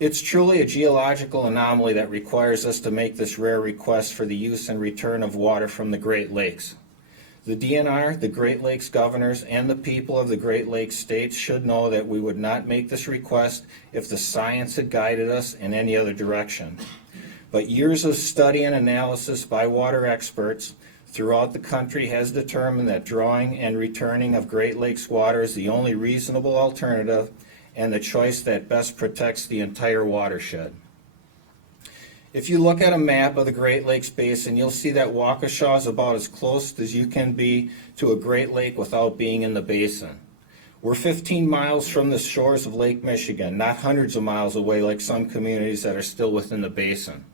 It's truly a geological anomaly that requires us to make this rare request for the use and return of water from the Great Lakes. The DNR, the Great Lakes governors, and the people of the Great Lakes states should know that we would not make this request if the science had guided us in any other direction. But years of study and analysis by water experts throughout the country has determined that drawing and returning of Great Lakes water is the only reasonable alternative and the choice that best protects the entire watershed. If you look at a map of the Great Lakes Basin, you'll see that Waukesha is about as close as you can be to a Great Lake without being in the basin. We're 15 miles from the shores of Lake Michigan, not hundreds of miles away like some communities that are still within the basin.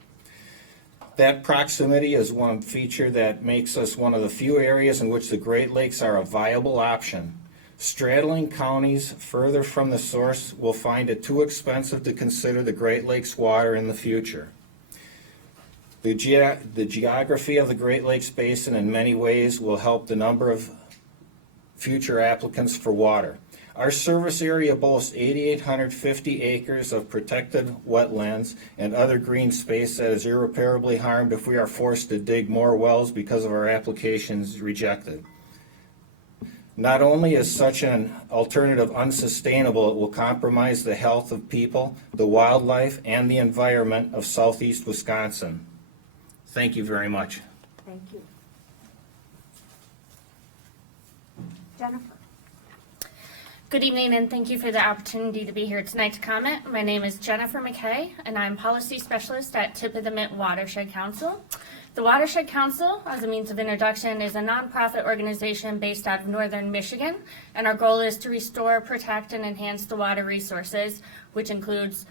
That proximity is one feature that makes us one of the few areas in which the Great Lakes are a viable option. Straddling counties further from the source will find it too expensive to consider the Great Lakes water in the future. The geography of the Great Lakes Basin in many ways will help the number of future applicants for water. Our service area boasts 8,850 acres of protected wetlands and other green space that is irreparably harmed if we are forced to dig more wells because of our applications rejected. Not only is such an alternative unsustainable, it will compromise the health of people, the wildlife, and the environment of southeast Wisconsin. Thank you very much. Thank you. Jennifer. Good evening, and thank you for the opportunity to be here tonight to comment. My name is Jennifer McKay, and I'm Policy Specialist at Tip of the Mint Watershed Council. The Watershed Council, as a means of introduction, is a nonprofit organization based out of northern Michigan, and our goal is to restore, protect, and enhance the water resources, which includes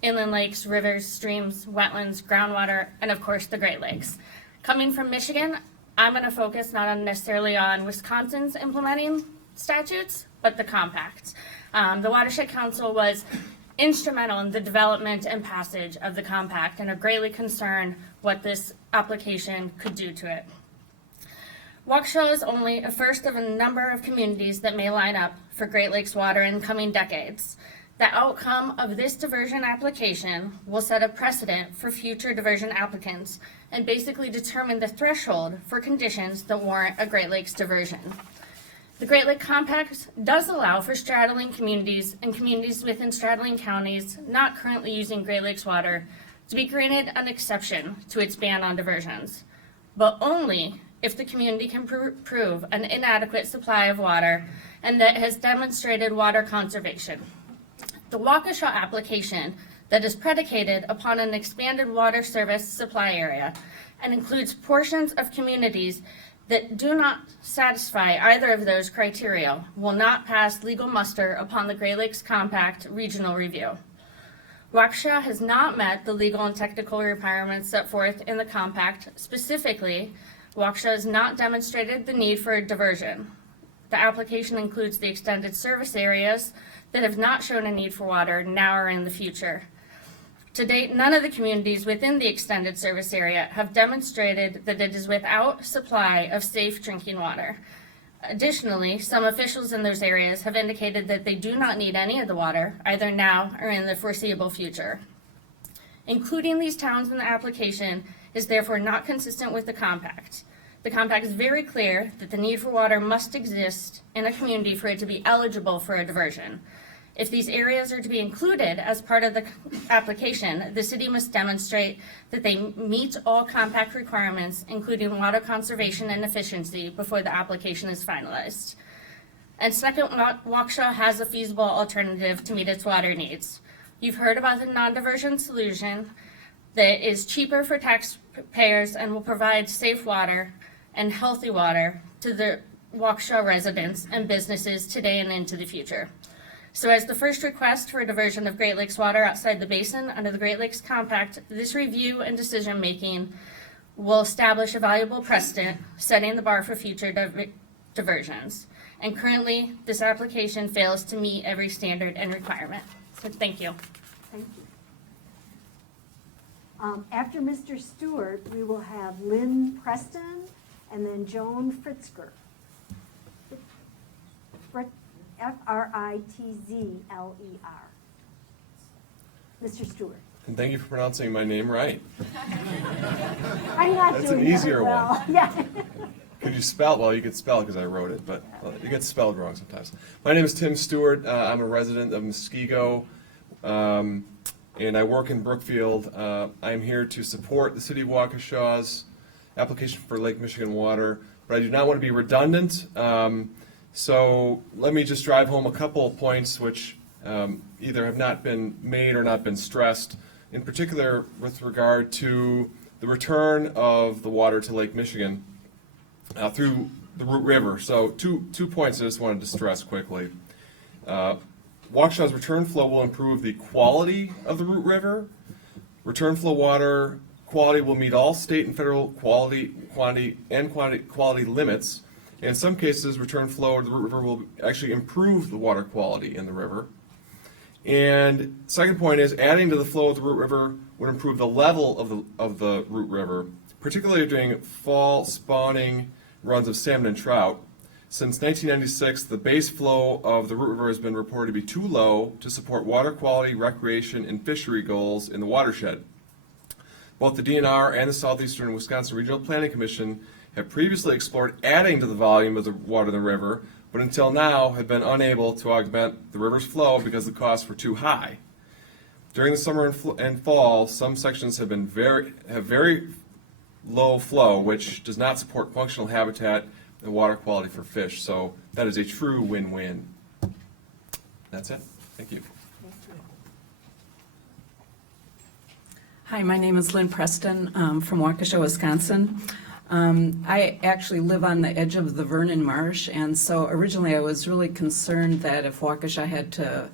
inland lakes, rivers, streams, wetlands, groundwater, and of course the Great Lakes. Coming from Michigan, I'm going to focus not necessarily on Wisconsin's implementing statutes, but the compacts. The Watershed Council was instrumental in the development and passage of the compact and are greatly concerned what this application could do to it. Waukesha is only a first of a number of communities that may line up for Great Lakes water in coming decades. The outcome of this diversion application will set a precedent for future diversion applicants and basically determine the threshold for conditions that warrant a Great Lakes diversion. The Great Lake Compact does allow for straddling communities and communities within straddling counties not currently using Great Lakes water to be granted an exception to its ban on diversions, but only if the community can prove an inadequate supply of water and that has demonstrated water conservation. The Waukesha application that is predicated upon an expanded water service supply area and includes portions of communities that do not satisfy either of those criteria will not pass legal muster upon the Great Lakes Compact regional review. Waukesha has not met the legal and technical requirements set forth in the compact. Specifically, Waukesha has not demonstrated the need for a diversion. The application includes the extended service areas that have not shown a need for water now or in the future. To date, none of the communities within the extended service area have demonstrated that it is without supply of safe drinking water. Additionally, some officials in those areas have indicated that they do not need any of the water, either now or in the foreseeable future. Including these towns in the application is therefore not consistent with the compact. The compact is very clear that the need for water must exist in a community for it to be eligible for a diversion. If these areas are to be included as part of the application, the city must demonstrate that they meet all compact requirements, including water conservation and efficiency, before the application is finalized. And second, Waukesha has a feasible alternative to meet its water needs. You've heard about the non-diversion solution that is cheaper for taxpayers and will provide safe water and healthy water to the Waukesha residents and businesses today and into the future. So as the first request for a diversion of Great Lakes water outside the basin under the Great Lakes Compact, this review and decision-making will establish a valuable precedent, setting the bar for future diversions. And currently, this application fails to meet every standard and requirement. So thank you. Thank you. After Mr. Stewart, we will have Lynn Preston and then Joan Fritzger. Fritzler. Mr. Stewart. And thank you for pronouncing my name right. I'm not That's doing an easier very well. one. Yeah. Could you spell? Well, you could spell because I wrote it, but it gets spelled wrong sometimes. My name is Tim Stewart. I'm a resident of Muskego, and I work in Brookfield. I'm here to support the City of Waukesha's application for Lake Michigan water, but I do not want to be redundant. So let me just drive home a couple of points which either have not been made or not been stressed, in particular with regard to the return of the water to Lake Michigan through the Root River. So two points I just wanted to stress quickly. Waukesha's return flow will improve the quality of the Root River. Return flow water quality will meet all state and federal quality limits. In some cases, return flow of the Root River will actually improve the water quality in the river. And second point is adding to the flow of the Root River would improve the level of the Root River, particularly during fall spawning runs of salmon and trout. Since 1996, the base flow of the Root River has been reported to be too low to support water quality, recreation, and fishery goals in the watershed. Both the DNR and the Southeastern Wisconsin Regional Planning Commission have previously explored adding to the volume of the water in the river, but until now have been unable to augment the river's flow because the costs were too high. During the summer and fall, some sections have very low flow, which does not support functional habitat and water quality for fish. So that is a true win-win. That's it. Thank you. Hi, my name is Lynn Preston from Waukesha, Wisconsin. I actually live on the edge of the Vernon Marsh, and so originally I was really concerned that if Waukesha had to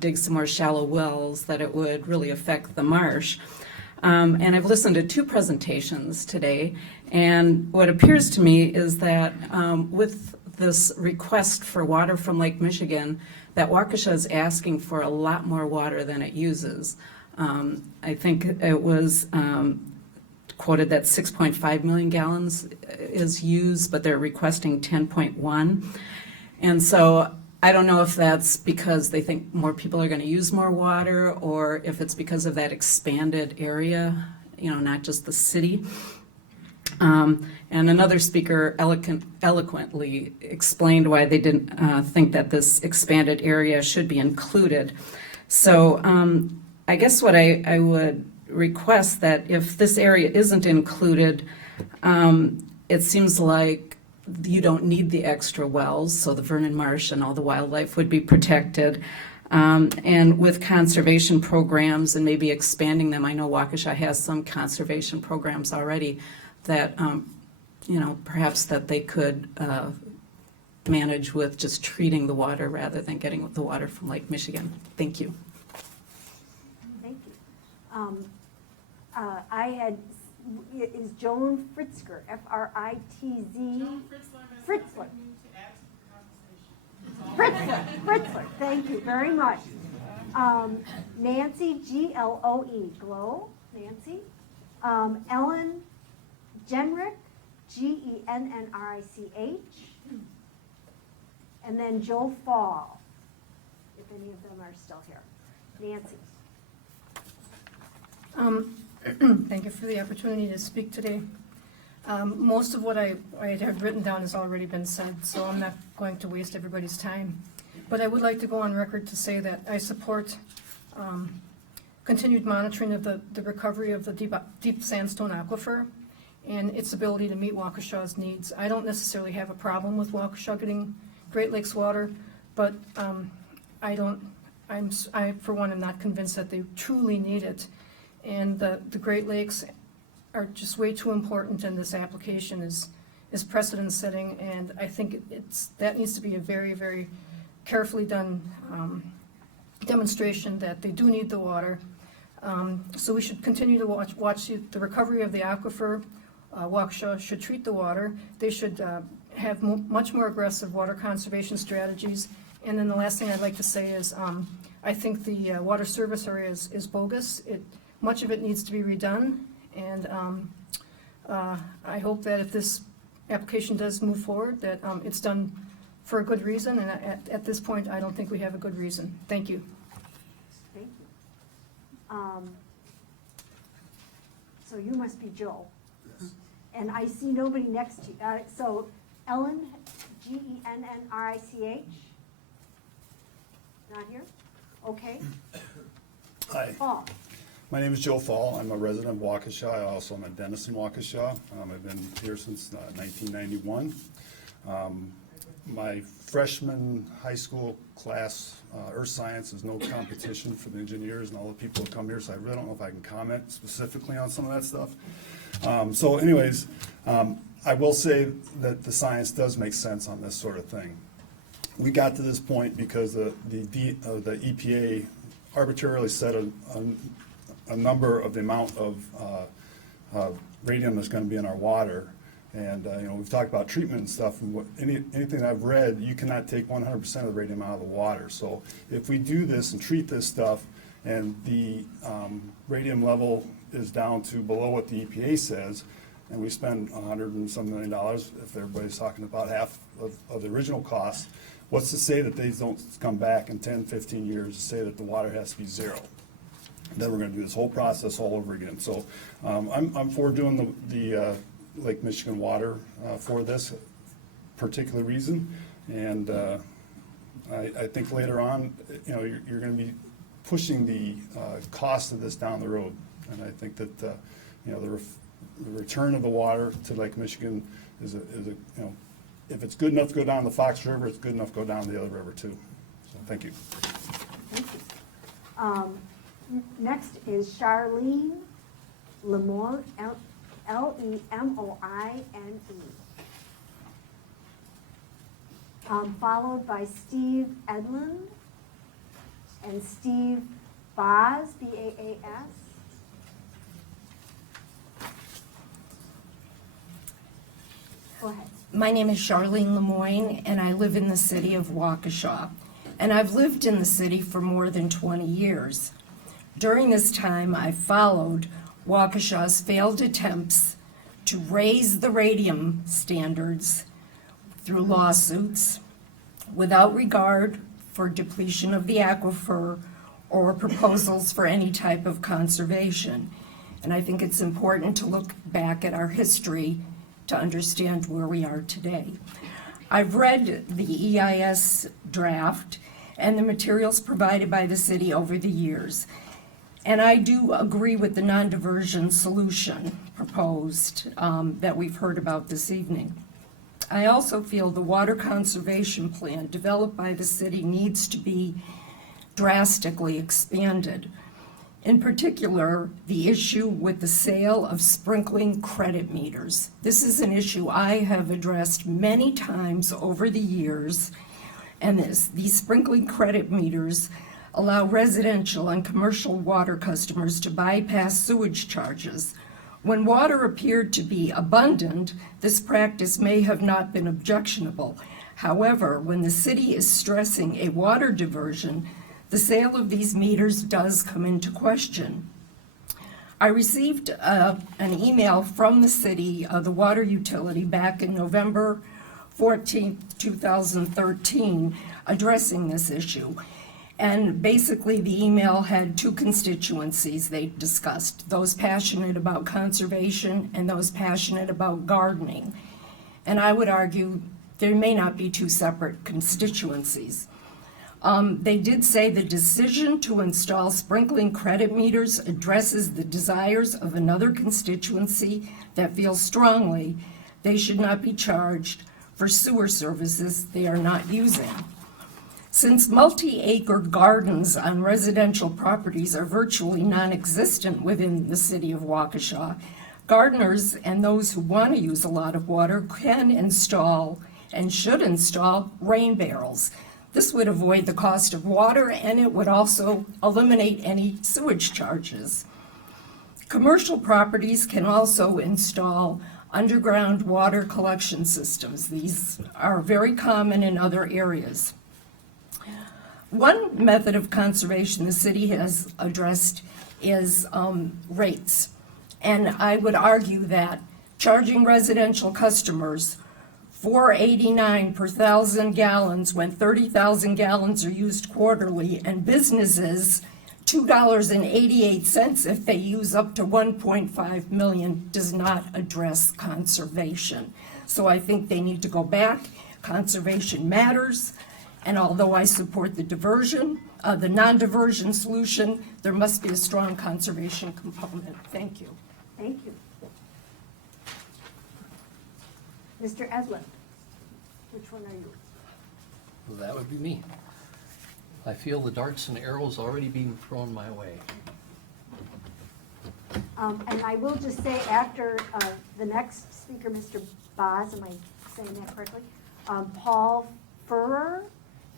dig some more shallow wells, that it would really affect the marsh. And I've listened to two presentations today, and what appears to me is that with this request for water from Lake Michigan, that Waukesha is asking for a lot more water than it uses. I think it was quoted that 6.5 million gallons is used, but they're requesting 10.1. And so I don't know if that's because they think more people are going to use more water, or if it's because of that expanded area, you know, not just the city. And another speaker eloquently explained why they didn't think that this expanded area should be included. So I guess what I would request that if this area isn't included, it seems like you don't need the extra wells, so the Vernon Marsh and all the wildlife would be protected. And with conservation programs and maybe expanding them, I know Waukesha has some conservation programs already that, you know, perhaps that they could manage with just treating the water rather than getting the water from Lake Michigan. Thank you. Thank you. Is Joan Fritzker, F-R-I-T-Z? Fritzler. Fritzler, thank you very much. Nancy, G-L-O-E, Glow, Nancy. Ellen Genrich, G-E-N-N-R-I-C-H. And then Joe Fall, if any of them are still here. Nancy. Thank you for the opportunity to speak today. Most of what I had written down has already been said, so I'm not going to waste everybody's time. But I would like to go on record to say that I support continued monitoring of the recovery of the deep sandstone aquifer and its ability to meet Waukesha's needs. I don't necessarily have a problem with Waukesha getting Great Lakes water, but I for one am not convinced that they truly need it. And the Great Lakes are just way too important, and this application is precedent setting, and I think that needs to be a very, very carefully done demonstration that they do need the water. So we should continue to watch the recovery of the aquifer. Waukesha should treat the water. They should have much more aggressive water conservation strategies. And then the last thing I'd like to say is I think the water service area is bogus. Much of it needs to be redone, and I hope that if this application does move forward, that it's done for a good reason, and at this point, I don't think we have a good reason. Thank you. Thank you. So you must be Joe. Yes. And I see nobody next to you. So Ellen, G-E-N-N-R-I-C-H? Not here? Okay. Hi. Paul. My name is Joe Fall. I'm a resident of Waukesha. I also am a dentist in Waukesha. I've been here since 1991. My freshman high school class, Earth Science, is no competition for the engineers and all the people who come here, so I really don't know if I can comment specifically on some of that stuff. So anyways, I will say that the science does make sense on this sort of thing. We got to this point because the EPA arbitrarily set a number of the amount of radium that's going to be in our water. And, we've talked about treatment and stuff, and anything I've read, you cannot take 100% of the radium out of the water. So if we do this and treat this stuff, and the radium level is down to below what the EPA says, and we spend $100 and some million, if everybody's talking about half of the original cost, what's to say that they don't come back in 10, 15 years to say that the water has to be zero? Then we're going to do this whole process all over again. So I'm for doing the Lake Michigan water for this particular reason, and I think later on, you're going to be pushing the cost of this down the road, and I think that the return of the water to Lake Michigan is a if it's good enough to go down the Fox River, it's good enough to go down the other river too. So thank you. Thank you. Next is Charlene Lemoine, Lemoine. Followed by Steve Edlund and Steve Baas, B-A-A-S. Go ahead. My name is Charlene Lemoine, and I live in the city of Waukesha. And I've lived in the city for more than 20 years. During this time, I followed Waukesha's failed attempts to raise the radium standards through lawsuits without regard for depletion of the aquifer or proposals for any type of conservation. And I think it's important to look back at our history to understand where we are today. I've read the EIS draft and the materials provided by the city over the years, and I do agree with the non-diversion solution proposed that we've heard about this evening. I also feel the water conservation plan developed by the city needs to be drastically expanded. In particular, the issue with the sale of sprinkling credit meters. This is an issue I have addressed many times over the years, and these sprinkling credit meters allow residential and commercial water customers to bypass sewage charges. When water appeared to be abundant, this practice may have not been objectionable. However, when the city is stressing a water diversion, the sale of these meters does come into question. I received an email from the city, the water utility, back in November 14, 2013, addressing this issue. And basically, the email had two constituencies they discussed, those passionate about conservation and those passionate about gardening. And I would argue there may not be two separate constituencies. They did say the decision to install sprinkling credit meters addresses the desires of another constituency that feels strongly they should not be charged for sewer services they are not using. Since multi-acre gardens on residential properties are virtually non-existent within the city of Waukesha, gardeners and those who want to use a lot of water can install and should install rain barrels. This would avoid the cost of water, and it would also eliminate any sewage charges. Commercial properties can also install underground water collection systems. These are very common in other areas. One method of conservation the city has addressed is rates. And I would argue that charging residential customers $4.89 per 1,000 gallons when 30,000 gallons are used quarterly, and businesses $2.88 if they use up to 1.5 million does not address conservation. So I think they need to go back. Conservation matters, and although I support the diversion, the non-diversion solution, there must be a strong conservation component. Thank you. Thank you. Mr. Edlund, which one are you? Well, that would be me. I feel the darts and arrows already being thrown my way. And I will just say after the next speaker, Mr. Baas, am I saying that correctly? Paul Furrer,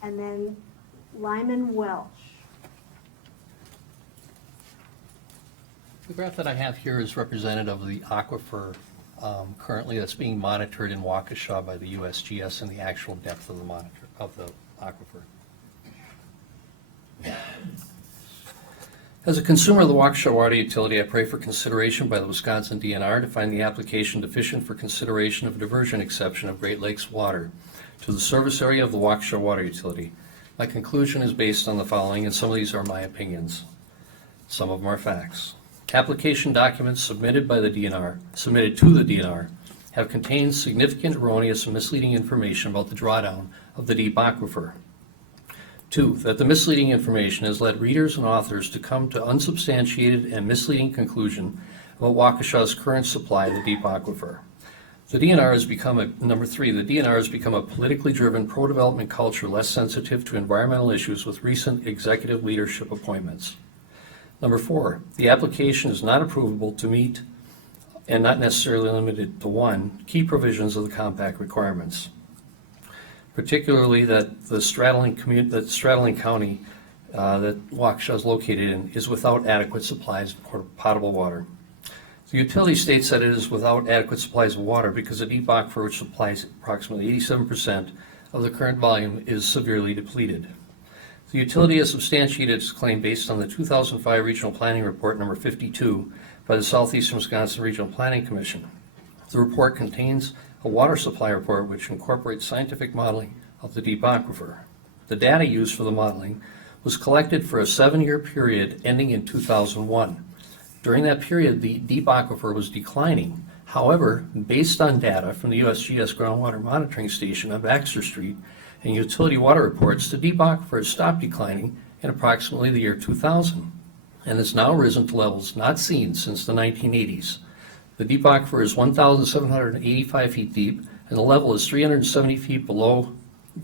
and then Lyman Welch. The graph that I have here is representative of the aquifer currently that's being monitored in Waukesha by the USGS and the actual depth of the aquifer. As a consumer of the Waukesha water utility, I pray for consideration by the Wisconsin DNR to find the application deficient for consideration of a diversion exception of Great Lakes water to the service area of the Waukesha water utility. My conclusion is based on the following, and some of these are my opinions. Some of them are facts. Application documents submitted to the DNR, have contained significant erroneous and misleading information about the drawdown of the deep aquifer. 2, that the misleading information has led readers and authors to come to unsubstantiated and misleading conclusion about Waukesha's current supply of the deep aquifer. The DNR has become number 3, the DNR has become a politically driven pro-development culture less sensitive to environmental issues with recent executive leadership appointments. Number 4, the application is not approvable to meet, and not necessarily limited to 1, key provisions of the compact requirements, particularly that the straddling county that Waukesha is located in is without adequate supplies of potable water. The utility states that it is without adequate supplies of water because the deep aquifer, which supplies approximately 87% of the current volume, is severely depleted. The utility has substantiated its claim based on the 2005 Regional Planning Report number 52 by the Southeastern Wisconsin Regional Planning Commission. The report contains a water supply report which incorporates scientific modeling of the deep aquifer. The data used for the modeling was collected for a 7-year period ending in 2001. During that period, the deep aquifer was declining. However, based on data from the USGS Groundwater Monitoring Station on Baxter Street and utility water reports, the deep aquifer has stopped declining in approximately the year 2000 and has now risen to levels not seen since the 1980s. The deep aquifer is 1,785 feet deep, and the level is 370 feet below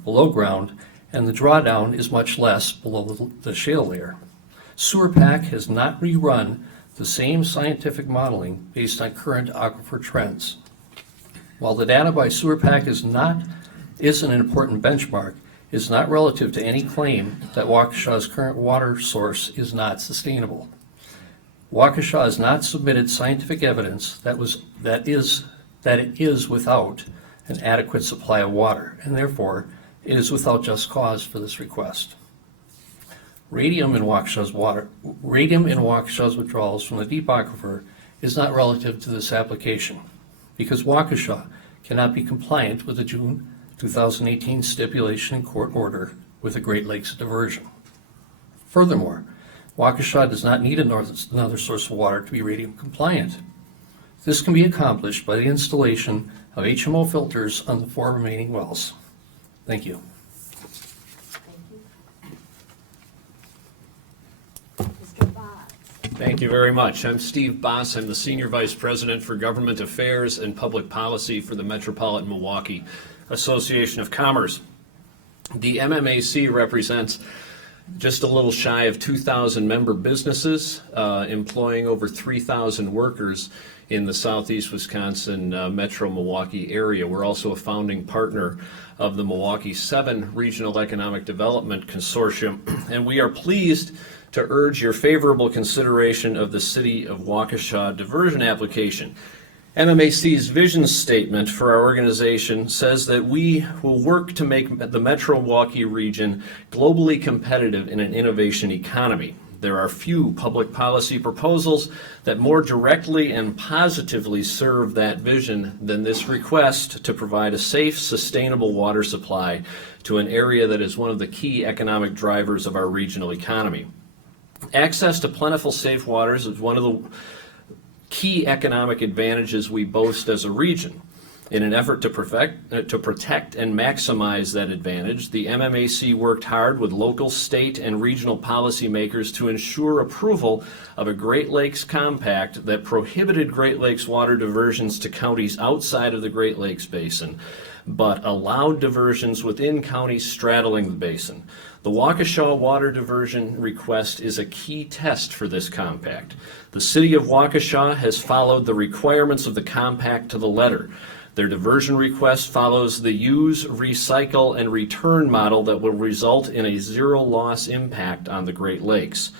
ground, and the drawdown is much less below the shale layer. Sewer PAC has not rerun the same scientific modeling based on current aquifer trends. While the data by Sewer PAC is an important benchmark, it is not relative to any claim that Waukesha's current water source is not sustainable. Waukesha has not submitted scientific evidence that it is without an adequate supply of water, and therefore it is without just cause for this request. Radium in Waukesha's withdrawals from the deep aquifer is not relative to this application, because Waukesha cannot be compliant with the June 2018 stipulation in court order with the Great Lakes diversion. Furthermore, Waukesha does not need another source of water to be radium compliant. This can be accomplished by the installation of HMO filters on the 4 remaining wells. Thank you. Thank you very much. I'm Steve Boss. I'm the Senior Vice President for Government Affairs and Public Policy for the Metropolitan Milwaukee Association of Commerce. The MMAC represents just a little shy of 2,000 member businesses, employing over 3,000 workers in the Southeast Wisconsin Metro Milwaukee area. We're also a founding partner of the Milwaukee 7 Regional Economic Development Consortium, and we are pleased to urge your favorable consideration of the City of Waukesha diversion application. MMAC's vision statement for our organization says that we will work to make the Metro Milwaukee region globally competitive in an innovation economy. There are few public policy proposals that more directly and positively serve that vision than this request to provide a safe, sustainable water supply to an area that is one of the key economic drivers of our regional economy. Access to plentiful, safe waters is one of the key economic advantages we boast as a region. In an effort to protect and maximize that advantage, the MMAC worked hard with local, state, and regional policymakers to ensure approval of a Great Lakes Compact that prohibited Great Lakes water diversions to counties outside of the Great Lakes Basin, but allowed diversions within counties straddling the basin. The Waukesha water diversion request is a key test for this compact. The City of Waukesha has followed the requirements of the compact to the letter. Their diversion request follows the use, recycle, and return model that will result in a zero-loss impact on the Great Lakes.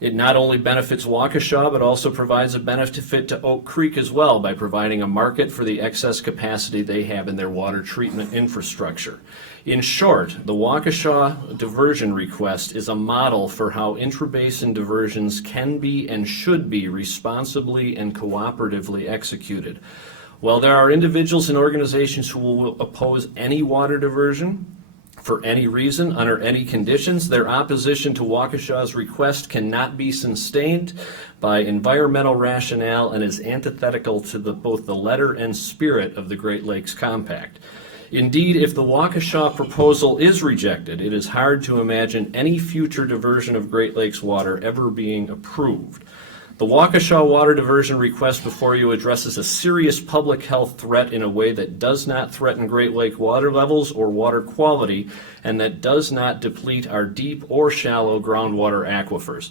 It not only benefits Waukesha, but also provides a benefit to Oak Creek as well by providing a market for the excess capacity they have in their water treatment infrastructure. In short, the Waukesha diversion request is a model for how intrabasin diversions can be and should be responsibly and cooperatively executed. While there are individuals and organizations who will oppose any water diversion, for any reason, under any conditions, their opposition to Waukesha's request cannot be sustained by environmental rationale and is antithetical to both the letter and spirit of the Great Lakes Compact. Indeed, if the Waukesha proposal is rejected, it is hard to imagine any future diversion of Great Lakes water ever being approved. The Waukesha water diversion request before you addresses a serious public health threat in a way that does not threaten Great Lake water levels or water quality, and that does not deplete our deep or shallow groundwater aquifers.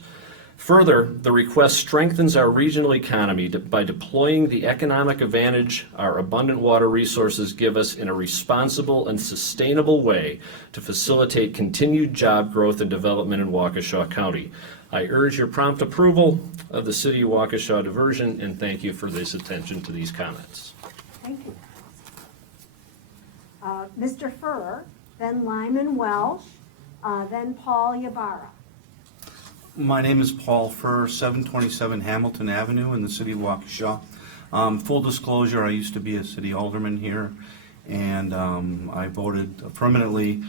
Further, the request strengthens our regional economy by deploying the economic advantage our abundant water resources give us in a responsible and sustainable way to facilitate continued job growth and development in Waukesha County. I urge your prompt approval of the City of Waukesha diversion, and thank you for this attention to these comments. Thank you. Mr. Furr, then Lyman Welsh, then Paul Ybarra. My name is Paul Furr, 727 Hamilton Avenue in the city of Waukesha. Full disclosure, I used to be a city alderman here, and I voted affirmatively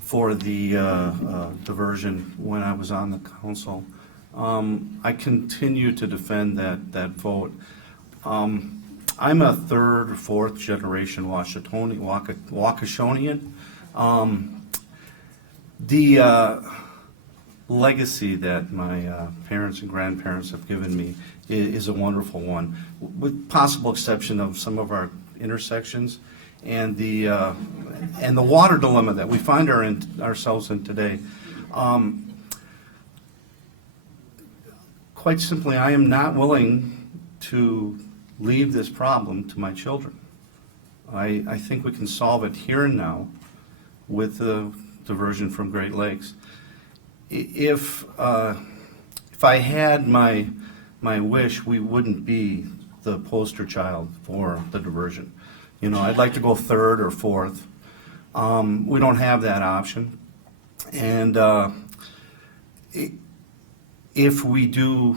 for the diversion when I was on the council. I continue to defend that vote. I'm a third or fourth generation Waukeshonian. The legacy that my parents and grandparents have given me is a wonderful one, with possible exception of some of our intersections and the water dilemma that we find ourselves in today. Quite simply, I am not willing to leave this problem to my children. I think we can solve it here and now with the diversion from Great Lakes. If I had my wish, we wouldn't be the poster child for the diversion. You know, I'd like to go third or fourth. We don't have that option. And if we do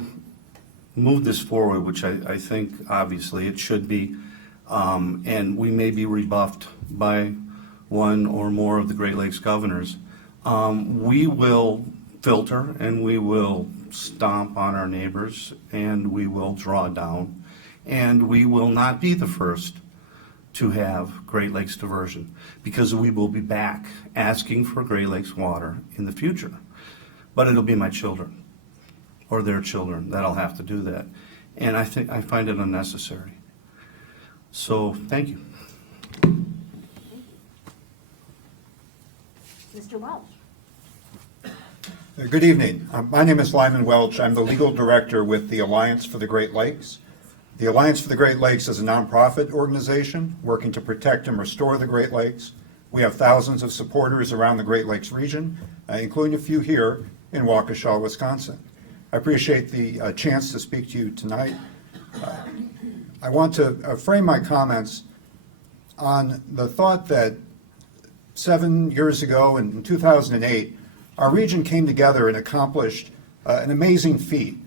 move this forward, which I think obviously it should be, and we may be rebuffed by one or more of the Great Lakes governors, we will filter and we will stomp on our neighbors and we will draw down, and we will not be the first to have Great Lakes diversion, because we will be back asking for Great Lakes water in the future. But it'll be my children or their children that'll have to do that. And I find it unnecessary. So, thank you. Mr. Welch. Good evening. My name is Lyman Welch. I'm the legal director with the Alliance for the Great Lakes. The Alliance for the Great Lakes is a nonprofit organization working to protect and restore the Great Lakes. We have thousands of supporters around the Great Lakes region, including a few here in Waukesha, Wisconsin. I appreciate the chance to speak to you tonight. I want to frame my comments on the thought that 7 years ago in 2008, our region came together and accomplished an amazing feat.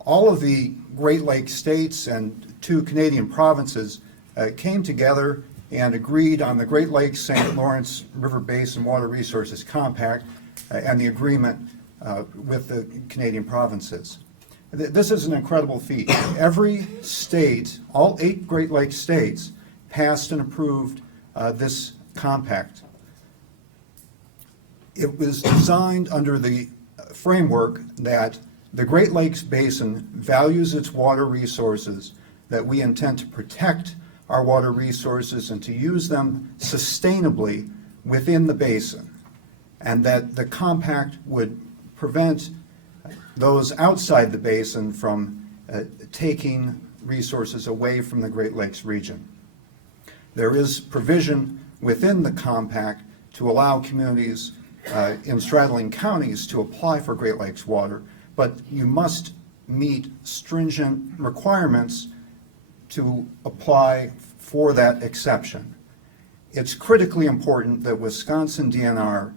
All of the Great Lakes states and 2 Canadian provinces came together and agreed on the Great Lakes St. Lawrence River Basin Water Resources Compact and the agreement with the Canadian provinces. This is an incredible feat. Every state, all 8 Great Lakes states, passed and approved this compact. It was designed under the framework that the Great Lakes Basin values its water resources, that we intend to protect our water resources and to use them sustainably within the basin, and that the compact would prevent those outside the basin from taking resources away from the Great Lakes region. There is provision within the compact to allow communities in straddling counties to apply for Great Lakes water, but you must meet stringent requirements to apply for that exception. It's critically important that Wisconsin DNR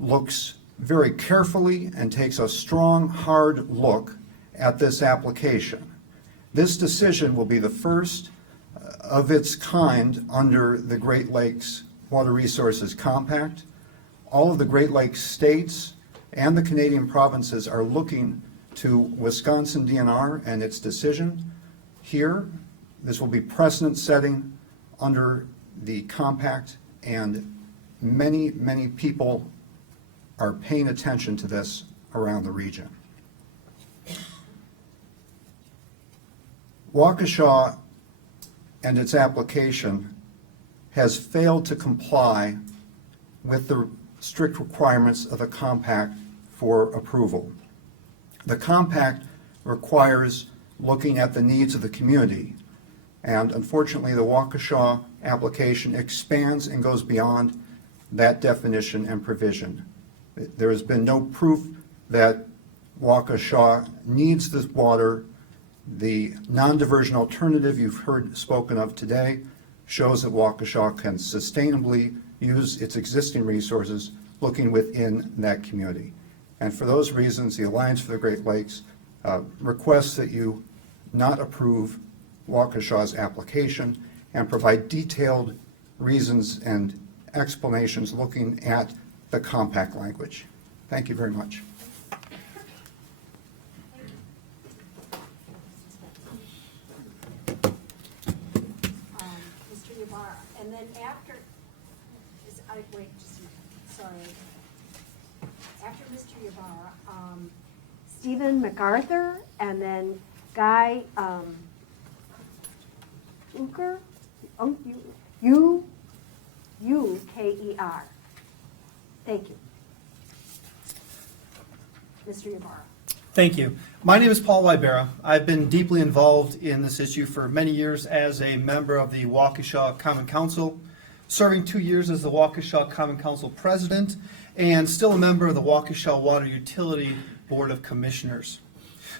looks very carefully and takes a strong, hard look at this application. This decision will be the first of its kind under the Great Lakes Water Resources Compact. All of the Great Lakes states and the Canadian provinces are looking to Wisconsin DNR and its decision here. This will be precedent setting under the compact, and many, many people are paying attention to this around the region. Waukesha and its application has failed to comply with the strict requirements of the compact for approval. The compact requires looking at the needs of the community, and unfortunately the Waukesha application expands and goes beyond that definition and provision. There has been no proof that Waukesha needs this water. The non-diversion alternative you've heard spoken of today shows that Waukesha can sustainably use its existing resources looking within that community. And for those reasons, the Alliance for the Great Lakes requests that you not approve Waukesha's application and provide detailed reasons and explanations looking at the compact language. Thank you very much. Mr. Ybarra, and then after, wait, just a minute, sorry. After Mr. Ybarra, Stephen MacArthur, and then Guy Uker, U-K-E-R. Thank you. Mr. Ybarra. Thank you. My name is Paul Wybera. I've been deeply involved in this issue for many years as a member of the Waukesha Common Council, serving 2 years as the Waukesha Common Council President, and still a member of the Waukesha Water Utility Board of Commissioners.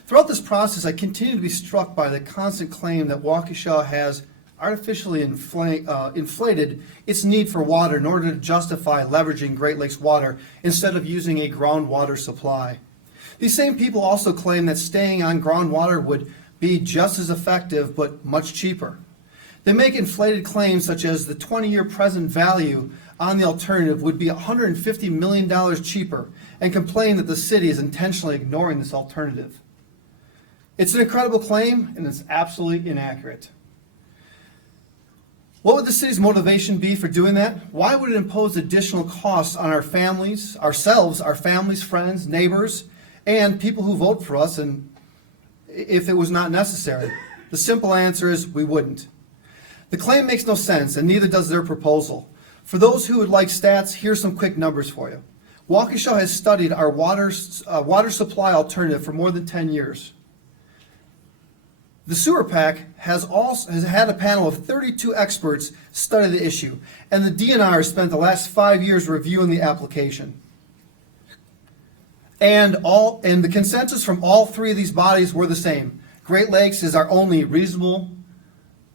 Throughout this process, I continue to be struck by the constant claim that Waukesha has artificially inflated its need for water in order to justify leveraging Great Lakes water instead of using a groundwater supply. These same people also claim that staying on groundwater would be just as effective but much cheaper. They make inflated claims such as the 20-year present value on the alternative would be $150 million cheaper and complain that the city is intentionally ignoring this alternative. It's an incredible claim and it's absolutely inaccurate. What would the city's motivation be for doing that? Why would it impose additional costs on our families, ourselves, our families, friends, neighbors, and people who vote for us, and if it was not necessary? The simple answer is we wouldn't. The claim makes no sense, and neither does their proposal. For those who would like stats, here's some quick numbers for you. Waukesha has studied our water supply alternative for more than 10 years. The Sewer PAC has had a panel of 32 experts study the issue, and the DNR spent the last 5 years reviewing the application. And the consensus from all three of these bodies were the same. Great Lakes is our only reasonable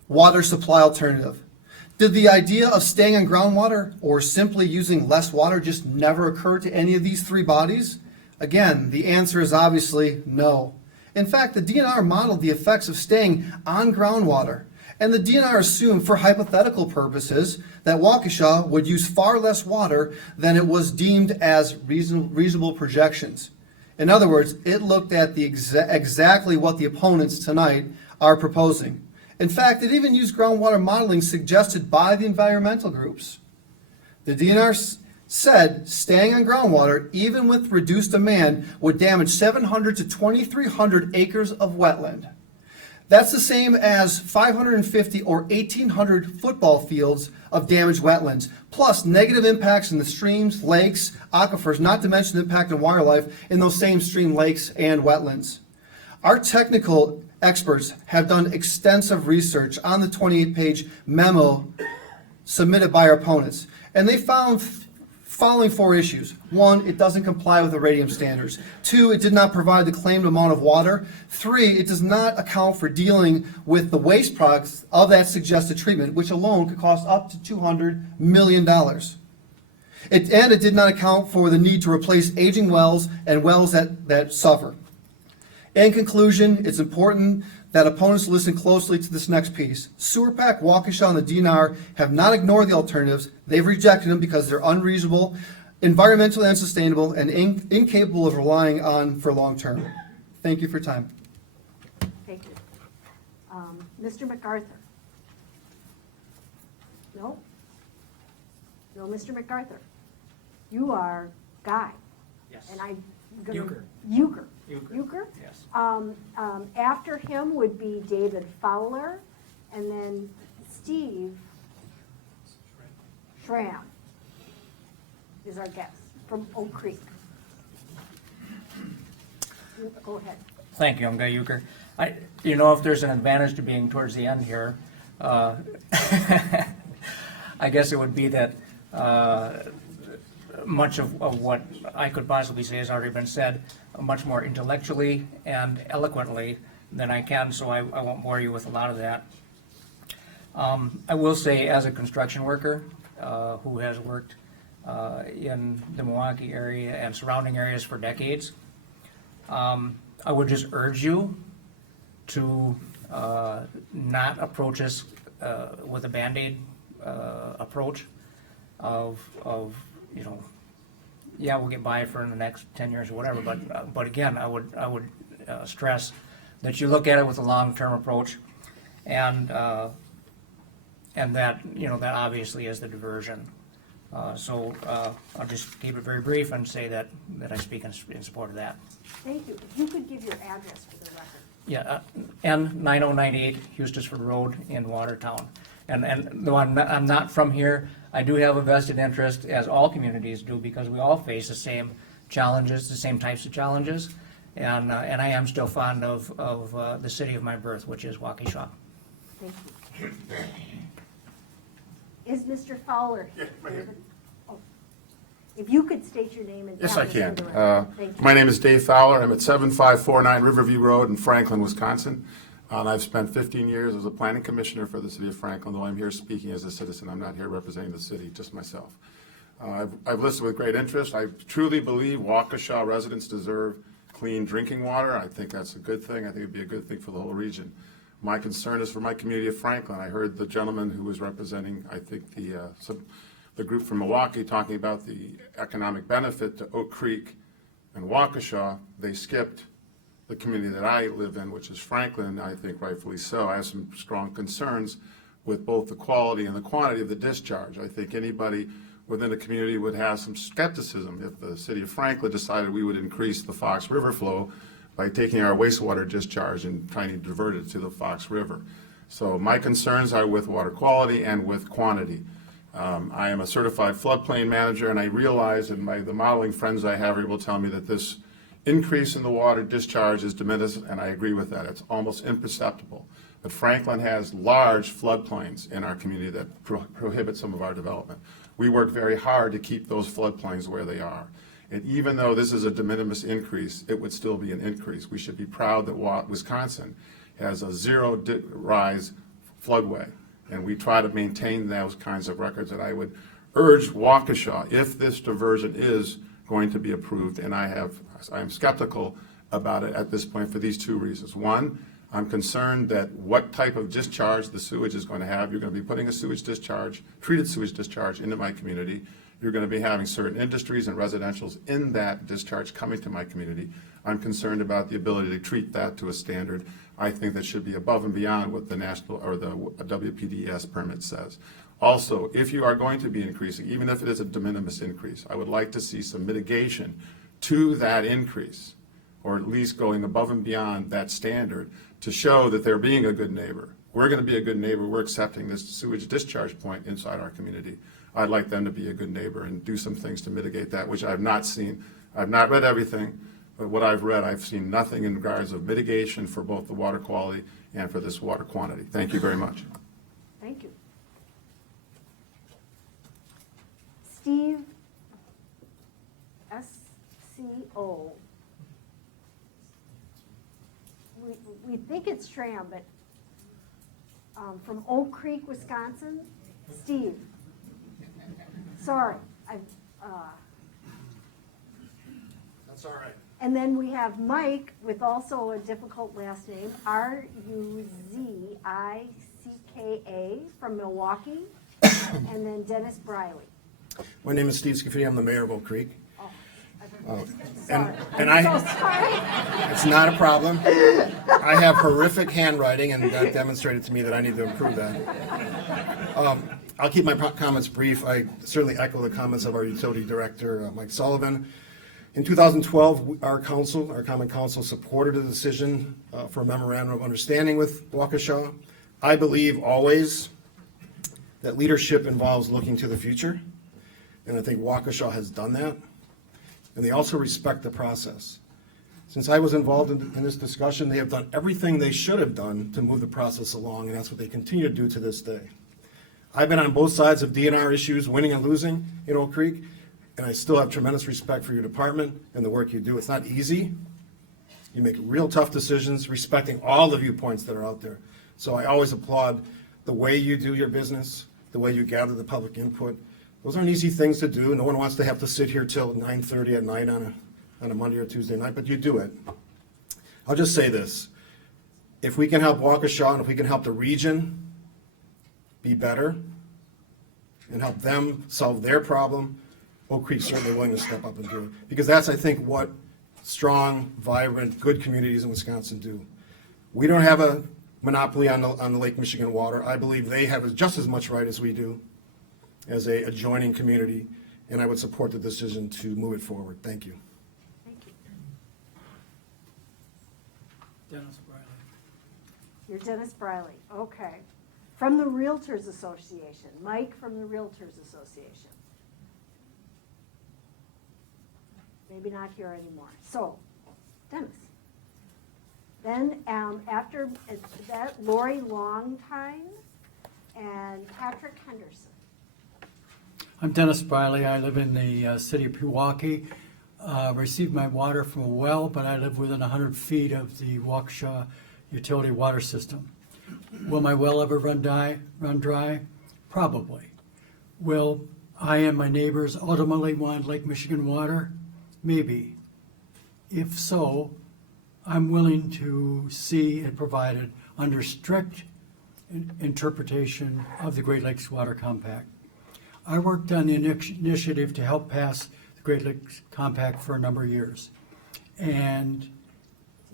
water supply alternative. Did the idea of staying on groundwater or simply using less water just never occur to any of these three bodies? Again, the answer is obviously no. In fact, the DNR modeled the effects of staying on groundwater, and the DNR assumed for hypothetical purposes that Waukesha would use far less water than it was deemed as reasonable projections. In other words, it looked at exactly what the opponents tonight are proposing. In fact, it even used groundwater modeling suggested by the environmental groups. The DNR said staying on groundwater, even with reduced demand, would damage 700 to 2,300 acres of wetland. That's the same as 550 or 1,800 football fields of damaged wetlands, plus negative impacts in the streams, lakes, aquifers, not to mention the impact on wildlife in those same stream, lakes, and wetlands. Our technical experts have done extensive research on the 28-page memo submitted by our opponents, and they found following 4 issues. 1, it doesn't comply with the radium standards. 2, it did not provide the claimed amount of water. 3, it does not account for dealing with the waste products of that suggested treatment, which alone could cost up to $200 million. It did not account for the need to replace aging wells and wells that suffer. In conclusion, it's important that opponents listen closely to this next piece. Sewer PAC, Waukesha, and the DNR have not ignored the alternatives. They've rejected them because they're unreasonable, environmentally unsustainable, and incapable of relying on for long term. Thank you for your time. Thank you. Mr. MacArthur? No? No, Mr. MacArthur. You are Guy. Yes. And I'm gonna. Euchre. Euchre. Euchre. Euchre? Yes. After him would be David Fowler, and then Steve Schramm is our guest from Oak Creek. Go ahead. Thank you, I'm Guy Euchre. If there's an advantage to being towards the end here, I guess it would be that much of what I could possibly say has already been said, much more intellectually and eloquently than I can, so I won't bore you with a lot of that. I will say, as a construction worker who has worked in the Milwaukee area and surrounding areas for decades, I would just urge you to not approach this with a Band-Aid approach of yeah, we'll get by for the next 10 years or whatever, but again, I would stress that you look at it with a long-term approach, and that that obviously is the diversion. So I'll just keep it very brief and say that I speak in support of that. Thank you. If you could give your address for the record. Yeah, N9098 Eustisford Road in Watertown. And though I'm not from here, I do have a vested interest, as all communities do, because we all face the same challenges, the same types of challenges. And I am still fond of the city of my birth, which is Waukesha. Thank you. Is Mr. Fowler here? Oh. If you could state your name and Yes, I address can. for the record. Thank you. My name is Dave Fowler. I'm at 7549 Riverview Road in Franklin, Wisconsin. I've spent 15 years as a planning commissioner for the city of Franklin, though I'm here speaking as a citizen. I'm not here representing the city, just myself. I've listened with great interest. I truly believe Waukesha residents deserve clean drinking water. I think that's a good thing. I think it'd be a good thing for the whole region. My concern is for my community of Franklin. I heard the gentleman who was representing, I think, the group from Milwaukee talking about the economic benefit to Oak Creek and Waukesha. They skipped the community that I live in, which is Franklin, I think rightfully so. I have some strong concerns with both the quality and the quantity of the discharge. I think anybody within the community would have some skepticism if the city of Franklin decided we would increase the Fox River flow by taking our wastewater discharge and trying to divert it to the Fox River. So my concerns are with water quality and with quantity. I am a certified floodplain manager, and I realize, and the modeling friends I have will tell me that this increase in the water discharge is diminished, and I agree with that. It's almost imperceptible. But Franklin has large floodplains in our community that prohibit some of our development. We work very hard to keep those floodplains where they are. And even though this is a de minimis increase, it would still be an increase. We should be proud that Wisconsin has a zero-rise floodway, and we try to maintain those kinds of records. And I would urge Waukesha, if this diversion is going to be approved, and I am skeptical about it at this point for these 2 reasons. One, I'm concerned that what type of discharge the sewage is going to have. You're going to be putting a sewage discharge, treated sewage discharge, into my community. You're going to be having certain industries and residentials in that discharge coming to my community. I'm concerned about the ability to treat that to a standard. I think that should be above and beyond what the national or the WPDES permit says. Also, if you are going to be increasing, even if it is a de minimis increase, I would like to see some mitigation to that increase, or at least going above and beyond that standard to show that they're being a good neighbor. We're going to be a good neighbor. We're accepting this sewage discharge point inside our community. I'd like them to be a good neighbor and do some things to mitigate that, which I've not seen. I've not read everything, but what I've read, I've seen nothing in regards of mitigation for both the water quality and for this water quantity. Thank you very much. Thank you. Steve SCO. We think it's Tram, but from Oak Creek, Wisconsin. Steve. Sorry. That's all right. And then we have Mike with also a difficult last name, Ruzicka from Milwaukee, and then Dennis Briley. My name is Steve Scafidi. I'm the mayor of Oak Creek. Sorry. And I'm so sorry. It's not a problem. I have horrific handwriting, and that demonstrated to me that I need to improve that. I'll keep my comments brief. I certainly echo the comments of our utility director, Mike Sullivan. In 2012, our Common Council, supported a decision for a memorandum of understanding with Waukesha. I believe always that leadership involves looking to the future, and I think Waukesha has done that. And they also respect the process. Since I was involved in this discussion, they have done everything they should have done to move the process along, and that's what they continue to do to this day. I've been on both sides of DNR issues, winning and losing in Oak Creek, and I still have tremendous respect for your department and the work you do. It's not easy. You make real tough decisions, respecting all the viewpoints that are out there. So I always applaud the way you do your business, the way you gather the public input. Those aren't easy things to do. No one wants to have to sit here till 9:30 at night on a Monday or Tuesday night, but you do it. I'll just say this. If we can help Waukesha and if we can help the region be better and help them solve their problem, Oak Creek's certainly willing to step up and do it. Because that's, I think, what strong, vibrant, good communities in Wisconsin do. We don't have a monopoly on the Lake Michigan water. I believe they have just as much right as we do as a adjoining community, and I would support the decision to move it forward. Thank you. Thank you. Dennis Briley. You're Dennis Briley. Okay. From the Realtors Association. Mike from the Realtors Association. Maybe not here anymore. So, Dennis. Then after that, Lori Longtime and Patrick Henderson. I'm Dennis Briley. I live in the city of Pewaukee. Received my water from a well, but I live within 100 feet of the Waukesha utility water system. Will my well ever run dry? Probably. Will I and my neighbors ultimately want Lake Michigan water? Maybe. If so, I'm willing to see it provided under strict interpretation of the Great Lakes Water Compact. I worked on the initiative to help pass the Great Lakes Compact for a number of years. And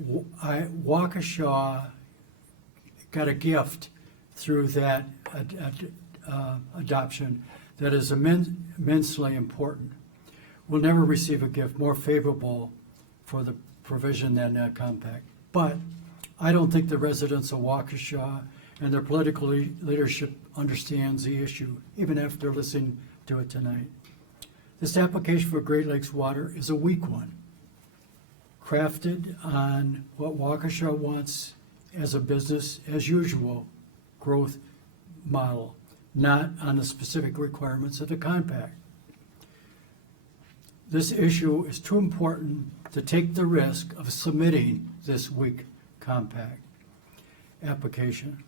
Waukesha got a gift through that adoption that is immensely important. We'll never receive a gift more favorable for the provision than that compact. But I don't think the residents of Waukesha and their political leadership understands the issue, even after listening to it tonight. This application for Great Lakes water is a weak one, crafted on what Waukesha wants as a business as usual growth model, not on the specific requirements of the compact. This issue is too important to take the risk of submitting this weak compact application.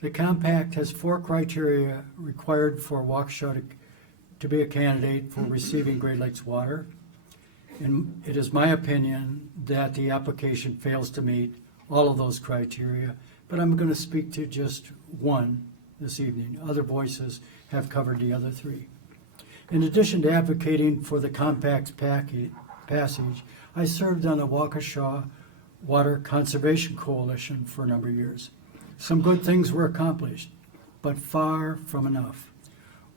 The compact has 4 criteria required for Waukesha to be a candidate for receiving Great Lakes water. And it is my opinion that the application fails to meet all of those criteria, but I'm going to speak to just one this evening. Other voices have covered the other 3. In addition to advocating for the compact's passage, I served on the Waukesha Water Conservation Coalition for a number of years. Some good things were accomplished, but far from enough.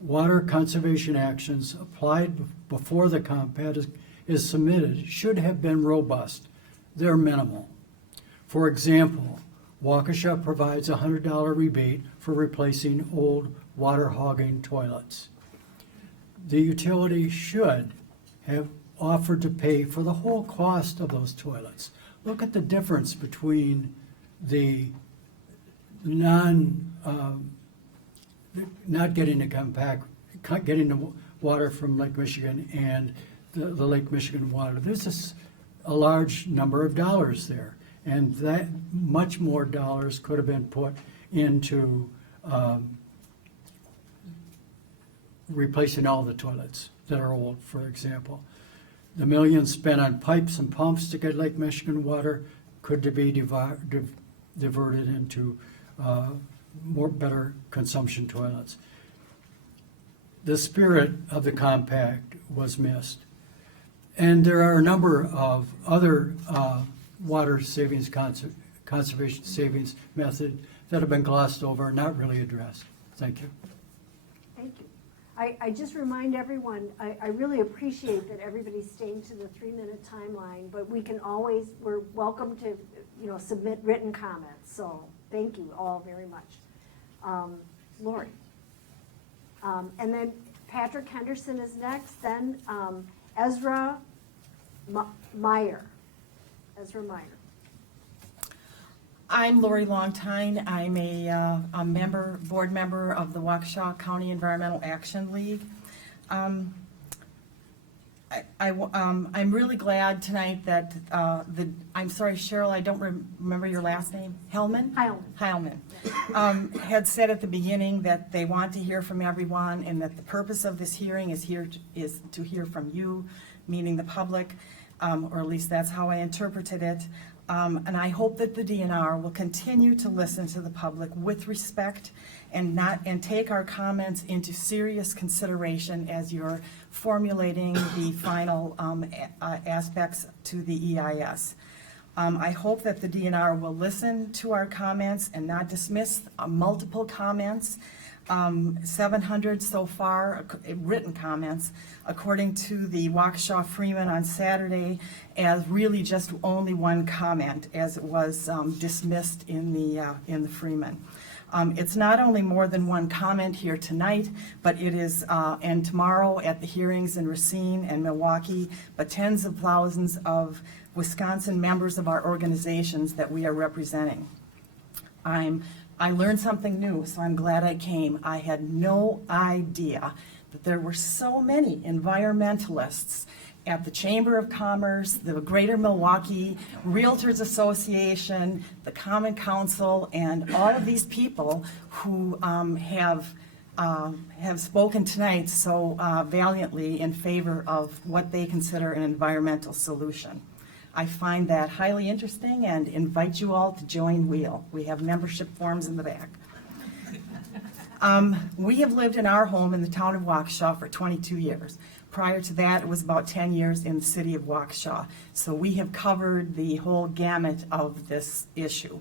Water conservation actions applied before the compact is submitted should have been robust. They're minimal. For example, Waukesha provides a $100 rebate for replacing old water hogging toilets. The utility should have offered to pay for the whole cost of those toilets. Look at the difference between the not getting the compact, getting the water from Lake Michigan and the Lake Michigan water. There's a large number of dollars there, and that much more dollars could have been put into replacing all the toilets that are old, for example. The millions spent on pipes and pumps to get Lake Michigan water could be diverted into better consumption toilets. The spirit of the compact was missed. And there are a number of other water savings, conservation savings methods that have been glossed over and not really addressed. Thank you. Thank you. I just remind everyone, I really appreciate that everybody's staying to the 3-minute timeline, but we're welcome to, submit written comments. So thank you all very much. Lori. And then Patrick Henderson is next, then Ezra Meyer. Ezra Meyer. I'm Lori Longtine. I'm a board member of the Waukesha County Environmental Action League. I'm really glad tonight that I'm sorry, Cheryl, I don't remember your last name. Heilman? Heilman. Had said at the beginning that they want to hear from everyone and that the purpose of this hearing is to hear from you, meaning the public, or at least that's how I interpreted it. And I hope that the DNR will continue to listen to the public with respect and take our comments into serious consideration as you're formulating the final aspects to the EIS. I hope that the DNR will listen to our comments and not dismiss multiple comments. 700 so far, written comments, according to the Waukesha Freeman on Saturday, as really just only one comment, as it was dismissed in the Freeman. It's not only more than one comment here tonight, but it is, and tomorrow at the hearings in Racine and Milwaukee, but tens of thousands of Wisconsin members of our organizations that we are representing. I learned something new, so I'm glad I came. I had no idea that there were so many environmentalists at the Chamber of Commerce, the Greater Milwaukee Realtors Association, the Common Council, and all of these people who have spoken tonight so valiantly in favor of what they consider an environmental solution. I find that highly interesting and invite you all to join WHEEL. We have membership forms in the back. We have lived in our home in the town of Waukesha for 22 years. Prior to that, it was about 10 years in the city of Waukesha. So we have covered the whole gamut of this issue.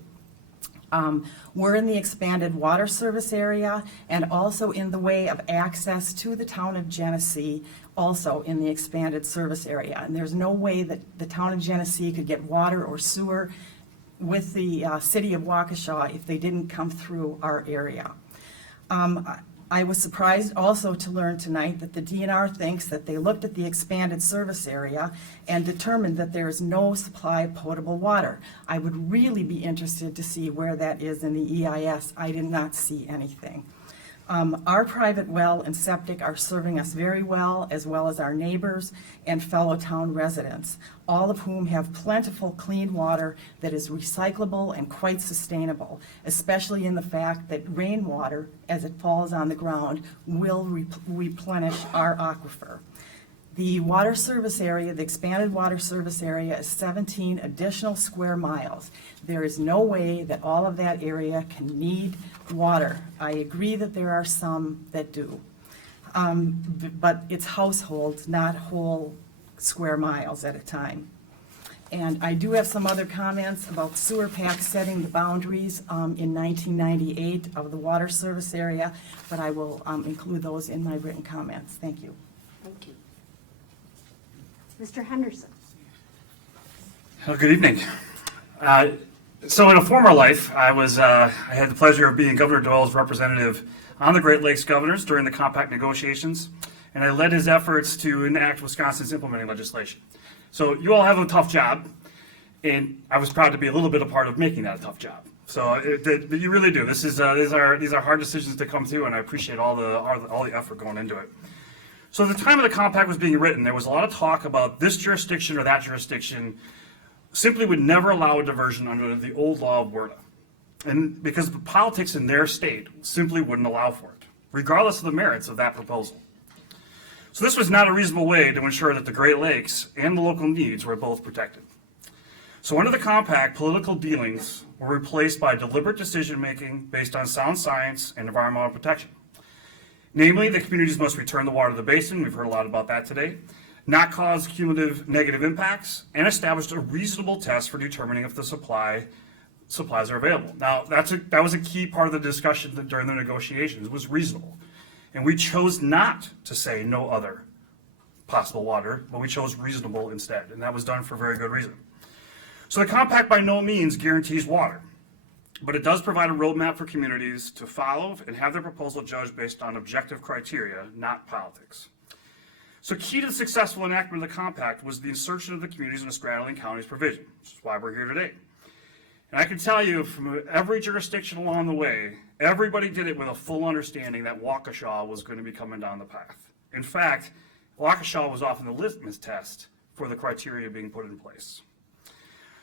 We're in the expanded water service area and also in the way of access to the town of Genesee, also in the expanded service area. And there's no way that the town of Genesee could get water or sewer with the city of Waukesha if they didn't come through our area. I was surprised also to learn tonight that the DNR thinks that they looked at the expanded service area and determined that there is no supply of potable water. I would really be interested to see where that is in the EIS. I did not see anything. Our private well and septic are serving us very well as our neighbors and fellow town residents, all of whom have plentiful clean water that is recyclable and quite sustainable, especially in the fact that rainwater, as it falls on the ground, will replenish our aquifer. The water service area, the expanded water service area, is 17 additional square miles. There is no way that all of that area can need water. I agree that there are some that do, but it's households, not whole square miles at a time. And I do have some other comments about sewer packs setting the boundaries in 1998 of the water service area, but I will include those in my written comments. Thank you. Thank you. Mr. Henderson. Good evening. So in a former life, I had the pleasure of being Governor Doyle's representative on the Great Lakes Governors during the compact negotiations, and I led his efforts to enact Wisconsin's implementing legislation. So you all have a tough job, and I was proud to be a little bit a part of making that a tough job. So you really do. These are hard decisions to come to, and I appreciate all the effort going into it. So at the time of the compact was being written, there was a lot of talk about this jurisdiction or that jurisdiction simply would never allow a diversion under the old law of WERDA. And because the politics in their state simply wouldn't allow for it, regardless of the merits of that proposal. So this was not a reasonable way to ensure that the Great Lakes and the local needs were both protected. So under the compact, political dealings were replaced by deliberate decision-making based on sound science and environmental protection. Namely, the communities must return the water to the basin, we've heard a lot about that today, not cause cumulative negative impacts, and establish a reasonable test for determining if the supplies are available. Now, that was a key part of the discussion during the negotiations, was reasonable. And we chose not to say no other possible water, but we chose reasonable instead, and that was done for very good reason. So the compact by no means guarantees water, but it does provide a roadmap for communities to follow and have their proposal judged based on objective criteria, not politics. So key to the successful enactment of the compact was the insertion of the communities in the straddling counties provision, which is why we're here today. And I can tell you from every jurisdiction along the way, everybody did it with a full understanding that Waukesha was going to be coming down the path. In fact, Waukesha was often the litmus test for the criteria being put in place.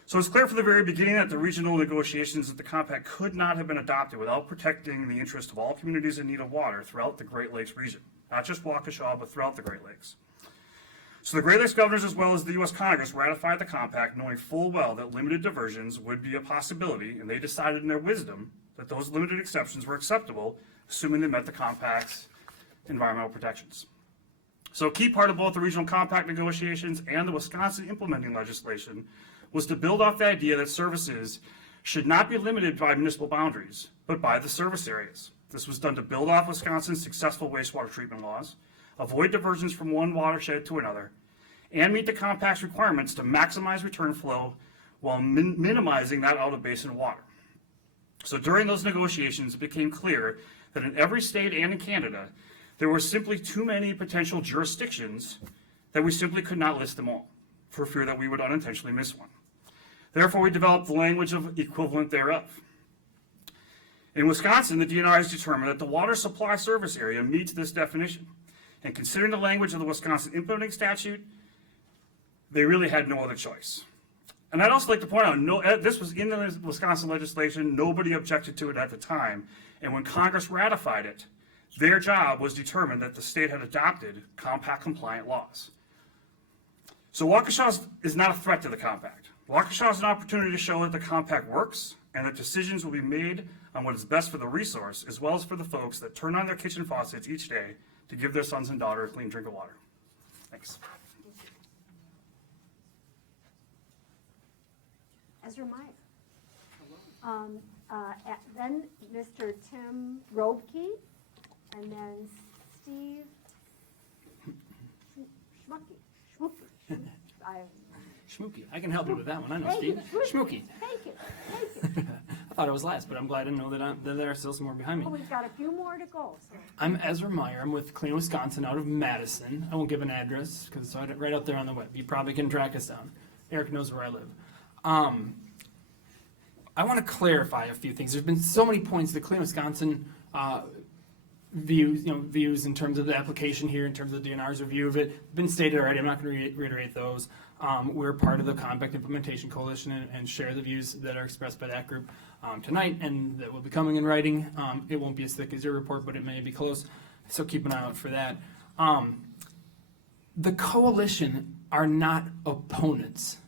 So it's clear from the very beginning that the regional negotiations of the compact could not have been adopted without protecting the interest of all communities in need of water throughout the Great Lakes region, not just Waukesha, but throughout the Great Lakes. So the Great Lakes governors as well as the U.S. Congress ratified the compact knowing full well that limited diversions would be a possibility, and they decided in their wisdom that those limited exceptions were acceptable, assuming they met the compact's environmental protections. So a key part of both the regional compact negotiations and the Wisconsin implementing legislation was to build off the idea that services should not be limited by municipal boundaries, but by the service areas. This was done to build off Wisconsin's successful wastewater treatment laws, avoid diversions from one watershed to another, and meet the compact's requirements to maximize return flow while minimizing that out-of-basin water. So during those negotiations, it became clear that in every state and in Canada, there were simply too many potential jurisdictions that we simply could not list them all, for fear that we would unintentionally miss one. Therefore, we developed the language of equivalent thereof. In Wisconsin, the DNR has determined that the water supply service area meets this definition. And considering the language of the Wisconsin implementing statute, they really had no other choice. And I'd also like to point out, this was in the Wisconsin legislation, nobody objected to it at the time, and when Congress ratified it, their job was determined that the state had adopted compact-compliant laws. So Waukesha is not a threat to the compact. Waukesha is an opportunity to show that the compact works and that decisions will be made on what is best for the resource, as well as for the folks that turn on their kitchen faucets each day to give their sons and daughters a clean drink of water. Thanks. Ezra Meyer. Then Mr. Tim Robke, and then Steve Schmucki. Schmooky. I can help you with that one. I know, Thank Steve. you. Schmooky. Thank you. I thought I was last, but I'm glad to know that there are still some more behind me. Well, we've got a few more to go. So. I'm Ezra Meyer. I'm with Clean Wisconsin out of Madison. I won't give an address because it's right out there on the web. You probably can track us down. Eric knows where I live. I want to clarify a few things. There's been so many points that Clean Wisconsin views in terms of the application here, in terms of the DNR's review of it, been stated already. I'm not going to reiterate those. We're part of the Compact Implementation Coalition and share the views that are expressed by that group tonight, and that will be coming in writing. It won't be as thick as your report, but it may be close, so keep an eye out for that. The coalition are not opponents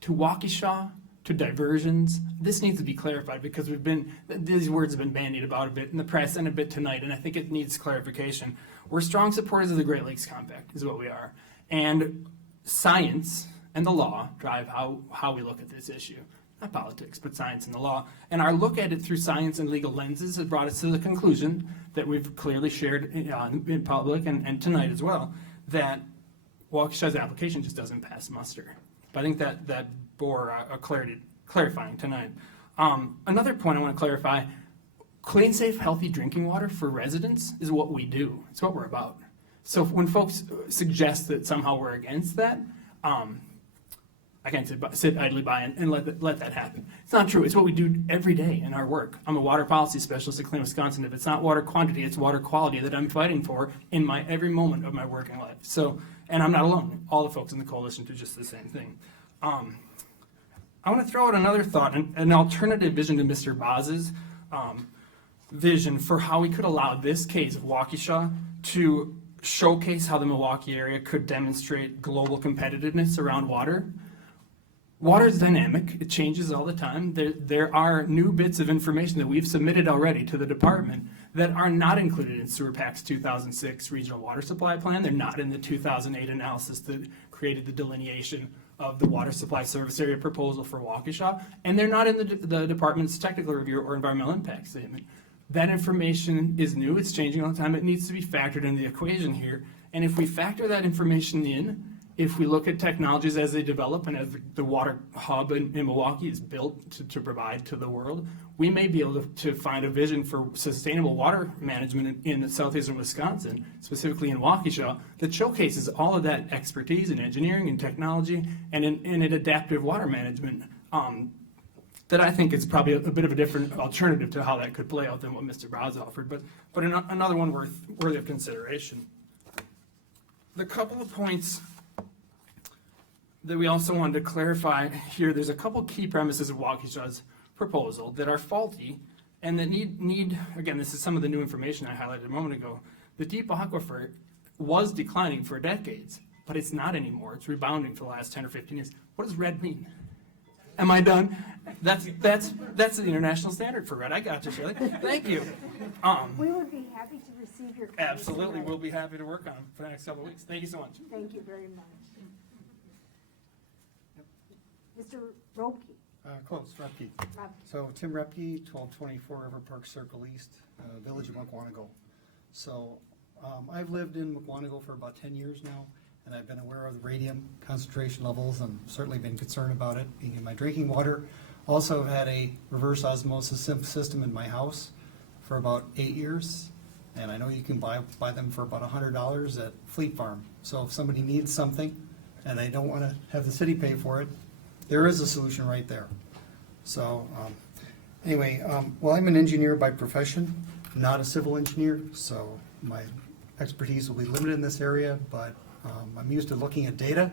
to Waukesha, to diversions. This needs to be clarified because these words have been bandied about a bit in the press and a bit tonight, and I think it needs clarification. We're strong supporters of the Great Lakes Compact, is what we are. And science and the law drive how we look at this issue. Not politics, but science and the law. And our look at it through science and legal lenses has brought us to the conclusion that we've clearly shared in public and tonight as well, that Waukesha's application just doesn't pass muster. But I think that bore a clarifying tonight. Another point I want to clarify, clean, safe, healthy drinking water for residents is what we do. It's what we're about. So when folks suggest that somehow we're against that, I I can't sit idly by and let that happen. It's not true. It's what we do every day in our work. I'm a water policy specialist at Clean Wisconsin. If it's not water quantity, it's water quality that I'm fighting for in my every moment of my working life. So, and I'm not alone. All the folks in the coalition do just the same thing. I want to throw out another thought, an alternative vision to Mr. Boz's vision for how we could allow this case of Waukesha to showcase how the Milwaukee area could demonstrate global competitiveness around water. Water is dynamic. It changes all the time. There are new bits of information that we've submitted already to the department that are not included in Sewer PAC's 2006 Regional Water Supply Plan. They're not in the 2008 analysis that created the delineation of the water supply service area proposal for Waukesha, and they're not in the department's technical review or environmental impact statement. That information is new. It's changing all the time. It needs to be factored in the equation here. And if we factor that information in, if we look at technologies as they develop and as the water hub in Milwaukee is built to provide to the world, we may be able to find a vision for sustainable water management in southeastern Wisconsin, specifically in Waukesha, that showcases all of that expertise in engineering and technology and in adaptive water management that I think is probably a bit of a different alternative to how that could play out than what Mr. Braz offered, but another one worthy of consideration. The couple of points that we also wanted to clarify here, there's a couple key premises of Waukesha's proposal that are faulty and that need, again, this is some of the new information I highlighted a moment ago. The deep aquifer was declining for decades, but it's not anymore. It's rebounding for the last 10 or 15 years. What does red mean? Am I done? That's the international standard for red. I got you, Shirley. Thank you. We would be happy to receive your comments. Absolutely. We'll be happy to work on them for the next couple of weeks. Thank you so much. Thank you very much. Mr. Robke. Close, Repke. So Tim Repke, 1224 River Park Circle East, Village of Mukwonago. So I've lived in Mukwonago for about 10 years now, and I've been aware of the radium concentration levels and certainly been concerned about it being in my drinking water. Also had a reverse osmosis system in my house for about 8 years, and I know you can buy them for about $100 at Fleet Farm. So if somebody needs something and they don't want to have the city pay for it, there is a solution right there. So anyway, well, I'm an engineer by profession, not a civil engineer, so my expertise will be limited in this area, but I'm used to looking at data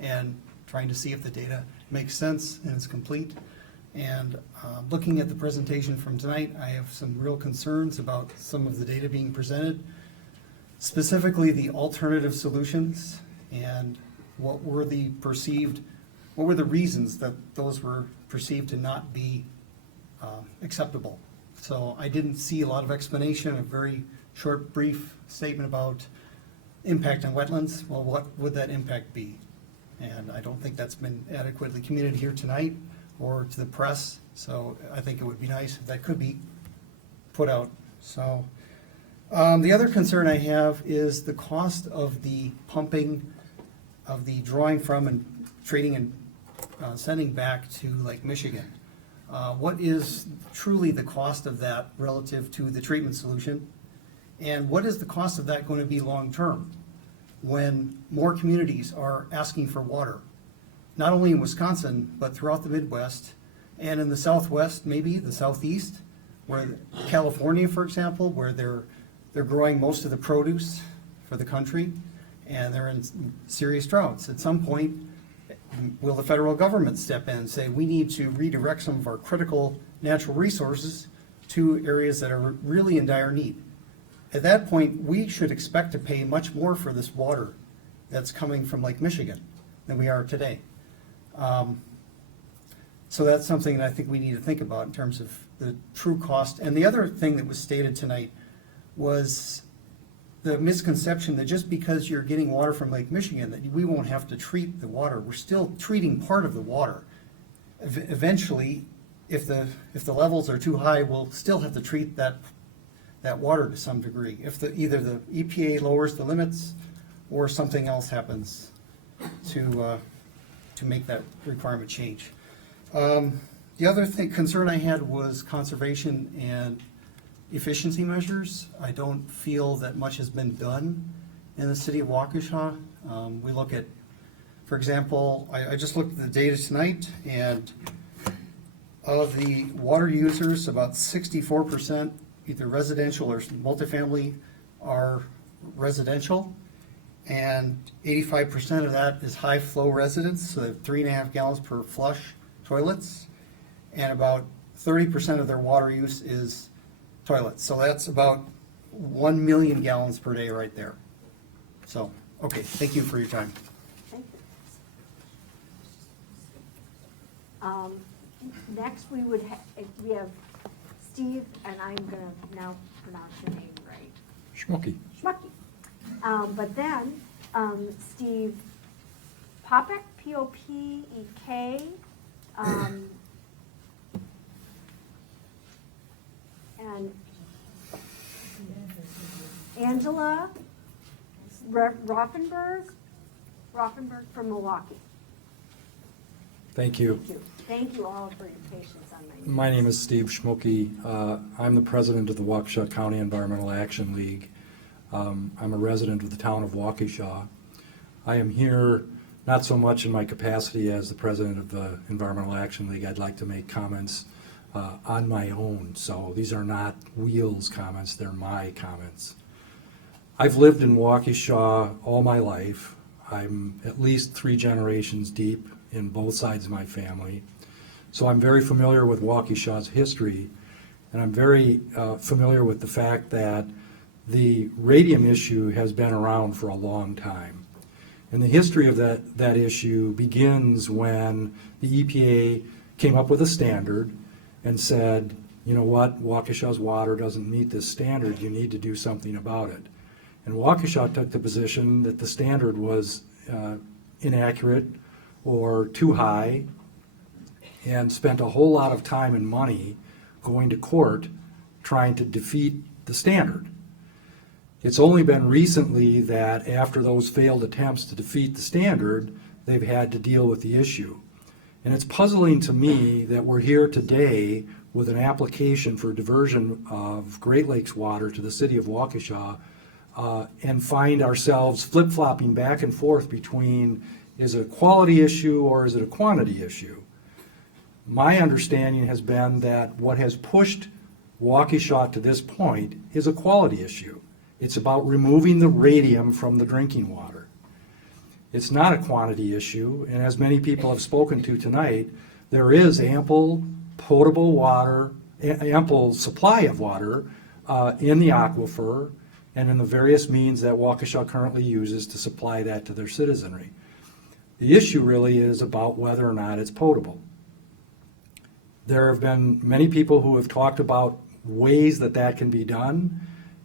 and trying to see if the data makes sense and is complete. And looking at the presentation from tonight, I have some real concerns about some of the data being presented, specifically the alternative solutions and what were the reasons that those were perceived to not be acceptable. So I didn't see a lot of explanation, a very short, brief statement about impact on wetlands. Well, what would that impact be? And I don't think that's been adequately communicated here tonight or to the press. So I think it would be nice if that could be put out. So the other concern I have is the cost of the pumping of the drawing from and trading and sending back to Lake Michigan. What is truly the cost of that relative to the treatment solution? And what is the cost of that going to be long-term when more communities are asking for water? Not only in Wisconsin, but throughout the Midwest and in the Southwest, maybe the Southeast, where California, for example, where they're growing most of the produce for the country and they're in serious droughts. At some point, will the federal government step in and say, we need to redirect some of our critical natural resources to areas that are really in dire need? At that point, we should expect to pay much more for this water that's coming from Lake Michigan than we are today. So that's something that I think we need to think about in terms of the true cost. And the other thing that was stated tonight was the misconception that just because you're getting water from Lake Michigan, that we won't have to treat the water. We're still treating part of the water. Eventually, if the levels are too high, we'll still have to treat that water to some degree. If either the EPA lowers the limits or something else happens to make that requirement change. The other concern I had was conservation and efficiency measures. I don't feel that much has been done in the city of Waukesha. We look at For example, I just looked at the data tonight, and of the water users, about 64%, either residential or multifamily, are residential. And 85% of that is high flow residents, so they have 3.5 gallons per flush toilets. And about 30% of their water use is toilets. So that's about 1 million gallons per day right there. So, okay, thank you for your time. Next, we have Steve, and I'm gonna now pronounce your name right. Schmucky. Schmucky. But then, Steve Popek, P-O-P-E-K, and Angela Rothenberg from Milwaukee. Thank you. Thank you all for your patience on my name. My name is Steve Schmucky. I'm the president of the Waukesha County Environmental Action League. I'm a resident of the town of Waukesha. I am here not so much in my capacity as the president of the Environmental Action League. I'd like to make comments on my own. So these are not Wheels comments, they're my comments. I've lived in Waukesha all my life. I'm at least 3 generations deep in both sides of my family. So I'm very familiar with Waukesha's history, and I'm very familiar with the fact that the radium issue has been around for a long time. And the history of that issue begins when the EPA came up with a standard and said, you know what, Waukesha's water doesn't meet this standard, you need to do something about it. And Waukesha took the position that the standard was inaccurate or too high, and spent a whole lot of time and money going to court trying to defeat the standard. It's only been recently that after those failed attempts to defeat the standard, they've had to deal with the issue. And it's puzzling to me that we're here today with an application for diversion of Great Lakes water to the city of Waukesha and find ourselves flip-flopping back and forth between, is it a quality issue or is it a quantity issue? My understanding has been that what has pushed Waukesha to this point is a quality issue. It's about removing the radium from the drinking water. It's not a quantity issue, and as many people have spoken to tonight, there is ample potable water, ample supply of water in the aquifer and in the various means that Waukesha currently uses to supply that to their citizenry. The issue really is about whether or not it's potable. There have been many people who have talked about ways that that can be done.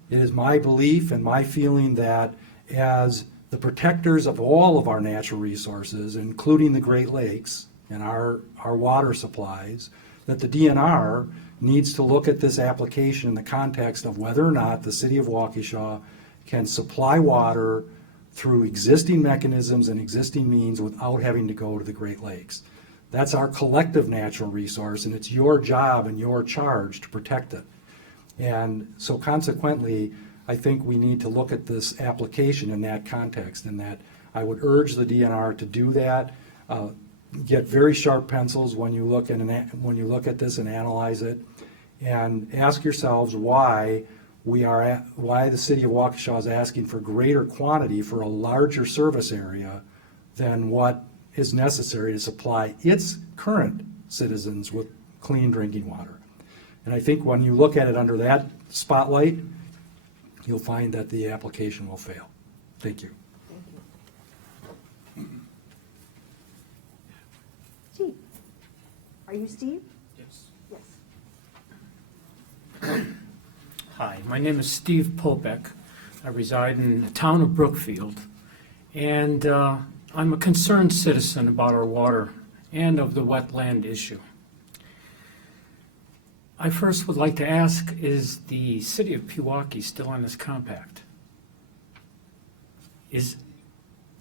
It is my belief and my feeling that as the protectors of all of our natural resources, including the Great Lakes and our water supplies, that the DNR needs to look at this application in the context of whether or not the city of Waukesha can supply water through existing mechanisms and existing means without having to go to the Great Lakes. That's our collective natural resource, and it's your job and your charge to protect it. And so consequently, I think we need to look at this application in that context, and that I would urge the DNR to do that. Get very sharp pencils when you look at this and analyze it, and ask yourselves why the city of Waukesha is asking for greater quantity for a larger service area than what is necessary to supply its current citizens with clean drinking water. And I think when you look at it under that spotlight, you'll find that the application will fail. Thank you. Steve, are you Steve? Yes. Yes. Hi, my name is Steve Popek. I reside in the town of Brookfield, and I'm a concerned citizen about our water and of the wetland issue. I first would like to ask, is the city of Pewaukee still on this compact?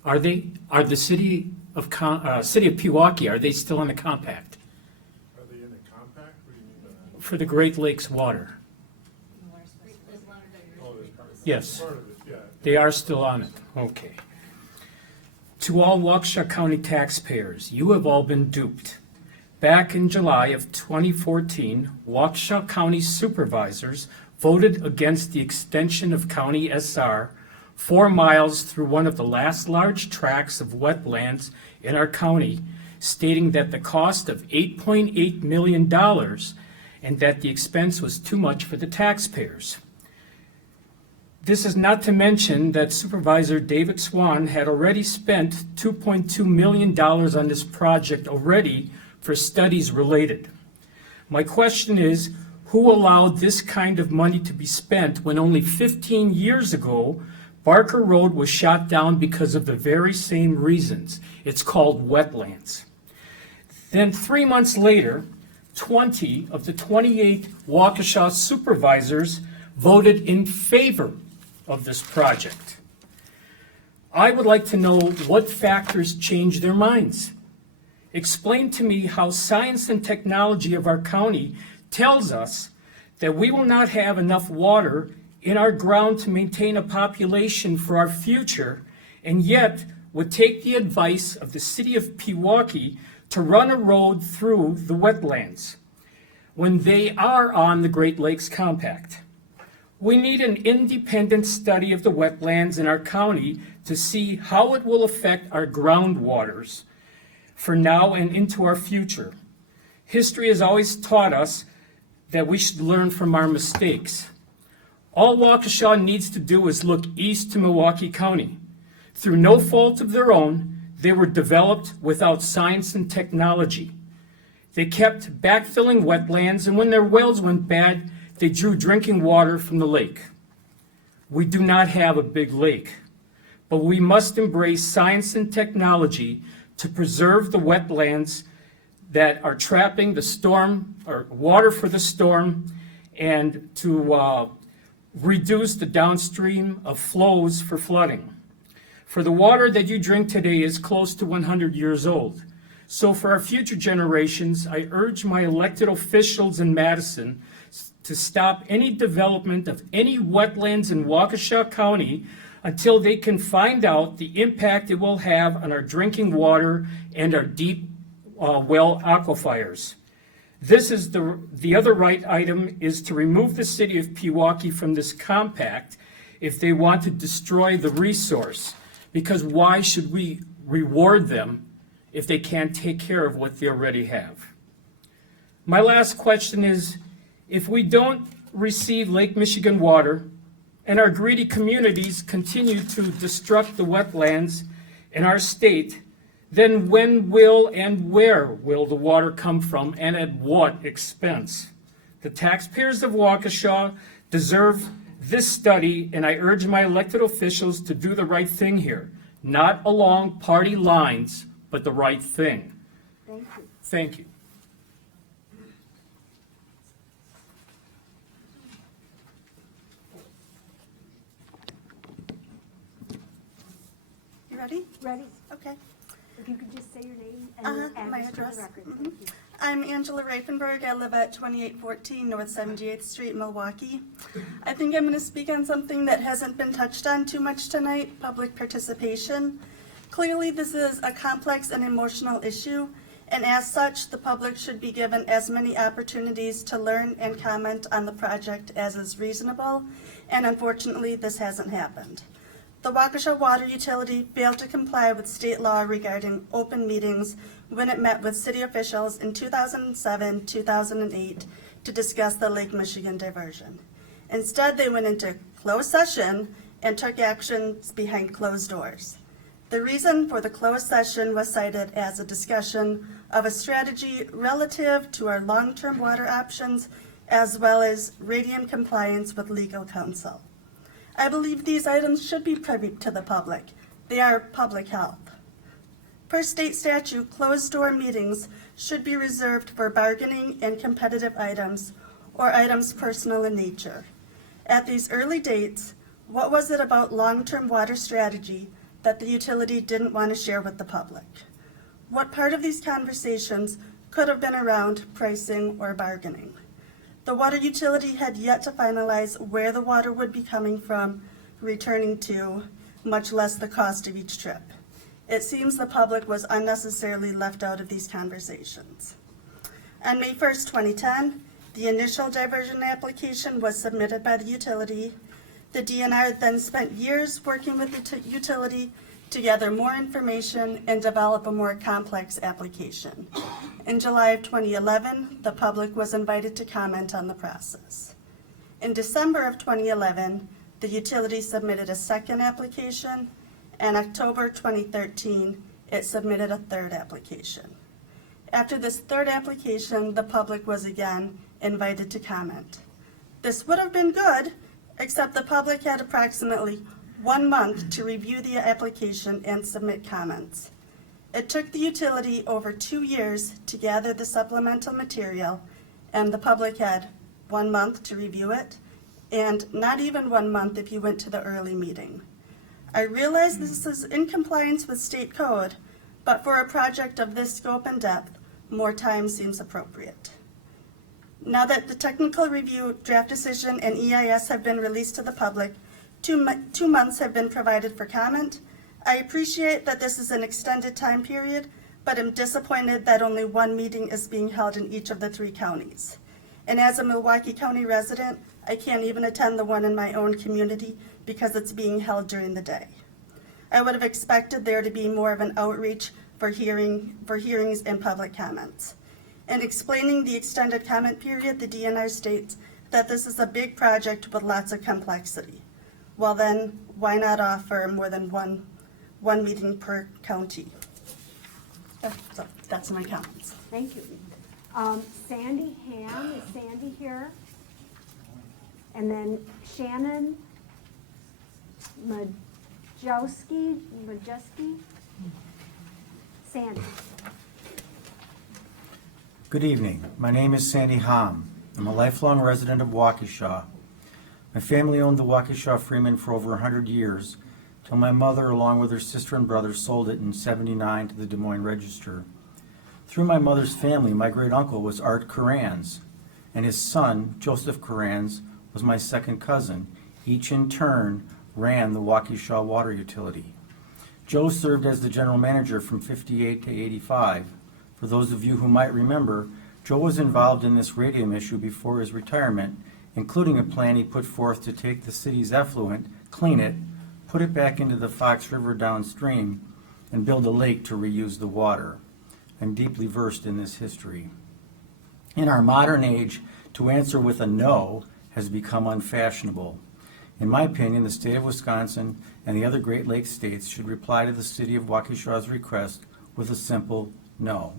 Are the city of Pewaukee, are they still on the compact? Are they in the compact? What do you mean by that? For the Great Lakes water? Oh, there's part of it. Yes. Part of it, yeah. They are still on it, okay. To all Waukesha County taxpayers, you have all been duped. Back in July of 2014, Waukesha County supervisors voted against the extension of County SR 4 miles through one of the last large tracts of wetlands in our county, stating that the cost of $8.8 million and that the expense was too much for the taxpayers. This is not to mention that Supervisor David Swan had already spent $2.2 million on this project already for studies related. My question is, who allowed this kind of money to be spent when only 15 years ago, Barker Road was shot down because of the very same reasons? It's called wetlands. Then 3 months later, 20 of the 28 Waukesha supervisors voted in favor of this project. I would like to know what factors changed their minds. Explain to me how science and technology of our county tells us that we will not have enough water in our ground to maintain a population for our future, and yet would take the advice of the city of Pewaukee to run a road through the wetlands when they are on the Great Lakes Compact. We need an independent study of the wetlands in our county to see how it will affect our groundwaters for now and into our future. History has always taught us that we should learn from our mistakes. All Waukesha needs to do is look east to Milwaukee County. Through no fault of their own, they were developed without science and technology. They kept backfilling wetlands, and when their wells went bad, they drew drinking water from the lake. We do not have a big lake, but we must embrace science and technology to preserve the wetlands that are trapping the storm, or water for the storm, and to reduce the downstream of flows for flooding. For the water that you drink today is close to 100 years old. So for our future generations, I urge my elected officials in Madison to stop any development of any wetlands in Waukesha County until they can find out the impact it will have on our drinking water and our deep well aquifers. This is the other right item is to remove the city of Pewaukee from this compact if they want to destroy the resource, because why should we reward them if they can't take care of what they already have? My last question is, if we don't receive Lake Michigan water and our greedy communities continue to destruct the wetlands in our state, then when will and where will the water come from and at what expense? The taxpayers of Waukesha deserve this study, and I urge my elected officials to do the right thing here, not along party lines, but the right thing. Thank you. Thank you. You ready? Ready. Okay. If you could just say your name and My address for address. the record. Mhm. Thank you. I'm Angela Reifenberg. I live at 2814 North 78th Street, Milwaukee. I think I'm going to speak on something that hasn't been touched on too much tonight, public participation. Clearly, this is a complex and emotional issue, and as such, the public should be given as many opportunities to learn and comment on the project as is reasonable, and unfortunately, this hasn't happened. The Waukesha Water Utility failed to comply with state law regarding open meetings when it met with city officials in 2007, 2008 to discuss the Lake Michigan diversion. Instead, they went into closed session and took actions behind closed doors. The reason for the closed session was cited as a discussion of a strategy relative to our long-term water options as well as radium compliance with legal counsel. I believe these items should be privy to the public. They are public health. Per state statute, closed-door meetings should be reserved for bargaining and competitive items or items personal in nature. At these early dates, what was it about long-term water strategy that the utility didn't want to share with the public? What part of these conversations could have been around pricing or bargaining? The water utility had yet to finalize where the water would be coming from, returning to, much less the cost of each trip. It seems the public was unnecessarily left out of these conversations. On May 1st, 2010, the initial diversion application was submitted by the utility. The DNR then spent years working with the utility to gather more information and develop a more complex application. In July of 2011, the public was invited to comment on the process. In December of 2011, the utility submitted a second application. In October 2013, it submitted a third application. After this third application, the public was again invited to comment. This would have been good, except the public had approximately 1 month to review the application and submit comments. It took the utility over 2 years to gather the supplemental material, and the public had 1 month to review it, and not even 1 month if you went to the early meeting. I realize this is in compliance with state code, but for a project of this scope and depth, more time seems appropriate. Now that the technical review, draft decision, and EIS have been released to the public, 2 months have been provided for comment. I appreciate that this is an extended time period, but I'm disappointed that only 1 meeting is being held in each of the 3 counties. And as a Milwaukee County resident, I can't even attend the one in my own community because it's being held during the day. I would have expected there to be more of an outreach for hearings and public comments. In explaining the extended comment period, the DNR states that this is a big project with lots of complexity. Well then, why not offer more than one meeting per county? So that's my comments. Thank you. Sandy Ham, is Sandy here? And then Shannon Majewski? Sandy. Good evening. My name is Sandy Ham. I'm a lifelong resident of Waukesha. My family owned the Waukesha Freeman for over 100 years, till my mother, along with her sister and brother, sold it in '79 to the Des Moines Register. Through my mother's family, my great-uncle was Art Carranz, and his son, Joseph Carranz, was my second cousin. Each in turn ran the Waukesha water utility. Joe served as the general manager from '58 to '85. For those of you who might remember, Joe was involved in this radium issue before his retirement, including a plan he put forth to take the city's effluent, clean it, put it back into the Fox River downstream, and build a lake to reuse the water. I'm deeply versed in this history. In our modern age, to answer with a no has become unfashionable. In my opinion, the state of Wisconsin and the other Great Lakes states should reply to the city of Waukesha's request with a simple no.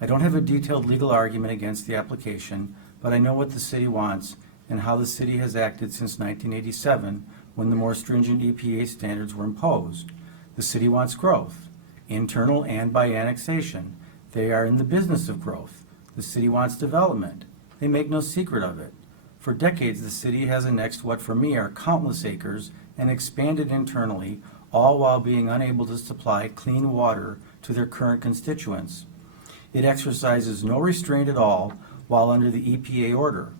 I don't have a detailed legal argument against the application, but I know what the city wants and how the city has acted since 1987 when the more stringent EPA standards were imposed. The city wants growth, internal and by annexation. They are in the business of growth. The city wants development. They make no secret of it. For decades, the city has annexed what for me are countless acres and expanded internally, all while being unable to supply clean water to their current constituents. It exercises no restraint at all while under the EPA order.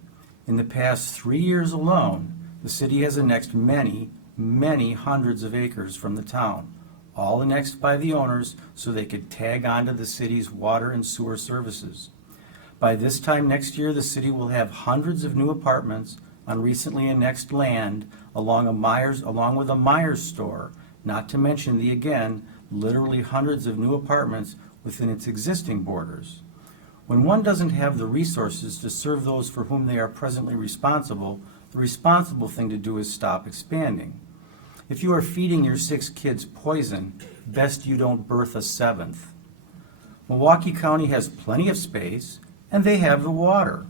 In the past 3 years alone, the city has annexed many, many hundreds of acres from the town, all annexed by the owners so they could tag onto the city's water and sewer services. By this time next year, the city will have hundreds of new apartments on recently annexed land along with a Myers store, not to mention literally hundreds of new apartments within its existing borders. When one doesn't have the resources to serve those for whom they are presently responsible, the responsible thing to do is stop expanding. If you are feeding your 6 kids poison, best you don't birth a 7th. Milwaukee County has plenty of space, and they have the water.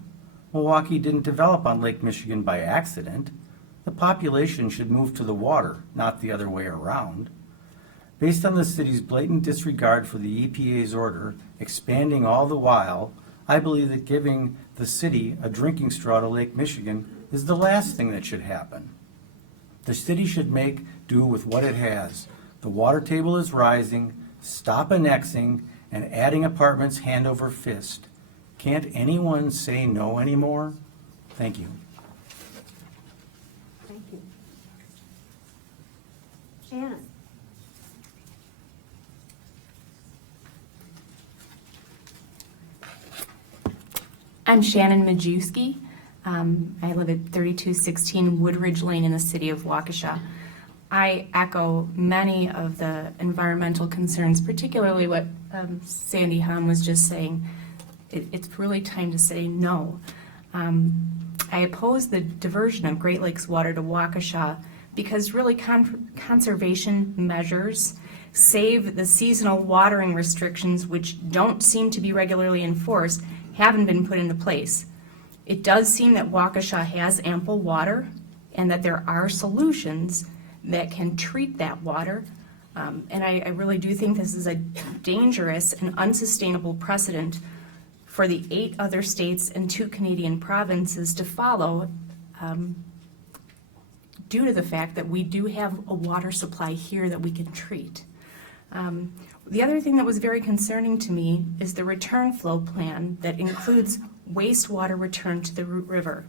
Milwaukee didn't develop on Lake Michigan by accident. The population should move to the water, not the other way around. Based on the city's blatant disregard for the EPA's order, expanding all the while, I believe that giving the city a drinking straw to Lake Michigan is the last thing that should happen. The city should make do with what it has. The water table is rising. Stop annexing and adding apartments hand over fist. Can't anyone say no anymore? Thank you. Thank you. Shannon. I'm Shannon Majewski. I live at 3216 Woodridge Lane in the city of Waukesha. I echo many of the environmental concerns, particularly what Sandy Hahn was just saying. It's really time to say no. I oppose the diversion of Great Lakes water to Waukesha because really conservation measures save the seasonal watering restrictions, which don't seem to be regularly enforced, haven't been put into place. It does seem that Waukesha has ample water and that there are solutions that can treat that water. And I really do think this is a dangerous and unsustainable precedent for the 8 other states and 2 Canadian provinces to follow, due to the fact that we do have a water supply here that we can treat. The other thing that was very concerning to me is the return flow plan that includes wastewater return to the Root River.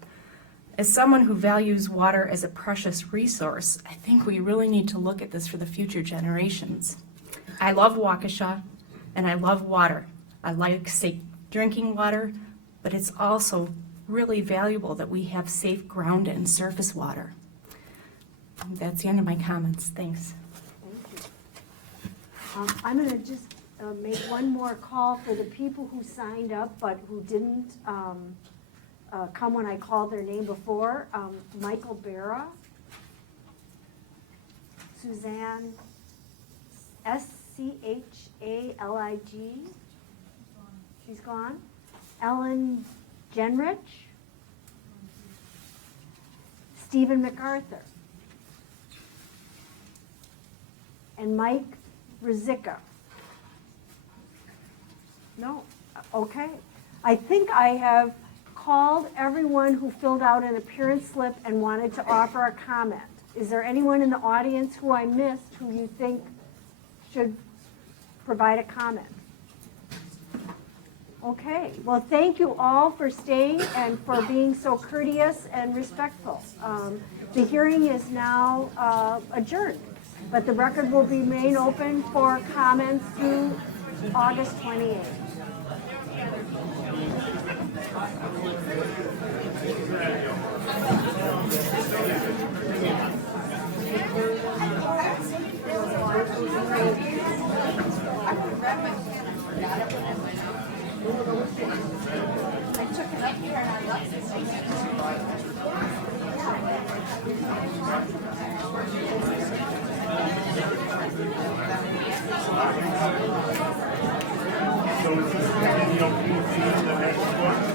As someone who values water as a precious resource, I think we really need to look at this for the future generations. I love Waukesha and I love water. I like safe drinking water, but it's also really valuable that we have safe ground and surface water. That's the end of my comments. Thanks. I'm going to just make one more call for the people who signed up but who didn't come when I called their name before. Michael Barra, Suzanne, S-C-H-A-L-I-G, she's gone. Ellen Genrich, Stephen MacArthur, and Mike Rizika. No, okay. I think I have called everyone who filled out an appearance slip and wanted to offer a comment. Is there anyone in the audience who I missed who you think should provide a comment? Okay, well, thank you all for staying and for being so courteous and respectful. The hearing is now adjourned, but the record will remain open for comments through August 28th. I took it up here and I left So is this the next one?